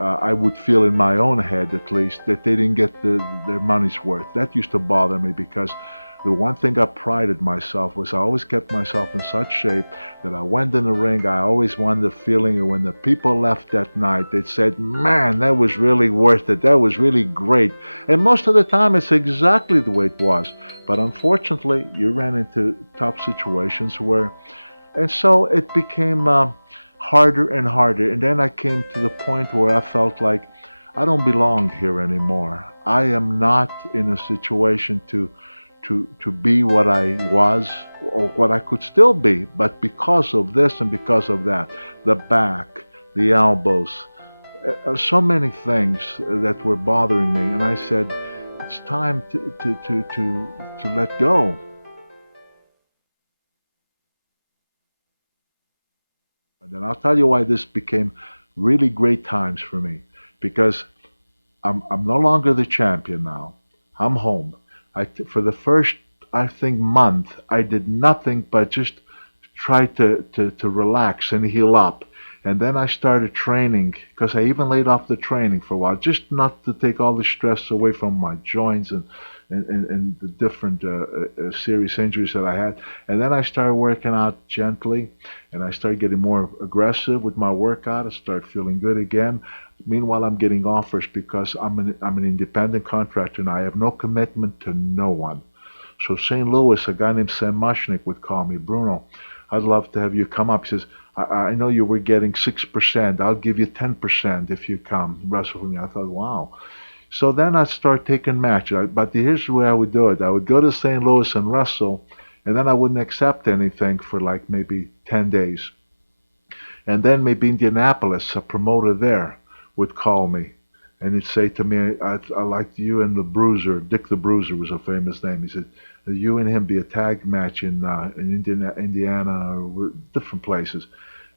I would feel in my own head at least that they didn't get their money's worth. That used to bother me because the one thing I prided myself was I always kept myself in such shape that I went in the ring, I always wanted the feeling, and when the people left that night, they said, man, that was really worth it, that was really great. And most of the time, it's exactly the way it was. But unfortunately, you ran into tough situations where, and so it became harder and harder. And then I came to the point where I felt like I don't belong here anymore. I am not in a situation to be what I was or what I could still be, but because of this and because of that, the back, the elbows, so many things that were bothering me, and I said, it's time to let go. And then I'll tell you why this became really great times for me, because I'm no longer the champion now. I'm home. For the first, I think, month, I did nothing but just try to relax and heal up. And then I started training, because I even laid off the training for a while, just not to take all the stress away from my joints and the different serious injuries that I had. And then I started working out gently, and I started getting more aggressive with my workout. I started feeling good again. Meanwhile, I'm getting offers because I'm an independent contractor and I have no commitment to no one. So St. Louis, a guy named Sammartino would call me, Bruno, I'd love to have you come up. He says, I know you were getting 6%. I'll give you 10% if you come wrestle for me. I thought, wow. So then I'd start taking matches. But here's the way I would do it. I would go to St. Louis and wrestle, and then I wouldn't accept anything for like maybe 10 days. And then maybe Indianapolis, a promoter there, would call me, and he'd say to me, I liked you and the Bruiser. Dick the Bruiser was a famous name. He said, you and him be a tag match in Indiana or different places.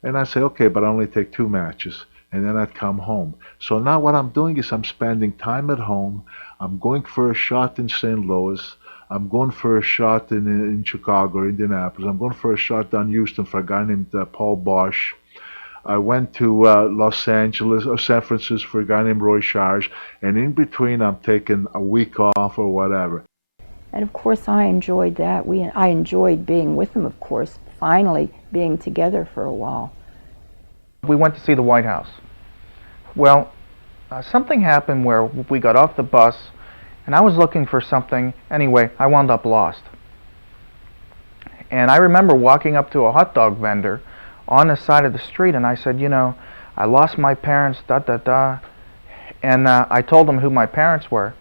And I'd say, okay, but I only take 2 matches. And then I'd come home. So now what I'm doing is I'm spending time at home. I'm going for a shot in St. Louis. I'm going for a shot in Chicago or Indianapolis. I'm going for a shot down Houston for a guy named Paul Bosch. I went to Los Angeles or San Francisco for a guy named Roy Shires, and in between I'm taking a week off or whatever. And of course I enjoyed that. I enjoyed being with him, of course, finally being together for a while. We went to see the White House. Well, something happened where we got off the bus, and I was looking for something. Anyway, I wound up lost. And I remember walking up to a hot dog vendor on the side of the street, and I said, you know, I lost my parents, and I told him who my parents were,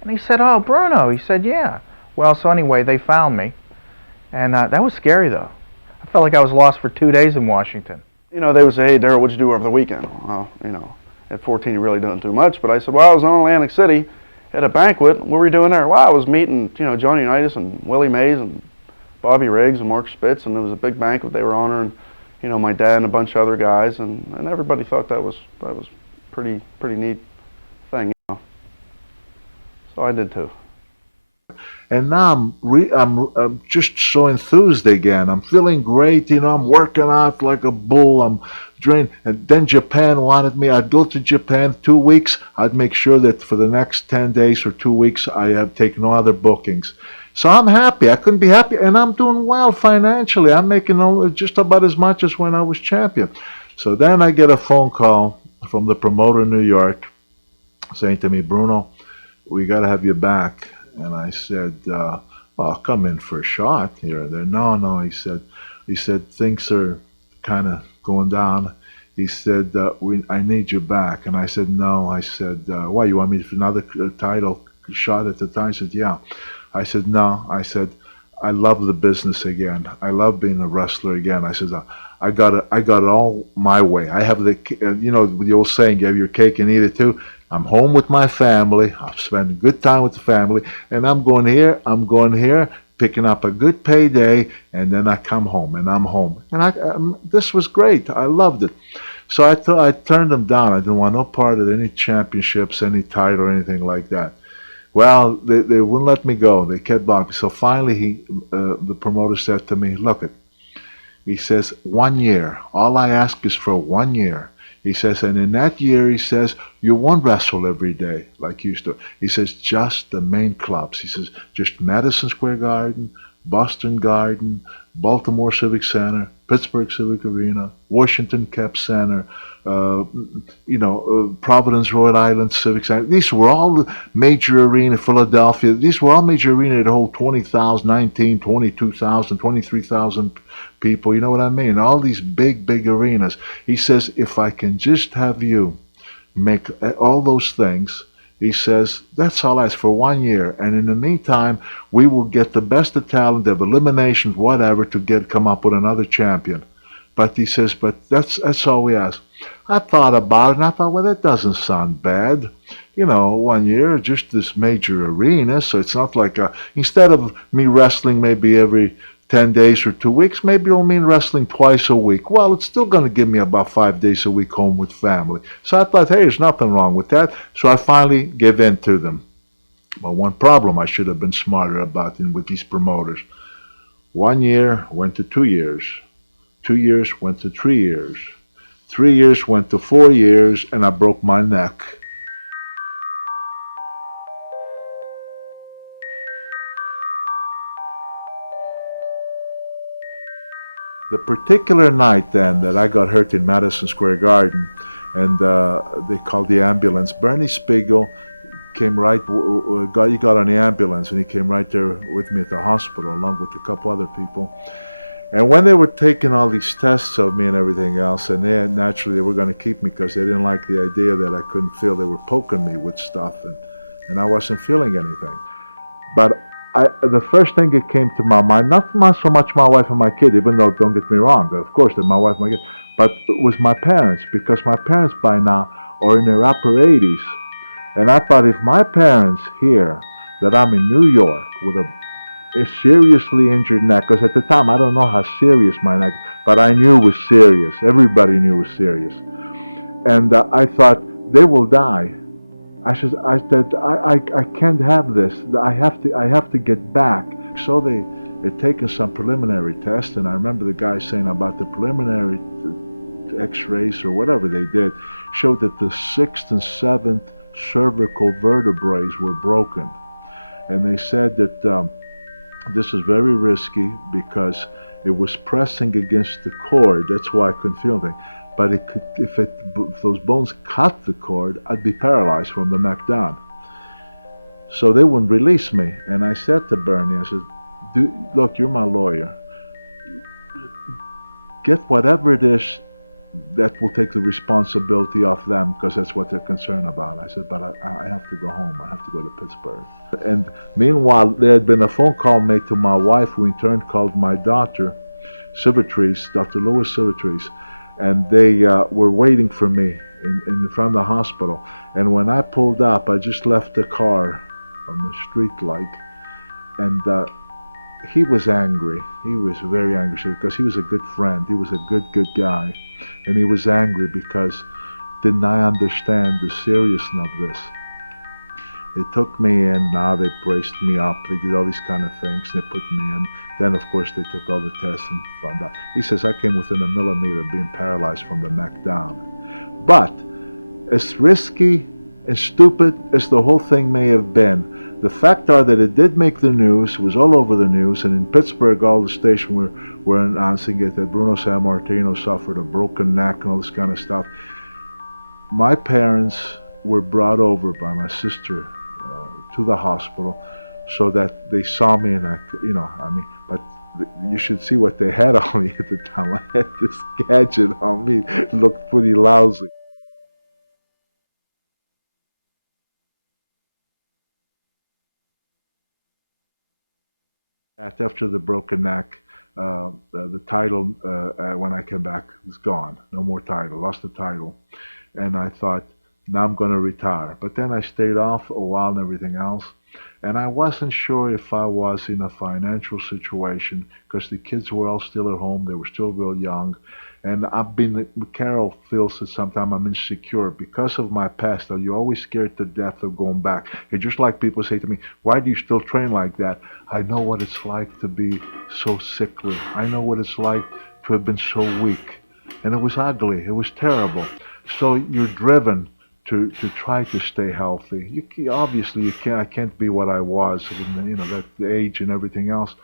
and he said, oh, Bruno. He said, yeah. Well, so anyway, they found me, and that was scary, though. I felt like I was lost for 2 days in Washington. You know, they would say, hey, Daryl, what'd you do over the weekend? Well, you know, at 14, you really don't do much, but I said, well, I was in Atlantic City at a banquet. What were you doing there? Well, I was meeting, you know, Johnny Unitas and Willie Mays and Bobby Riggs and Mark Spitz, and there was a big banquet. They were honoring, you know, my dad and a bunch of other guys, and everybody thought that was pretty neat thing, you know. So I did too. And now I'm just so enthused again. I'm feeling great, you know. I'm working out like a bull. I'm drained. And then Japan wanted me. I'd go to Japan 2 weeks. I'd make sure that for the next 10 days or 2 weeks, I have taken no other bookings. So I'm happy. I couldn't be happy, and I'm doing well financially. I'm making just about as much as when I was champion. So then I get a phone call from the promoter in New York saying to me, Bruno, we got to have you back. And I said, well, I'll come in for a shot here or there. No, he said, things are kind of going down. He said, I need you back. And I said, no. I said, why, you want me for another title shot at the time? He said, yeah. I said, no. I said, I love the business again. I love being a wrestler again. I said, I got it all my way. I have you know, the old saying, you have your cake and eat it too. I'm home with my family. I'm spending good time with the family, and I'm going here, picking up a good payday, and then I come home, and I'm home. And this was great. I loved it. So I turned them down. I didn't want no part of any championships, any title, or anything like that. Well, they wouldn't let me go. They kept bugging me. So finally, the promoter said to me, "Look, he says 1 year. All I ask is for 1 year." He says, and in that year, he says, you won't wrestle every day like you used to. He says, just the main clubs. He says, just Madison Square Garden, Boston Garden, Baltimore Civic Center, Pittsburgh Civic Arena, Washington Cap Center, Providence, Rhode Island Civic Center. These were all the major arena, Philadelphia. These were all major arena that hold 20,000, 19, 22,000, 23,000 people. You know what I mean? All these big, big arenas. He says, if I can just have you make all those things, he says, that's all I ask for 1 year. And in the meantime, we will get the best of talent, of eliminations, whatever, to come up with another champion. But he says, but that's all we ask. I thought about it, and I thought, well, that doesn't sound bad. 1 year, just this major arena, so it's not like instead of me wrestling maybe every 10 days or 2 weeks, maybe it'll mean wrestling twice a week. Well, it's still going to give me about 5 days a week home with family. So I thought, hey, there's nothing wrong with that. So I finally gave in to them. But one problem I should have been smarter about with these promoters. 1 year went to 2 years. 2 years went to 3 years. 3 years went to 4 years, and I broke my neck. The particular night then that I got hurt in Madison Square Garden, and they called the ambulance, Bernie Spiegel came he got on the ambulance, and he came right there with me at the hospital along with a couple other people. And when they were taking all these tests of me and everything else, and naturally they were going to keep me because they didn't like the idea that I couldn't feel. They were poking me with stuff, and I wasn't feeling anything. But the first thing that came to my mind, not so much my wife and my kid, even though, don't get me wrong, of course they're my wife and my kid, but it was my parents, because my parents by now are in their upper 80s. And I thought, if my parents hear that I'm in New York with a seriously injured neck, because at the time I don't know how serious my neck, but I knew it was serious. Everybody knew it was serious. And I thought, they will die. I said, I can't have this. I have to get back. So they had taken some preliminary tests, and I remember the guy saying about the preliminary x-rays or whatever they did showed that the 6th and 7th cervical vertebrae were broken. And they said that this was very risky because it was pressing against the cord. That's why I couldn't feel anything. But if those bones cut the cord, I'd be paralyzed from the neck down. So they wouldn't release me. And I said to Bernie, I said, look, you're my lawyer. Get whatever it is that will take the responsibility off them, because that's what they're concerned about. I said, but I have to go home. I have to go to Pittsburgh. And meanwhile, there had been a phone call made to my wife, who in turn called my daughter, Civitrice, Dr. Louis Civitrice, and they were waiting for me in front of the hospital. And when I pulled up, I just left the car on the street light, and he was angry. He was very angry because he was a good friend. He was a good guy. And he was angry because didn't I understand the seriousness of this. They took me in, now they braced me up, they did all these kind of things, they put me in. Then of course they took all the tests and found out. He says I came within a millimeter of being paralyzed from the neck down. But as risky and stupid as the whole thing may have been, the fact are that it did make the news, was all over the news, and in Pittsburgh all the stations were announcing it, that Bruno Sammartino suffered a broken neck and all this kind of stuff. My parents were brought over by my sister to the hospital so that they saw me, and but you should see what they had on me at the time. I had this gadget on me. It looked pretty lousy. After the broken neck, the title, when I came back, was gone. No more title. Lost the title. And I thought, now I'm going to retire. But then I stayed off a while and everything else. And I wasn't sure if I was in a financial situation, because the kids were all still at home. They were still real young. And Carol feels that sometimes I'm insecure because of my past. You're always scared to death of going back. It's just like people say to me, why do you still train like that? I know what it's like to be so sickly. I know what it's like to have been so weak. And it was ugly. It was terrible. So you're driven to try to stay healthy. Obviously you can't. I can't be what I was, that the age and everything else.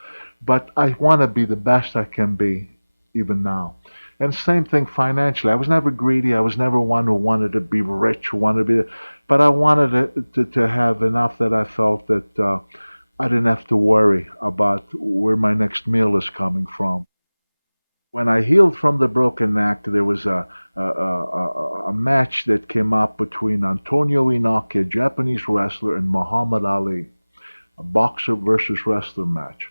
But I want to be the best I can be, even now. And same thing financially. I was never greedy. I was never one who wanted to be rich, but I wanted to have enough that I felt that I didn't have to worry about where my next meal is coming from. When I healed from the broken neck, there was a match that came up between Antonio Inoki, a Japanese wrestler, and Muhammad Ali, a boxer versus wrestler match.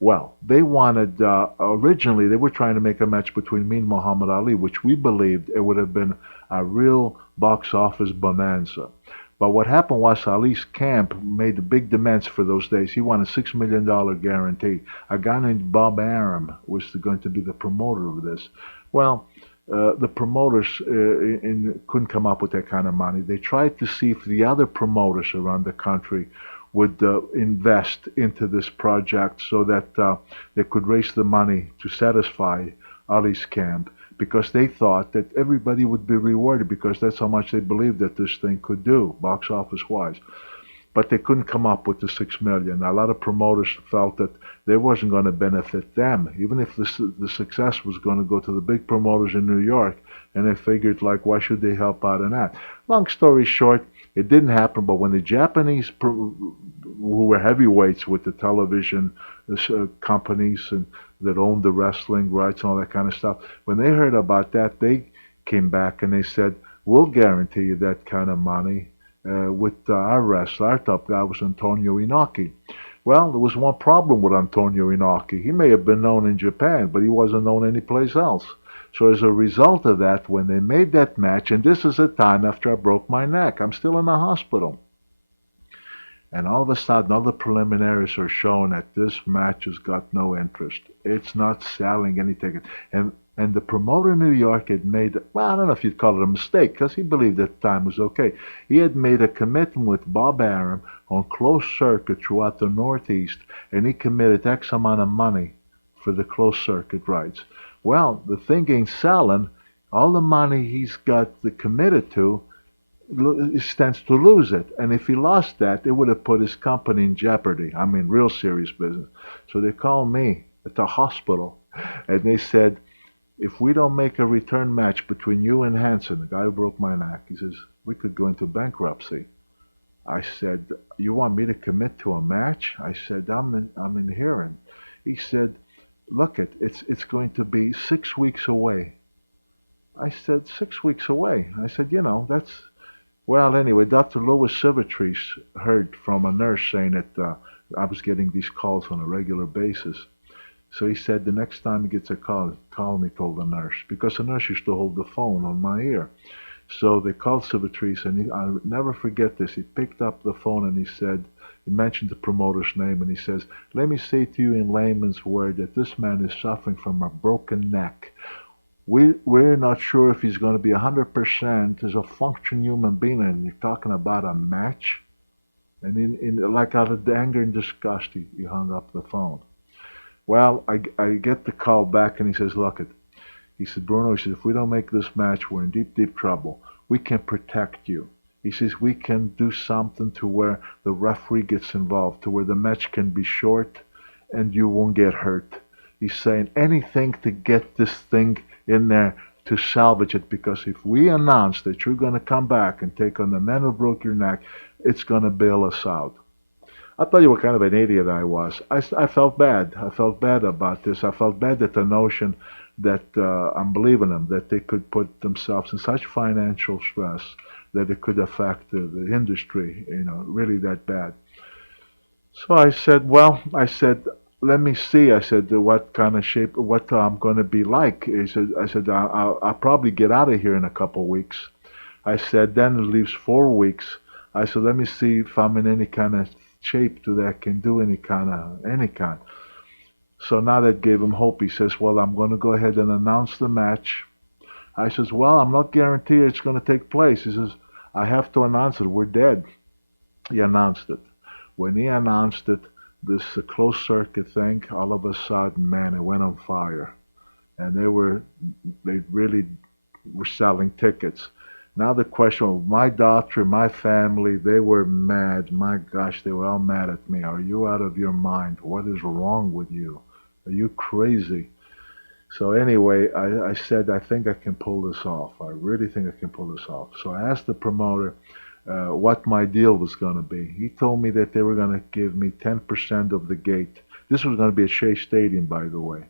Well, they wanted, originally, they were trying to make a match between me and Muhammad Ali, which we believed it would have been a real box office bonanza. But what happened was Ali's camp made the big demands for those days. He won a $6 million guarantee. A guy named Bob Arum was going to be the promoter of this. Well, the promoters couldn't come up with that kind of money. They tried to see if the other promoters around the country would invest into this project so that they could raise the money to satisfy Ali's camp, because they thought that everybody would be rewarded because that's how much they believed that this thing could do, box office wise. But they couldn't come up with the $6 million. A lot of promoters felt that they wasn't going to benefit them, even if the success was going to go to the big promoters in New York, and they figured, like, why should they help out in that? Long story short, it didn't happen, but when the Japanese, who were heavyweights with the television companies and that owned the wrestling rights and all that kind of stuff, when they heard about that, they came back and they said, we'll guarantee you that kind of money with our wrestler. Our top guy was Antonio Inoki. Well, there was one problem with Antonio Inoki. He may have been known in Japan, but he wasn't known anyplace else. So as a result of that, when they made that match, and this is a time after I broke my neck, I'm still in the hospital. And all of a sudden, all the preliminaries are showing that this match has got no interest. It's not selling any tickets. And the promoter in New York had made, well, I don't know if you'd call it a mistake, because he believed at the time was okay. He had made a commitment with Bob Arum on closed circuit throughout the Northeast, and he committed X amount of money for the closed circuit rights. Well, the thing ain't selling. All the money he's got committed to, he stands to lose it. And if he lost that, it would have put his company in jeopardy. I mean, real serious business. So they called me at the hospital, and they said, if we don't make a return match between you and Hansen, the guy who broke my neck, he says, we could go into bankruptcy. I said, you want me to commit to a match? I said, I'm in hearing. He said, look, it's going to be 6 weeks away. I said, 6 weeks away? I said, that's... Well, anyway, Dr. Louis Civitrice heard from a nurse saying that I was getting these calls on a regular basis. So he said the next time he gets a call me, told the nurse, because the nurse used to hold the phone on my ear. So they called Civitrice, and I'll never forget this. He picked up the phone and he said, he mentioned the promoter's name, and he says, let me say to you in layman's word that this man is suffering from a broken neck. We're not sure if he's going to be 100% as a functioning human being, and you're talking about a match? And like out of anger and disgust, he hung up the phone. Well, I get the call back, and he says, look, he said, Bruno, he says, if we don't make this match, we're in deep, deep trouble. We can protect you. He says, we can do something to where the referee gets involved, to where the match can be short and you won't get hurt. He's saying anything to get this thing in there to salvage it, because if we announce that you're going to come back and take on the man who broke your neck, it's going to bail us out. I'll tell you what kind of an idiot I was. I felt bad. I felt bad about this. I felt bad at the notion that I'm believing them, that they could put themselves in such financial stress that it could affect the industry, really that bad. So I said, let me see. I said, what kind of shape, what I'm going to be like. I said, I'll probably get out of here in a couple of weeks. I said, then it leaves 4 weeks. I said, let me see if I'm in any kind of shape to that can do any kind. So now that gave him hope. He says, well, I'm going to go ahead and announce the match. I says, well, I'm not guaranteed it's going to take place. He says, I have to announce it. We're dead. He announced it. When he announced it, this closed circuit thing, all of a sudden, man, it went on fire. And they really were selling tickets. Now the question of my daughter, my family, they were mad. My gosh, they were all mad at me. Are you out of your mind? What is wrong with you? Are you crazy? So anyway, I said, I think I can pull this off. I really think I can pull this off. So I asked the promoter what my deal was going to be. He told me that they were going to give me 10% of the gate. This was going to be at Shea Stadium, by the way.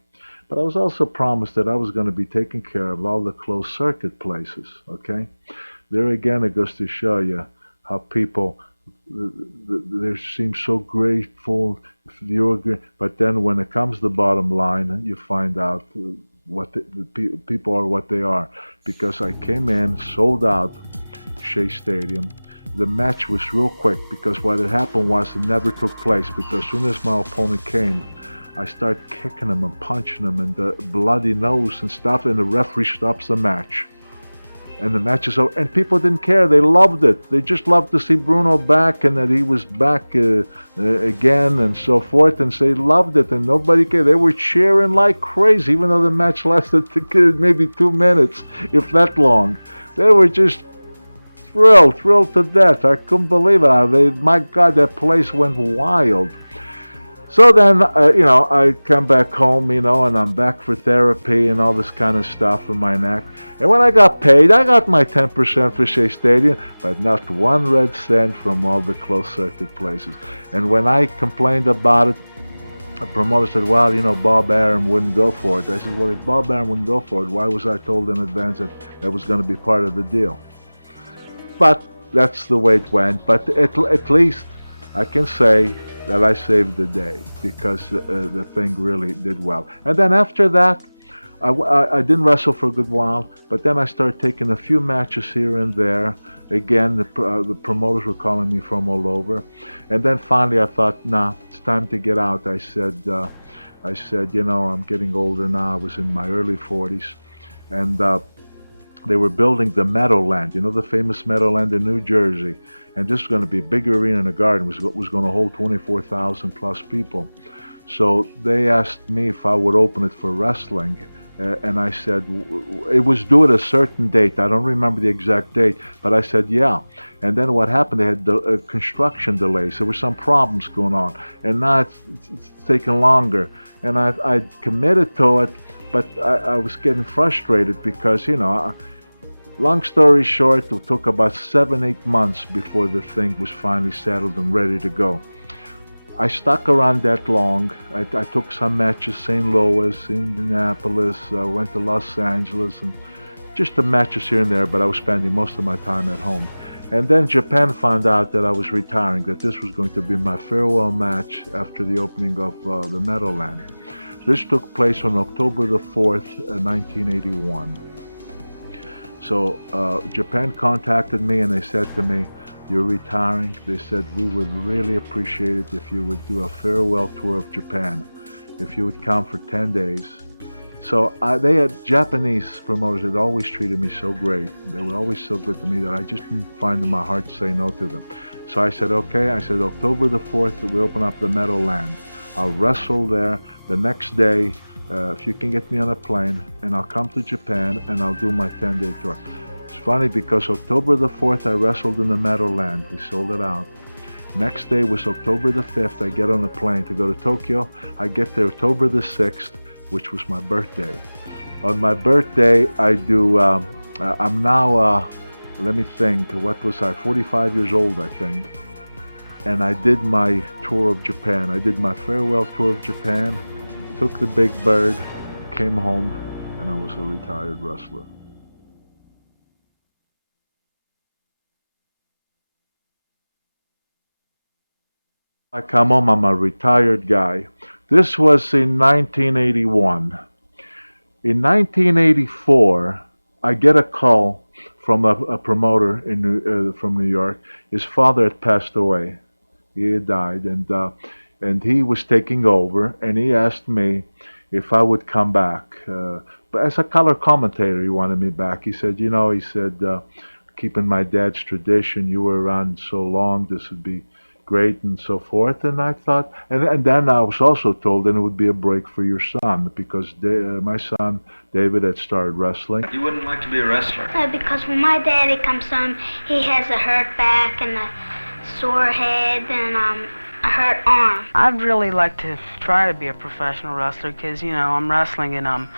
But I was also promised that I was going to be taking care of all the closed circuit places, okay? There again, it goes to show you how people, they seem so grateful, but then when it comes to the bottom line, you find out what the people are what they are. Because I came in, sold out Shea Stadium. The match was real quick because what had happened was it never took place, because as soon as my opponent came, I started kicking him and punching him in the bloody nose and stuff, and the referee stops the match. And the match is over, and people didn't care. They loved it. They just loved to see Bruno back and that he was back again and so forth, and so they loved it, and nobody cared. They were cheering like crazy, even though the match lasted maybe 2 minutes, if that long. They were just thrilled to death. I couldn't believe it. My God, that place went wild. So then, I come back home, and I'm back for therapy and all this kind of stuff in my neck. And when I got paid, I got my 10% for Shea Stadium, but not 1 red cent from all the closed circuit places. And when I complained about it, the promoter said, well, Bob Arum wouldn't go for it. I said, well, if Bob Arum wouldn't go for it, why was I told in advance that that was going to be part of the deal? But that's the way it went. But at least I can say that I saved the day, because the thing really did well. And then after that, I didn't wrestle for a good while, but then I started taking a few matches here and there. Again, the promoters were calling me from all over. And then finally I thought, nah, it's time to get out. I said, I'm getting older now. I was in my early 40s. And they were building the Meadowland, the famous Meadowland in New Jersey. And this was going to be a big arena in a garden. It was going to hold 24,000 plus people. So they asked me if I would open it for wrestling. And I said, it was due at a certain date. I don't remember the exact date, but I said, yeah. And then what happened, they had construction delays. There were some problems going on. And now it's taking longer. And I committed to it, but I was getting frustrated because, long story short, it took about 7-8 months before the thing was finally settled and ready to go. I stuck around that long. I took some matches, St. Louis, Indianapolis, went to Los Angeles, and just the matches here and there, but I was spending most of my time at home. And then Japan found out that I was retiring, that this was going to be my farewell match after the opening of the Meadowland. This took place on October the 4th, 1981. So Japan contacted me and they said to me, you're retiring. They said, we would really appreciate it if you would do a farewell tour of Japan, if you would come for 10 days. So they had Japanese promoters that always treated me so great. They were always so good to me that I just didn't find in my heart to say no to them. So I said, okay. I said, October the 4th, we open up the Meadowland. I'll wrestle there the next day. If you can get me on a plane, and I'll come to Japan and I'll do my 10-day tour. It's funny because October the 4th I wrestled in the Meadowland. We sold it out. Next day was October the 5th. I get on a plane to go to Tokyo. I get there October the 6th, which was my birthday. On my birthday, I do, I'm now, let me think, what was I, 45 years old, I think. And I did my tour of Japan. I did my farewell tour of Japan, took the big bird, came home, and I was a retired wrestler. I come home, I'm a retired guy. This was in 1981. In 1984, I get a call from a promoter from New York. His father had passed away. He had died, and and he was taking over, and he asked me if I would come back. But as a color commentator, he wanted me back. He said, keeping my dad's tradition, you were around so long, this would be great and so forth. And I thought, and then I was also told then it would be a break for your son, because my son David had started wrestling. You wouldn't like to be a wrestler? Because when my daddy comes home, he has a hurt back and a sore head and a hurt arm. I'd really like to try to be a professional wrestler because, I'm wrestling in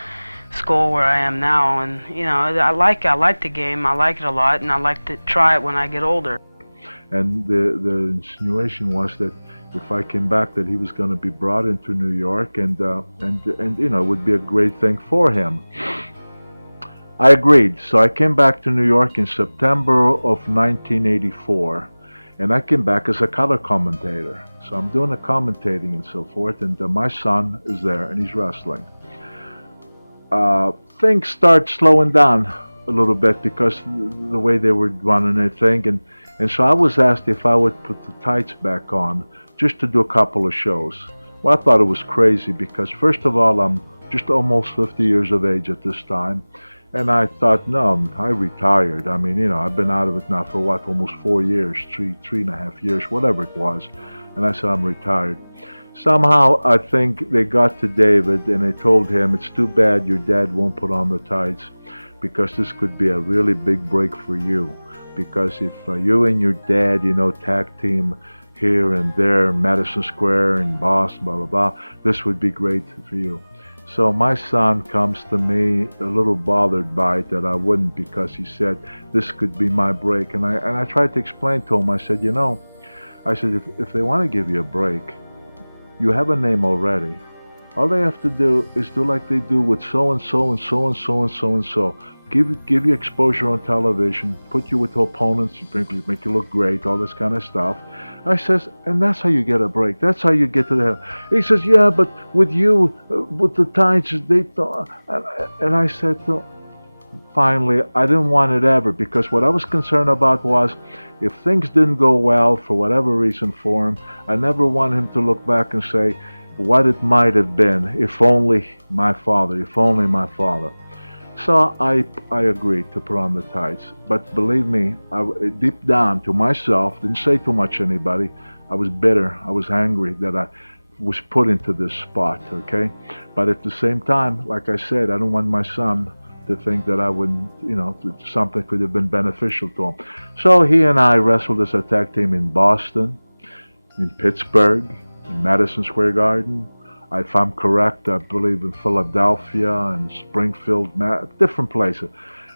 school where I am now, and, I like the game, I like it a lot, and I like to try it when I get older. And the insinuation was that if I came back, that he was going to be brought into New York, and it would be a great thing for him. I agreed, so I came back to New York in September of 1984, and I came back as a color commentator. So I'm doing the commentating and so forth, and my son is there, and he's wrestling. Things start slowing down a little bit because the way they were running their thing, and so I was asked if I would put the tights back on just to do a couple of shows. Well, I thought it was crazy because, first of all, I'm just almost 50 years of age at this time, and I thought, no, I retired. I mean, I've been out of it now for almost 4 years, three and a half years, whatever it was, and I said I'm retired. Somehow, I think they got to David and they told him, it's too bad your dad won't put on the tights because this could be a really big break for you. Because if you and your dad, tag team here and there, Madison Square and Boston, blah, blah, blah, this would be great for you. So my son comes to me a little bothered by it that I wouldn't, because he said, this could be my break. And I tried to explain to him, I said, if they want to give you a break, you have a name already. All they have to do is do like they do with so-and-so and so-and-so and so-and-so. Give you exposure on television, put you with opponents, make you look great, all this kind of stuff. I says, and that's how you get a break. That's how you get to the hell. He says, yeah, but with you, with the tights, they thought. And I said, finally, I didn't want it ever, because what I was concerned about was, if things didn't go well for whatever reason for him, I never wanted him to look back and say what it might have been, if only my father. So I agreed to put on the tights. But believe me, deep down to myself, didn't say too much to anybody, I was bitter, I was angry that I was put into this spot, okay? But at the same time, like I said, I don't want my son to think that I wouldn't, something could have been beneficial to him. So he and I wrestled as a tag team in Boston, in Pittsburgh, in Madison Square Garden. If I'm correct, I believe in Philadelphia and Springfield, different places.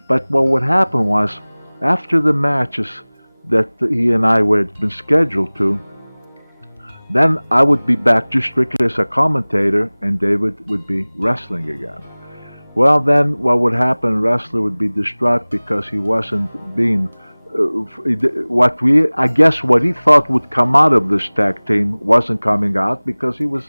But what would happen was, after the matches that he and I had been scheduled to, then I would be back just strictly as a commentator, and David would be wrestling again. Well, then what would happen, a wrestler would be distraught because he wasn't being, what he thought would come out of this tag team wasn't coming out, because he was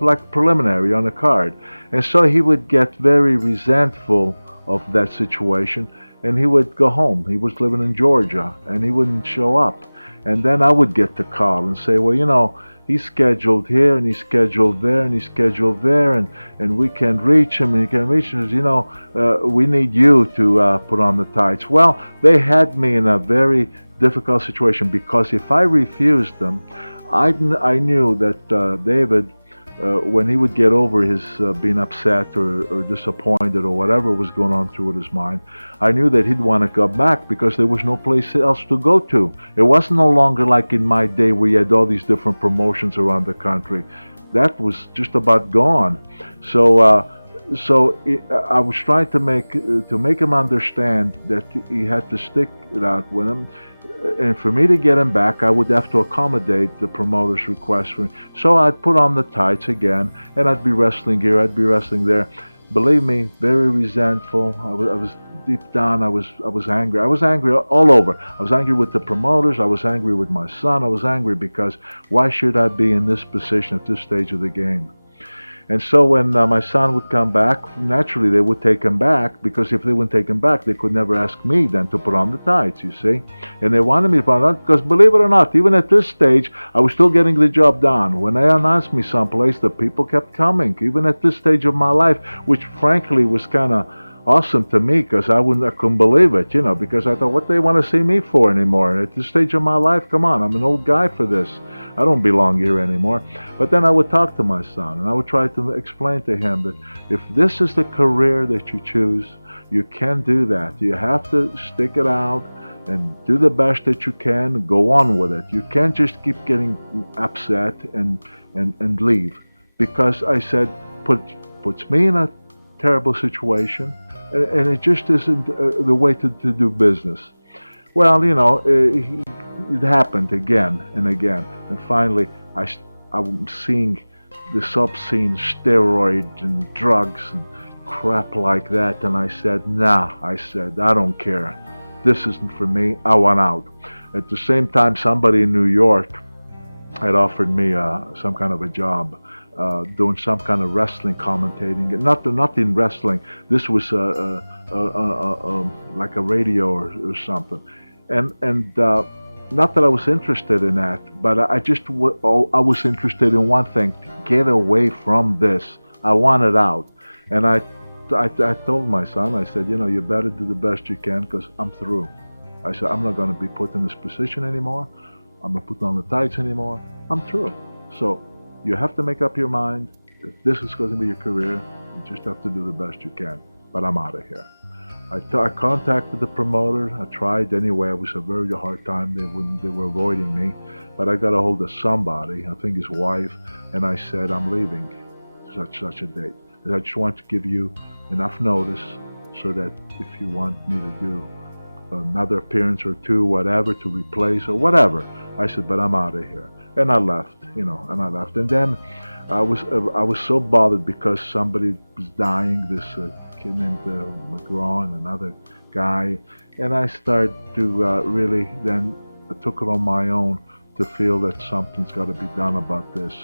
like preliminary on a card. And so he would get very resentful of that situation, and he would go home. He was living in Georgia, and he wouldn't show up. And then I would get the call and say, well, he's scheduled here, and he's scheduled there, and he's scheduled there, and we can't reach him, and he can't reach him. We need you to put on the tights. Well, they had me in a very difficult situation, because if I refused them, I knew that David, when he would get over his being upset or disappointed or whatever was going on through his mind, I knew that he'd want to come back, because there was no place else to go to. It wasn't no longer like in my day where you had all these different promotions around the country. That was just about gone. So I was trying to make him understand that he had to stick it out with him. And for me to get him back, I would have to accommodate the promoter's request for me. So I'd put on the tights again, and I'd be wrestling here, I'd be wrestling there. Believe me, very resentful. I was deep down, I was angry. I was angry all over. I was angry with the promoters, I was angry with my son, I was angry because why should I be in this position at this stage of the game? And so when my son would come back, naturally they would take him back, because if they wouldn't take him back, they could never ask me then to put on the tights, you see. And they wanted me to put on that, because believe it or not, even at this stage, I was still getting the job done. When they announced me someplace, the people kept coming, even at this stage of my life, which frankly was kind of awesome to me, because I couldn't believe it, you know, because I thought, what do they want to see me for anymore? And at this stage of my life, come on, I'm an old guy for this. I don't belong here anymore. But then I would talk to my son, and I would try to explain to him that if this is the career that you choose, you can do that. You have to stick it out and do the best that you can, and go on with it. You can't just keep getting upset and leave. Because I said, puts me in a terrible situation, and it just isn't the way to do business. Well, you know, it happened again and again, and finally I'm seeing this obscene steroids and drugs and crap like that, and I said, nah, I don't care. This isn't for me. I want out. At the same time, somebody in New York had offered me some kind of a job, doing some kind of wrestling commentating. Not in wrestling. This was like a radio or something. And not that I was interested in that, but I was interested in one thing: to get away from this. I wanted out, and I told my son, I said, you know, you better do the best you can, because I'm through. I said, I'm not going to be put in this position anymore. I'm not putting on the tights anymore. I'm through. So you have to make up your mind. If this is going to be your career, you just have to do the best you can. But I'm out of here. I contacted the promoter. I tried anyway. It was a very hard time. They were avoiding me. But I got a hold of somebody, I think his wife, and I said, I'm leaving such a date. And I just want to give you enough notice so that if you want me to do another appearance or two, whatever, to replace or whatever. I said, but I'm out of here. And I left, you know, and I left. And then I was so bothered because somebody was dying, this kid named McGraw and another guy. And I started to really then, I took it on my own to feel that something's got to be done about this.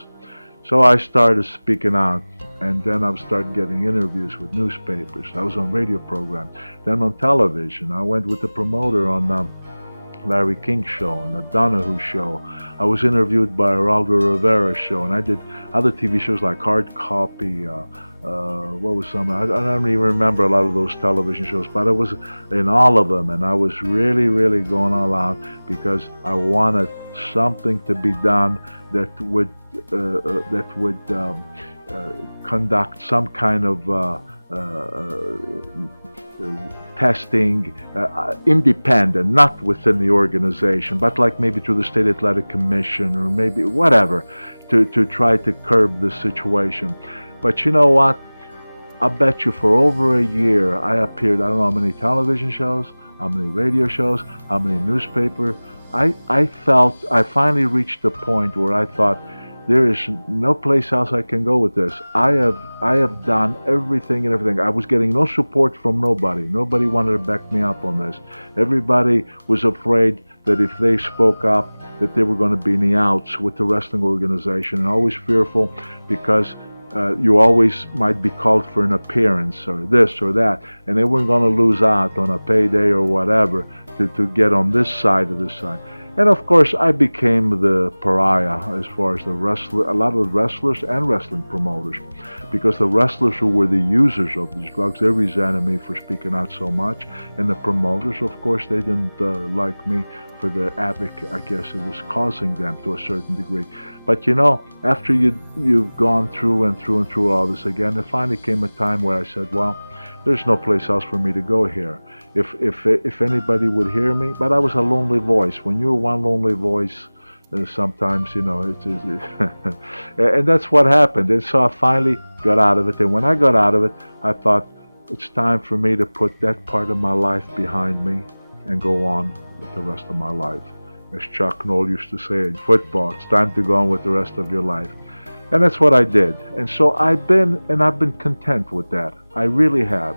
So I started speaking out, and then I started getting interviews with newspapers. I was on radio programs, then on television. I went with the promoter on Larry King's show and the Donahue show. I was interviewed by Geraldo Rivera's show, and I did other TV shows like Hard Copy. What was some? I don't even remember a lot of those television shows, but I was in all of them, and I was really, really going all out because I wanted something to be done that would conduct some kind of testing, independent, not within the organization, but like maybe through the State Athletic Commission or maybe whatever, to try to curb the situation. But you know what? I bet you for over a year I appeared, I don't know how many television shows, how many radio shows, how many newspaper. I felt I finally reached the point where I thought, there is no place else I can go with this. I have done everything and everything. I was getting no support from nobody. Nobody wanted to back me up on this. Everybody was afraid that if they spoke up, that there were going to be any outs with the wrestling organization, and always fearful because you always might be called for an appearance or this or that, and they weren't going to lose out on a payday or whatever to get on this side or this side. And of course, I became the pariah as far as a lot of the wrestlers and wrestling promoters, because the wrestlers who were the users of these drugs, they resented me for speaking out so much, and the promoters, of course, they didn't like me for the havoc, I guess, it was causing them to a certain degree. But you know, after you've gone through and through and through all this again, there finally came a time where I said, well, there's no place else for me to go here. If anybody would hear me, but I was a lonely voice. When you're one lonely voice, sometimes, you know, it's and that's what happened. And so I finally got out of it. And when I got out of it, I thought it's time for me to put that part of my life behind me and go on with the rest of my life. As Chuck Noll used to say in football, it's time to go on with the rest of your life. And that's what I did. And so I've been content with that. I really have.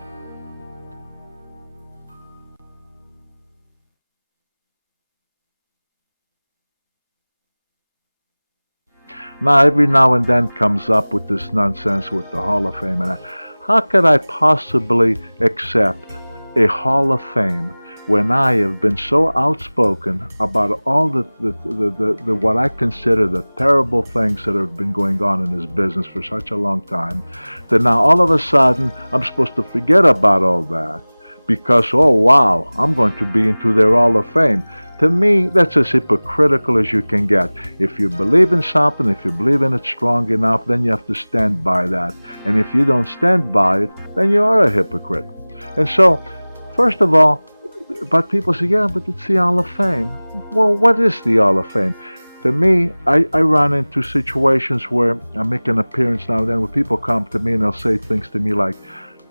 Now, every now and then comes up with this nonsense with the Hall of Fame. And how could I possibly accept a Hall of Fame when I have been so outspoken about all the what I consider the terrible things that have been going on in this business for such a long time, that now all of a sudden I'm supposed to forget about all that because, oh wow, I'm going to be into their Hall of Fame. To me, that's as hypocritical as you can get. If you believe in something, if you believe in it strong enough, then you have to stand by that. And if you don't stand by it, then you are a hypocrite. And so, first of all, but people say, yeah, but it's the Hall of Fame. Well, what is the Hall of Fame? To me, I run into situations where I make an appearance now and then where people come to me and they'll say things to me like,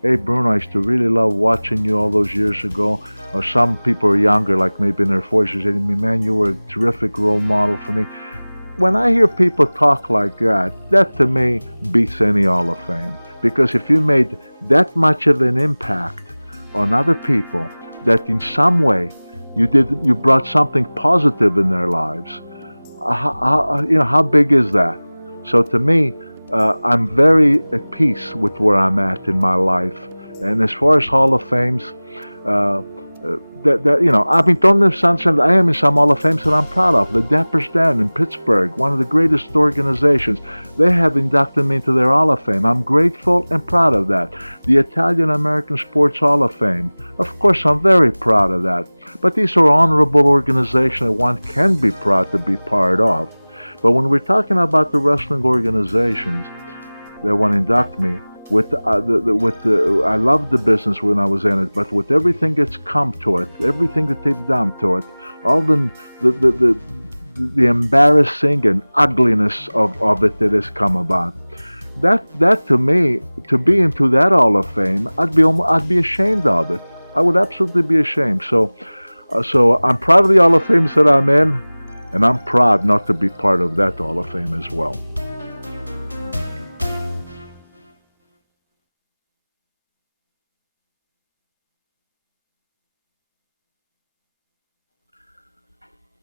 hey, Bruno, I used to really love watching you all those years ago. Or some people are younger, like maybe in their 40s, say to me, man, you were a terrific role model for me. When I hear people talk like that, that to me beats any Hall of Fame. Because if you made that much of an impact on other people, that in some way you brought something positive in their lives, how big is that? So to me, I'm very at peace with where I'm at in my life. And as far as Hall of Fames, I've been told in I am in some Hall of Fames that I'm proud of. The Dapper's Den in Pittsburgh, one of the greatest organizations, they have inducted me into their Hall of Fame. I'm grateful and proud of that. The Italian American Sports Hall of Fame, of course, I'm very proud of that. But these are honorable organizations that one can be proud to be part of. But when we're talking about the wrestling organizations that want to induct me, I loved the business when I was in it, but with everything that's come to it, everything that they've done to it, all the embarrassing and ugliness of it that has come about, that to me, to be into that Hall of Fame, I'd be ashamed of it. I would absolutely be ashamed. So I'm proud of the Hall of Fames that I'm in, and I'm proud not to be part of that Hall of Fame as well.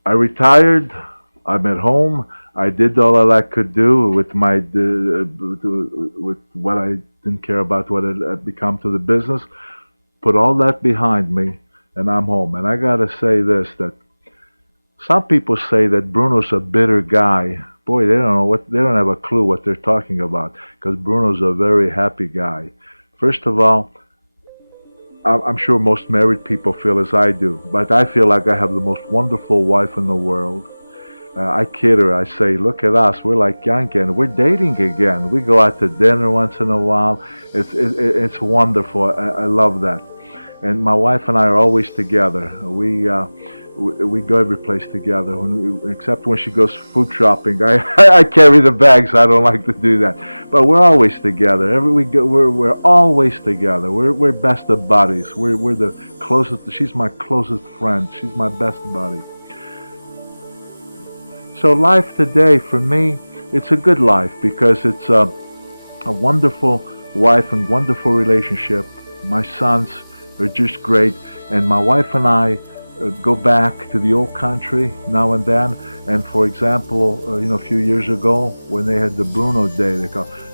I retired. I'm at home. I did all that I could do with with what I didn't care about, what had become to the business. Put all that behind me, and I'm home. And I gotta say this, that some people say that Bruno's a bitter guy. Boy, they don't have a clue what they're talking about, because Bruno's a very happy guy. First of all, I'm sure most married people feel as I do, but I feel like I have the most wonderful wife in the world. I kid her. I say, look at us. We're like young again. We're dating again. We go out to dinner once in a while. It's wonderful. I love that. And my wife and I are always together. We go every place together, except when she goes food shopping. I carry the bags. I don't like to do that. But we're always together. We're always together. We're best of buddies. We're the closest. She's my closest friend. She's my best buddy. So life today, for me, it's a good life because it's a wonderful wife and wonderful relationship. My sons are just great, and my wife and I go back to the old country now and then. And for example, a few years ago when they had the Bruno Day,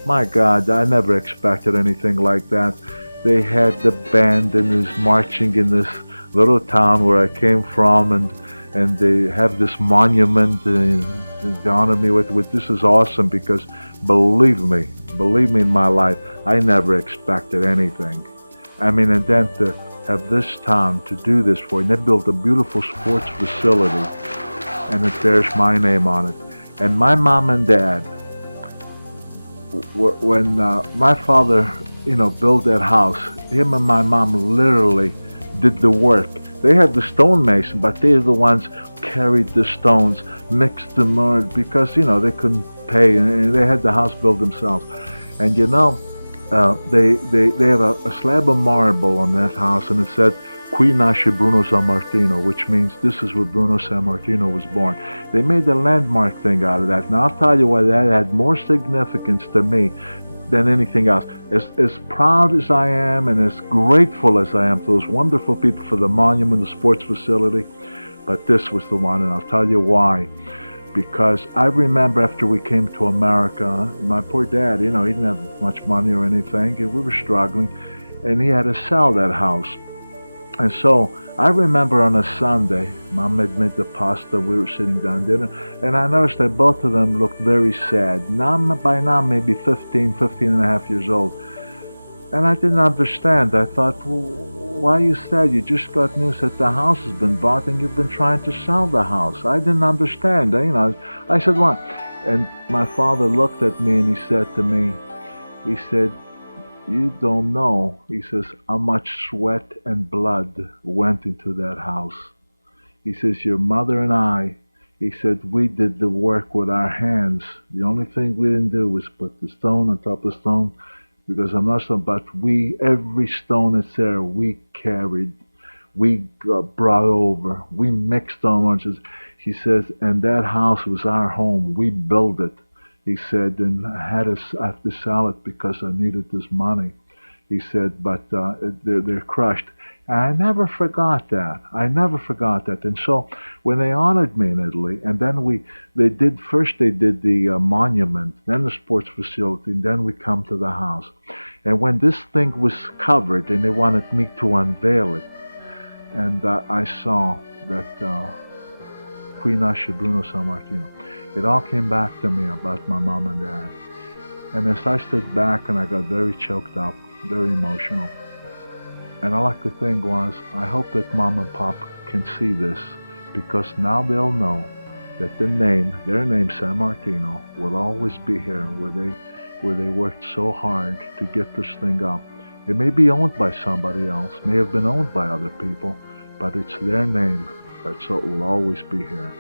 my God, I never expected anything like that. They had the band and this marching in this little town where I came from, and they have this monument to honor me with. This is awesome because believe me in my life, I never expected anything. I mean, and then to have this town to do this for, and they built a beautiful sports facility, and it bears my name on it. And my mom and dad, when my father, built that house, him and my mom literally did the work. They had the stonemason, but they're the ones who carried the stones, mixed the mud, because they couldn't pay, and they had the house built themselves. And they have a slab of marble on that house, and it said, Qui nasce Bruno Sammartino, which means this is where Bruno Sammartino was born. They made a landmark thing out of that. Now I'll tell you why that had more significance to me than anything else. As proud as I am and as grateful as I am to those wonderful people for the monument, the sports facility, but this was the one, and I'll tell you why. because I remember after we came to America, my poor dad, he didn't have much money or anything, and we were struggling, and he had to sell that house. And so I remember on a Sunday, Mom had made the pasta, we were sitting down dinner, and I noticed that both of them looked very sad. By now, maybe 15 and a half years old. And I didn't understand. I thought, well, why are you sad? You just got news that the house has been bought and you've been trying to sell the house. I didn't understand. I said, what? And my father looked at me and he said to me, he said, you don't know, he says, how much sweat and blood went into that house. He says, your mother and I, he said, we did the work with our hands. The only thing we didn't do was put the stone on top of stone, because I'm not so, but every stone that's there, we carried, we brought over, we mixed on oranges. He says, and that house was our home. We built it. He said, and I had to sell it because I needed this money. He said, but they're crushed. And I never forgot that. And so when they honored me in Italy, and then they did the monument, then the sports facility, and then we come to the house. And when this thing was covered, and they wanted me to unveil it, and I saw that Queen Usher, Bruno Sammartino, it all came back to me about my mom and dad. And as I stood back and I got very choked up, very emotional, and all I could think was, I hope that Mom and Pop can see this, because now they'll know that their name, Sammartino, will always be here where they worked so hard to get this thing up. It may be owned by somebody else, may have been owned by other people, but it's their name, so it will always be here.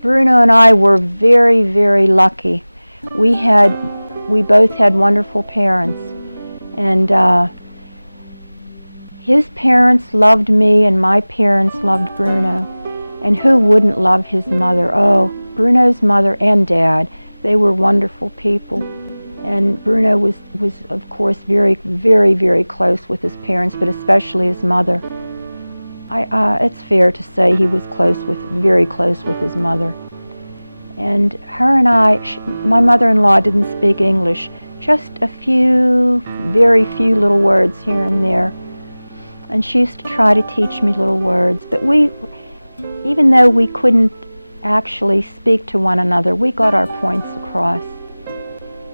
Bruno and I were very, very lucky. We both had wonderful parents, and his parents loved me and my parents loved Bruno. And who wouldn't love his mother? Oh, Bruno's mother and dad, they were wonderful people. And Bruno was of course very, very, very close with his parents, but especially his mother. It's fair to say he was very close with his mother. And her and my mother-in-law didn't speak English, just a few, very few little words here and there. And she used to try to teach me little words, but even though we couldn't actually speak to one another, we got our points across.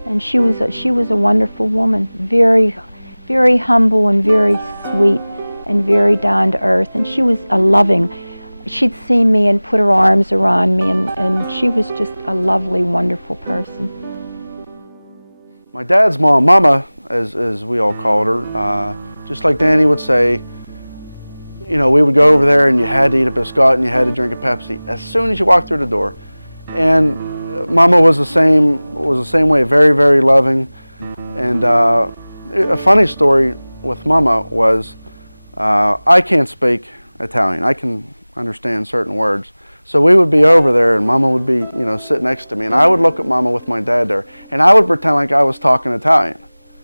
And she was a wonderful woman, very, very humble and very sweet and very down to earth. And she was she'd see me and put her arms around me, and she was just a lovely, wonderful person. My dad's mom, Mama, as we all called her, just like Danny would say, we would go over there and you had to eat a biscuit and you had to drink a Pepsi as soon as you walked through the door. And Mama was the same way, very, very loving. And a funny story with Mama was, I can't speak Italian. I can understand certain words. So we would be over there and Mama would be, sit next to me, and I would look at Mama with my dad there, and I would pretend like I was talking Italian.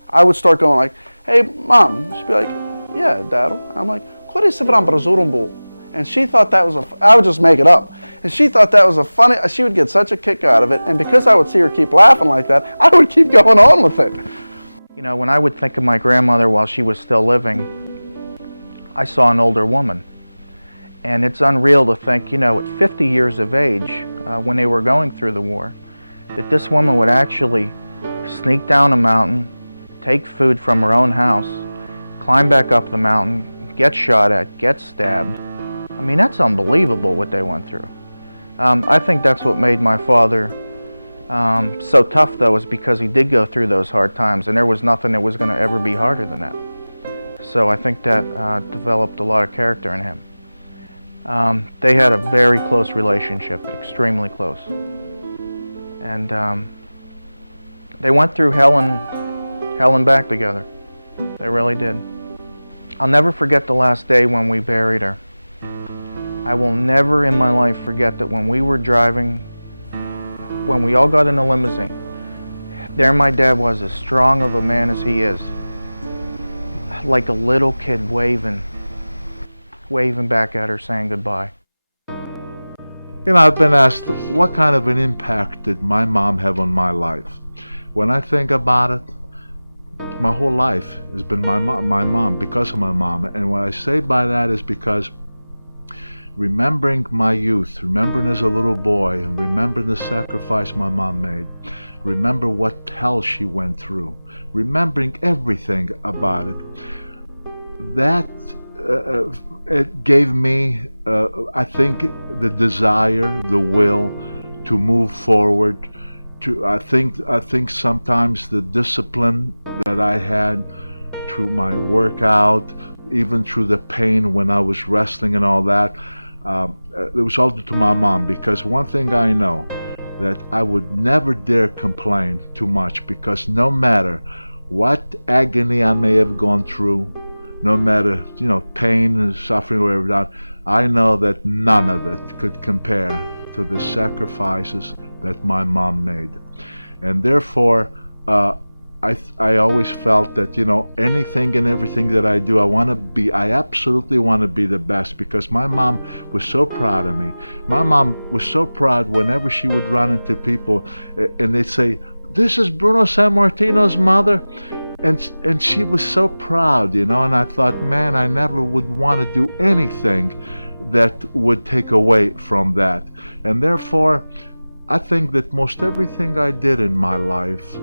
I would start going like, hey, Mom. She'd be like, yeah, Dad. I'm like, quale si farà un. And she thought that was I would just make it up. And she thought that was she would get such a kick out of it, and because I would see her keep laughing like that, I would keep going on with it. When I would think of my grandmother while she was still living, I saw an older woman. And it's unreal to think, at 50 years of age, when they were going through the war, that this woman would actually sneak down a mountain, take food from her own house, climb back up the mountain, get shot at, get stabbed. I mean, that's unbelievable what they went through. I think that's what made my father so tough, though, is because he did go through those hard times, and there was nothing that was going to ever be harder than that. So I think that developed a lot of character in him. They had a very close relationship, extremely close. And they went through hell and back together. They really did. I'll never forget the last day when we buried her. I will never in my life forget that when we were driving, when we all got in a limousine, there my dad was, as strong of a man as he is, like a little kid waving back at her, saying goodbye. You know, I've been asked, what kind of an impact did my mom have on my life? When I think about it, my whole life has been my mom, because of my mom. And what I say by that is because remembering my youth, remembering as a little boy, and remembering the sacrifice my mom made, remember what hell she went through, remembering everything about it, that it gave me, I think, the desire, the will to move forward. I think sometimes the discipline that I had through my workout, even through the pain when I was wrestling and all that, it was all due to my mom. Because one thing I know, that I would never dare complain too much, because no matter what agony I may have gone through, no matter, you know, pain and suffering or whatever that, I know that none of it could compare to the sacrifices that my mom made. And therefore, I always felt that, you know, anything and everything that I do, I absolutely want to be the best, because my mom was so proud of me. My mom was so proud whenever she would run into people and they'd say, "This is Bruno Sammartino's mother." And she was so proud, you know, and I thought, man, I never would want to do anything that would take away from that. And therefore, I think that most everything I did in my life,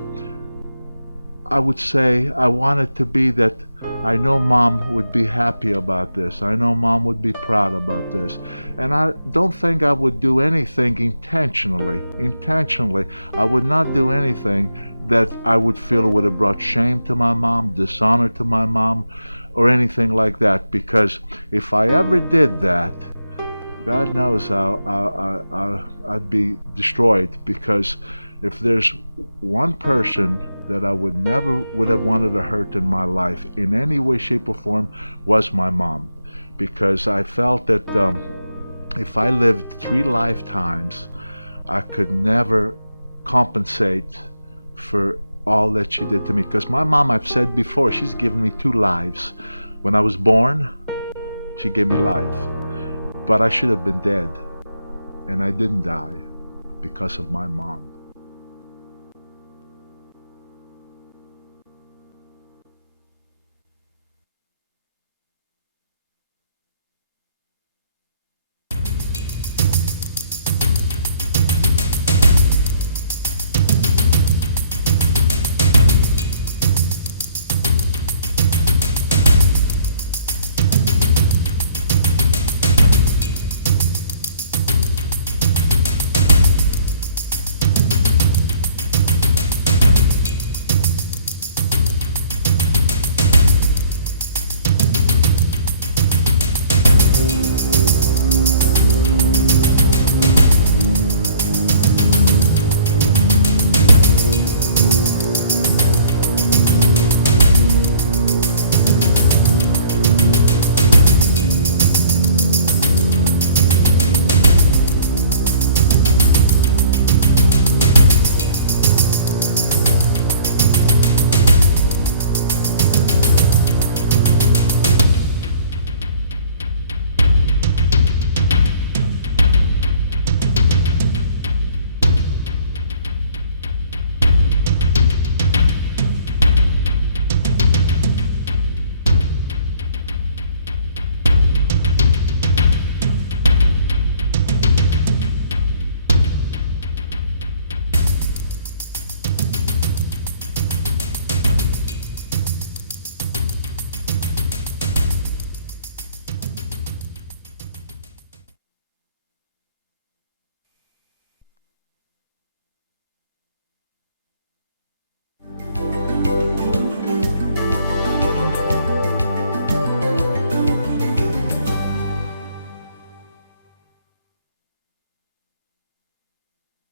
I would say I wanted to be that I know mom would be happy about this. I know mom would be proud about this. And I don't think I would do anything intentionally. I would not do anything that I would feel would have brought shame to my mom, dishonor to my mom, or anything like that. Because if I ever did that, God knows I'd be destroyed. Because if there's one person that I would never have wanted to hurt in my life in any way, shape, or form, was my mom. Because I felt that if I lived 3 lifetimes, I could never compensate for all that she did to me. Because my mom, I've said before, she's given me 2 lives. When I was born, she gave me life. But I should have been dead. And I didn't die because of my mom.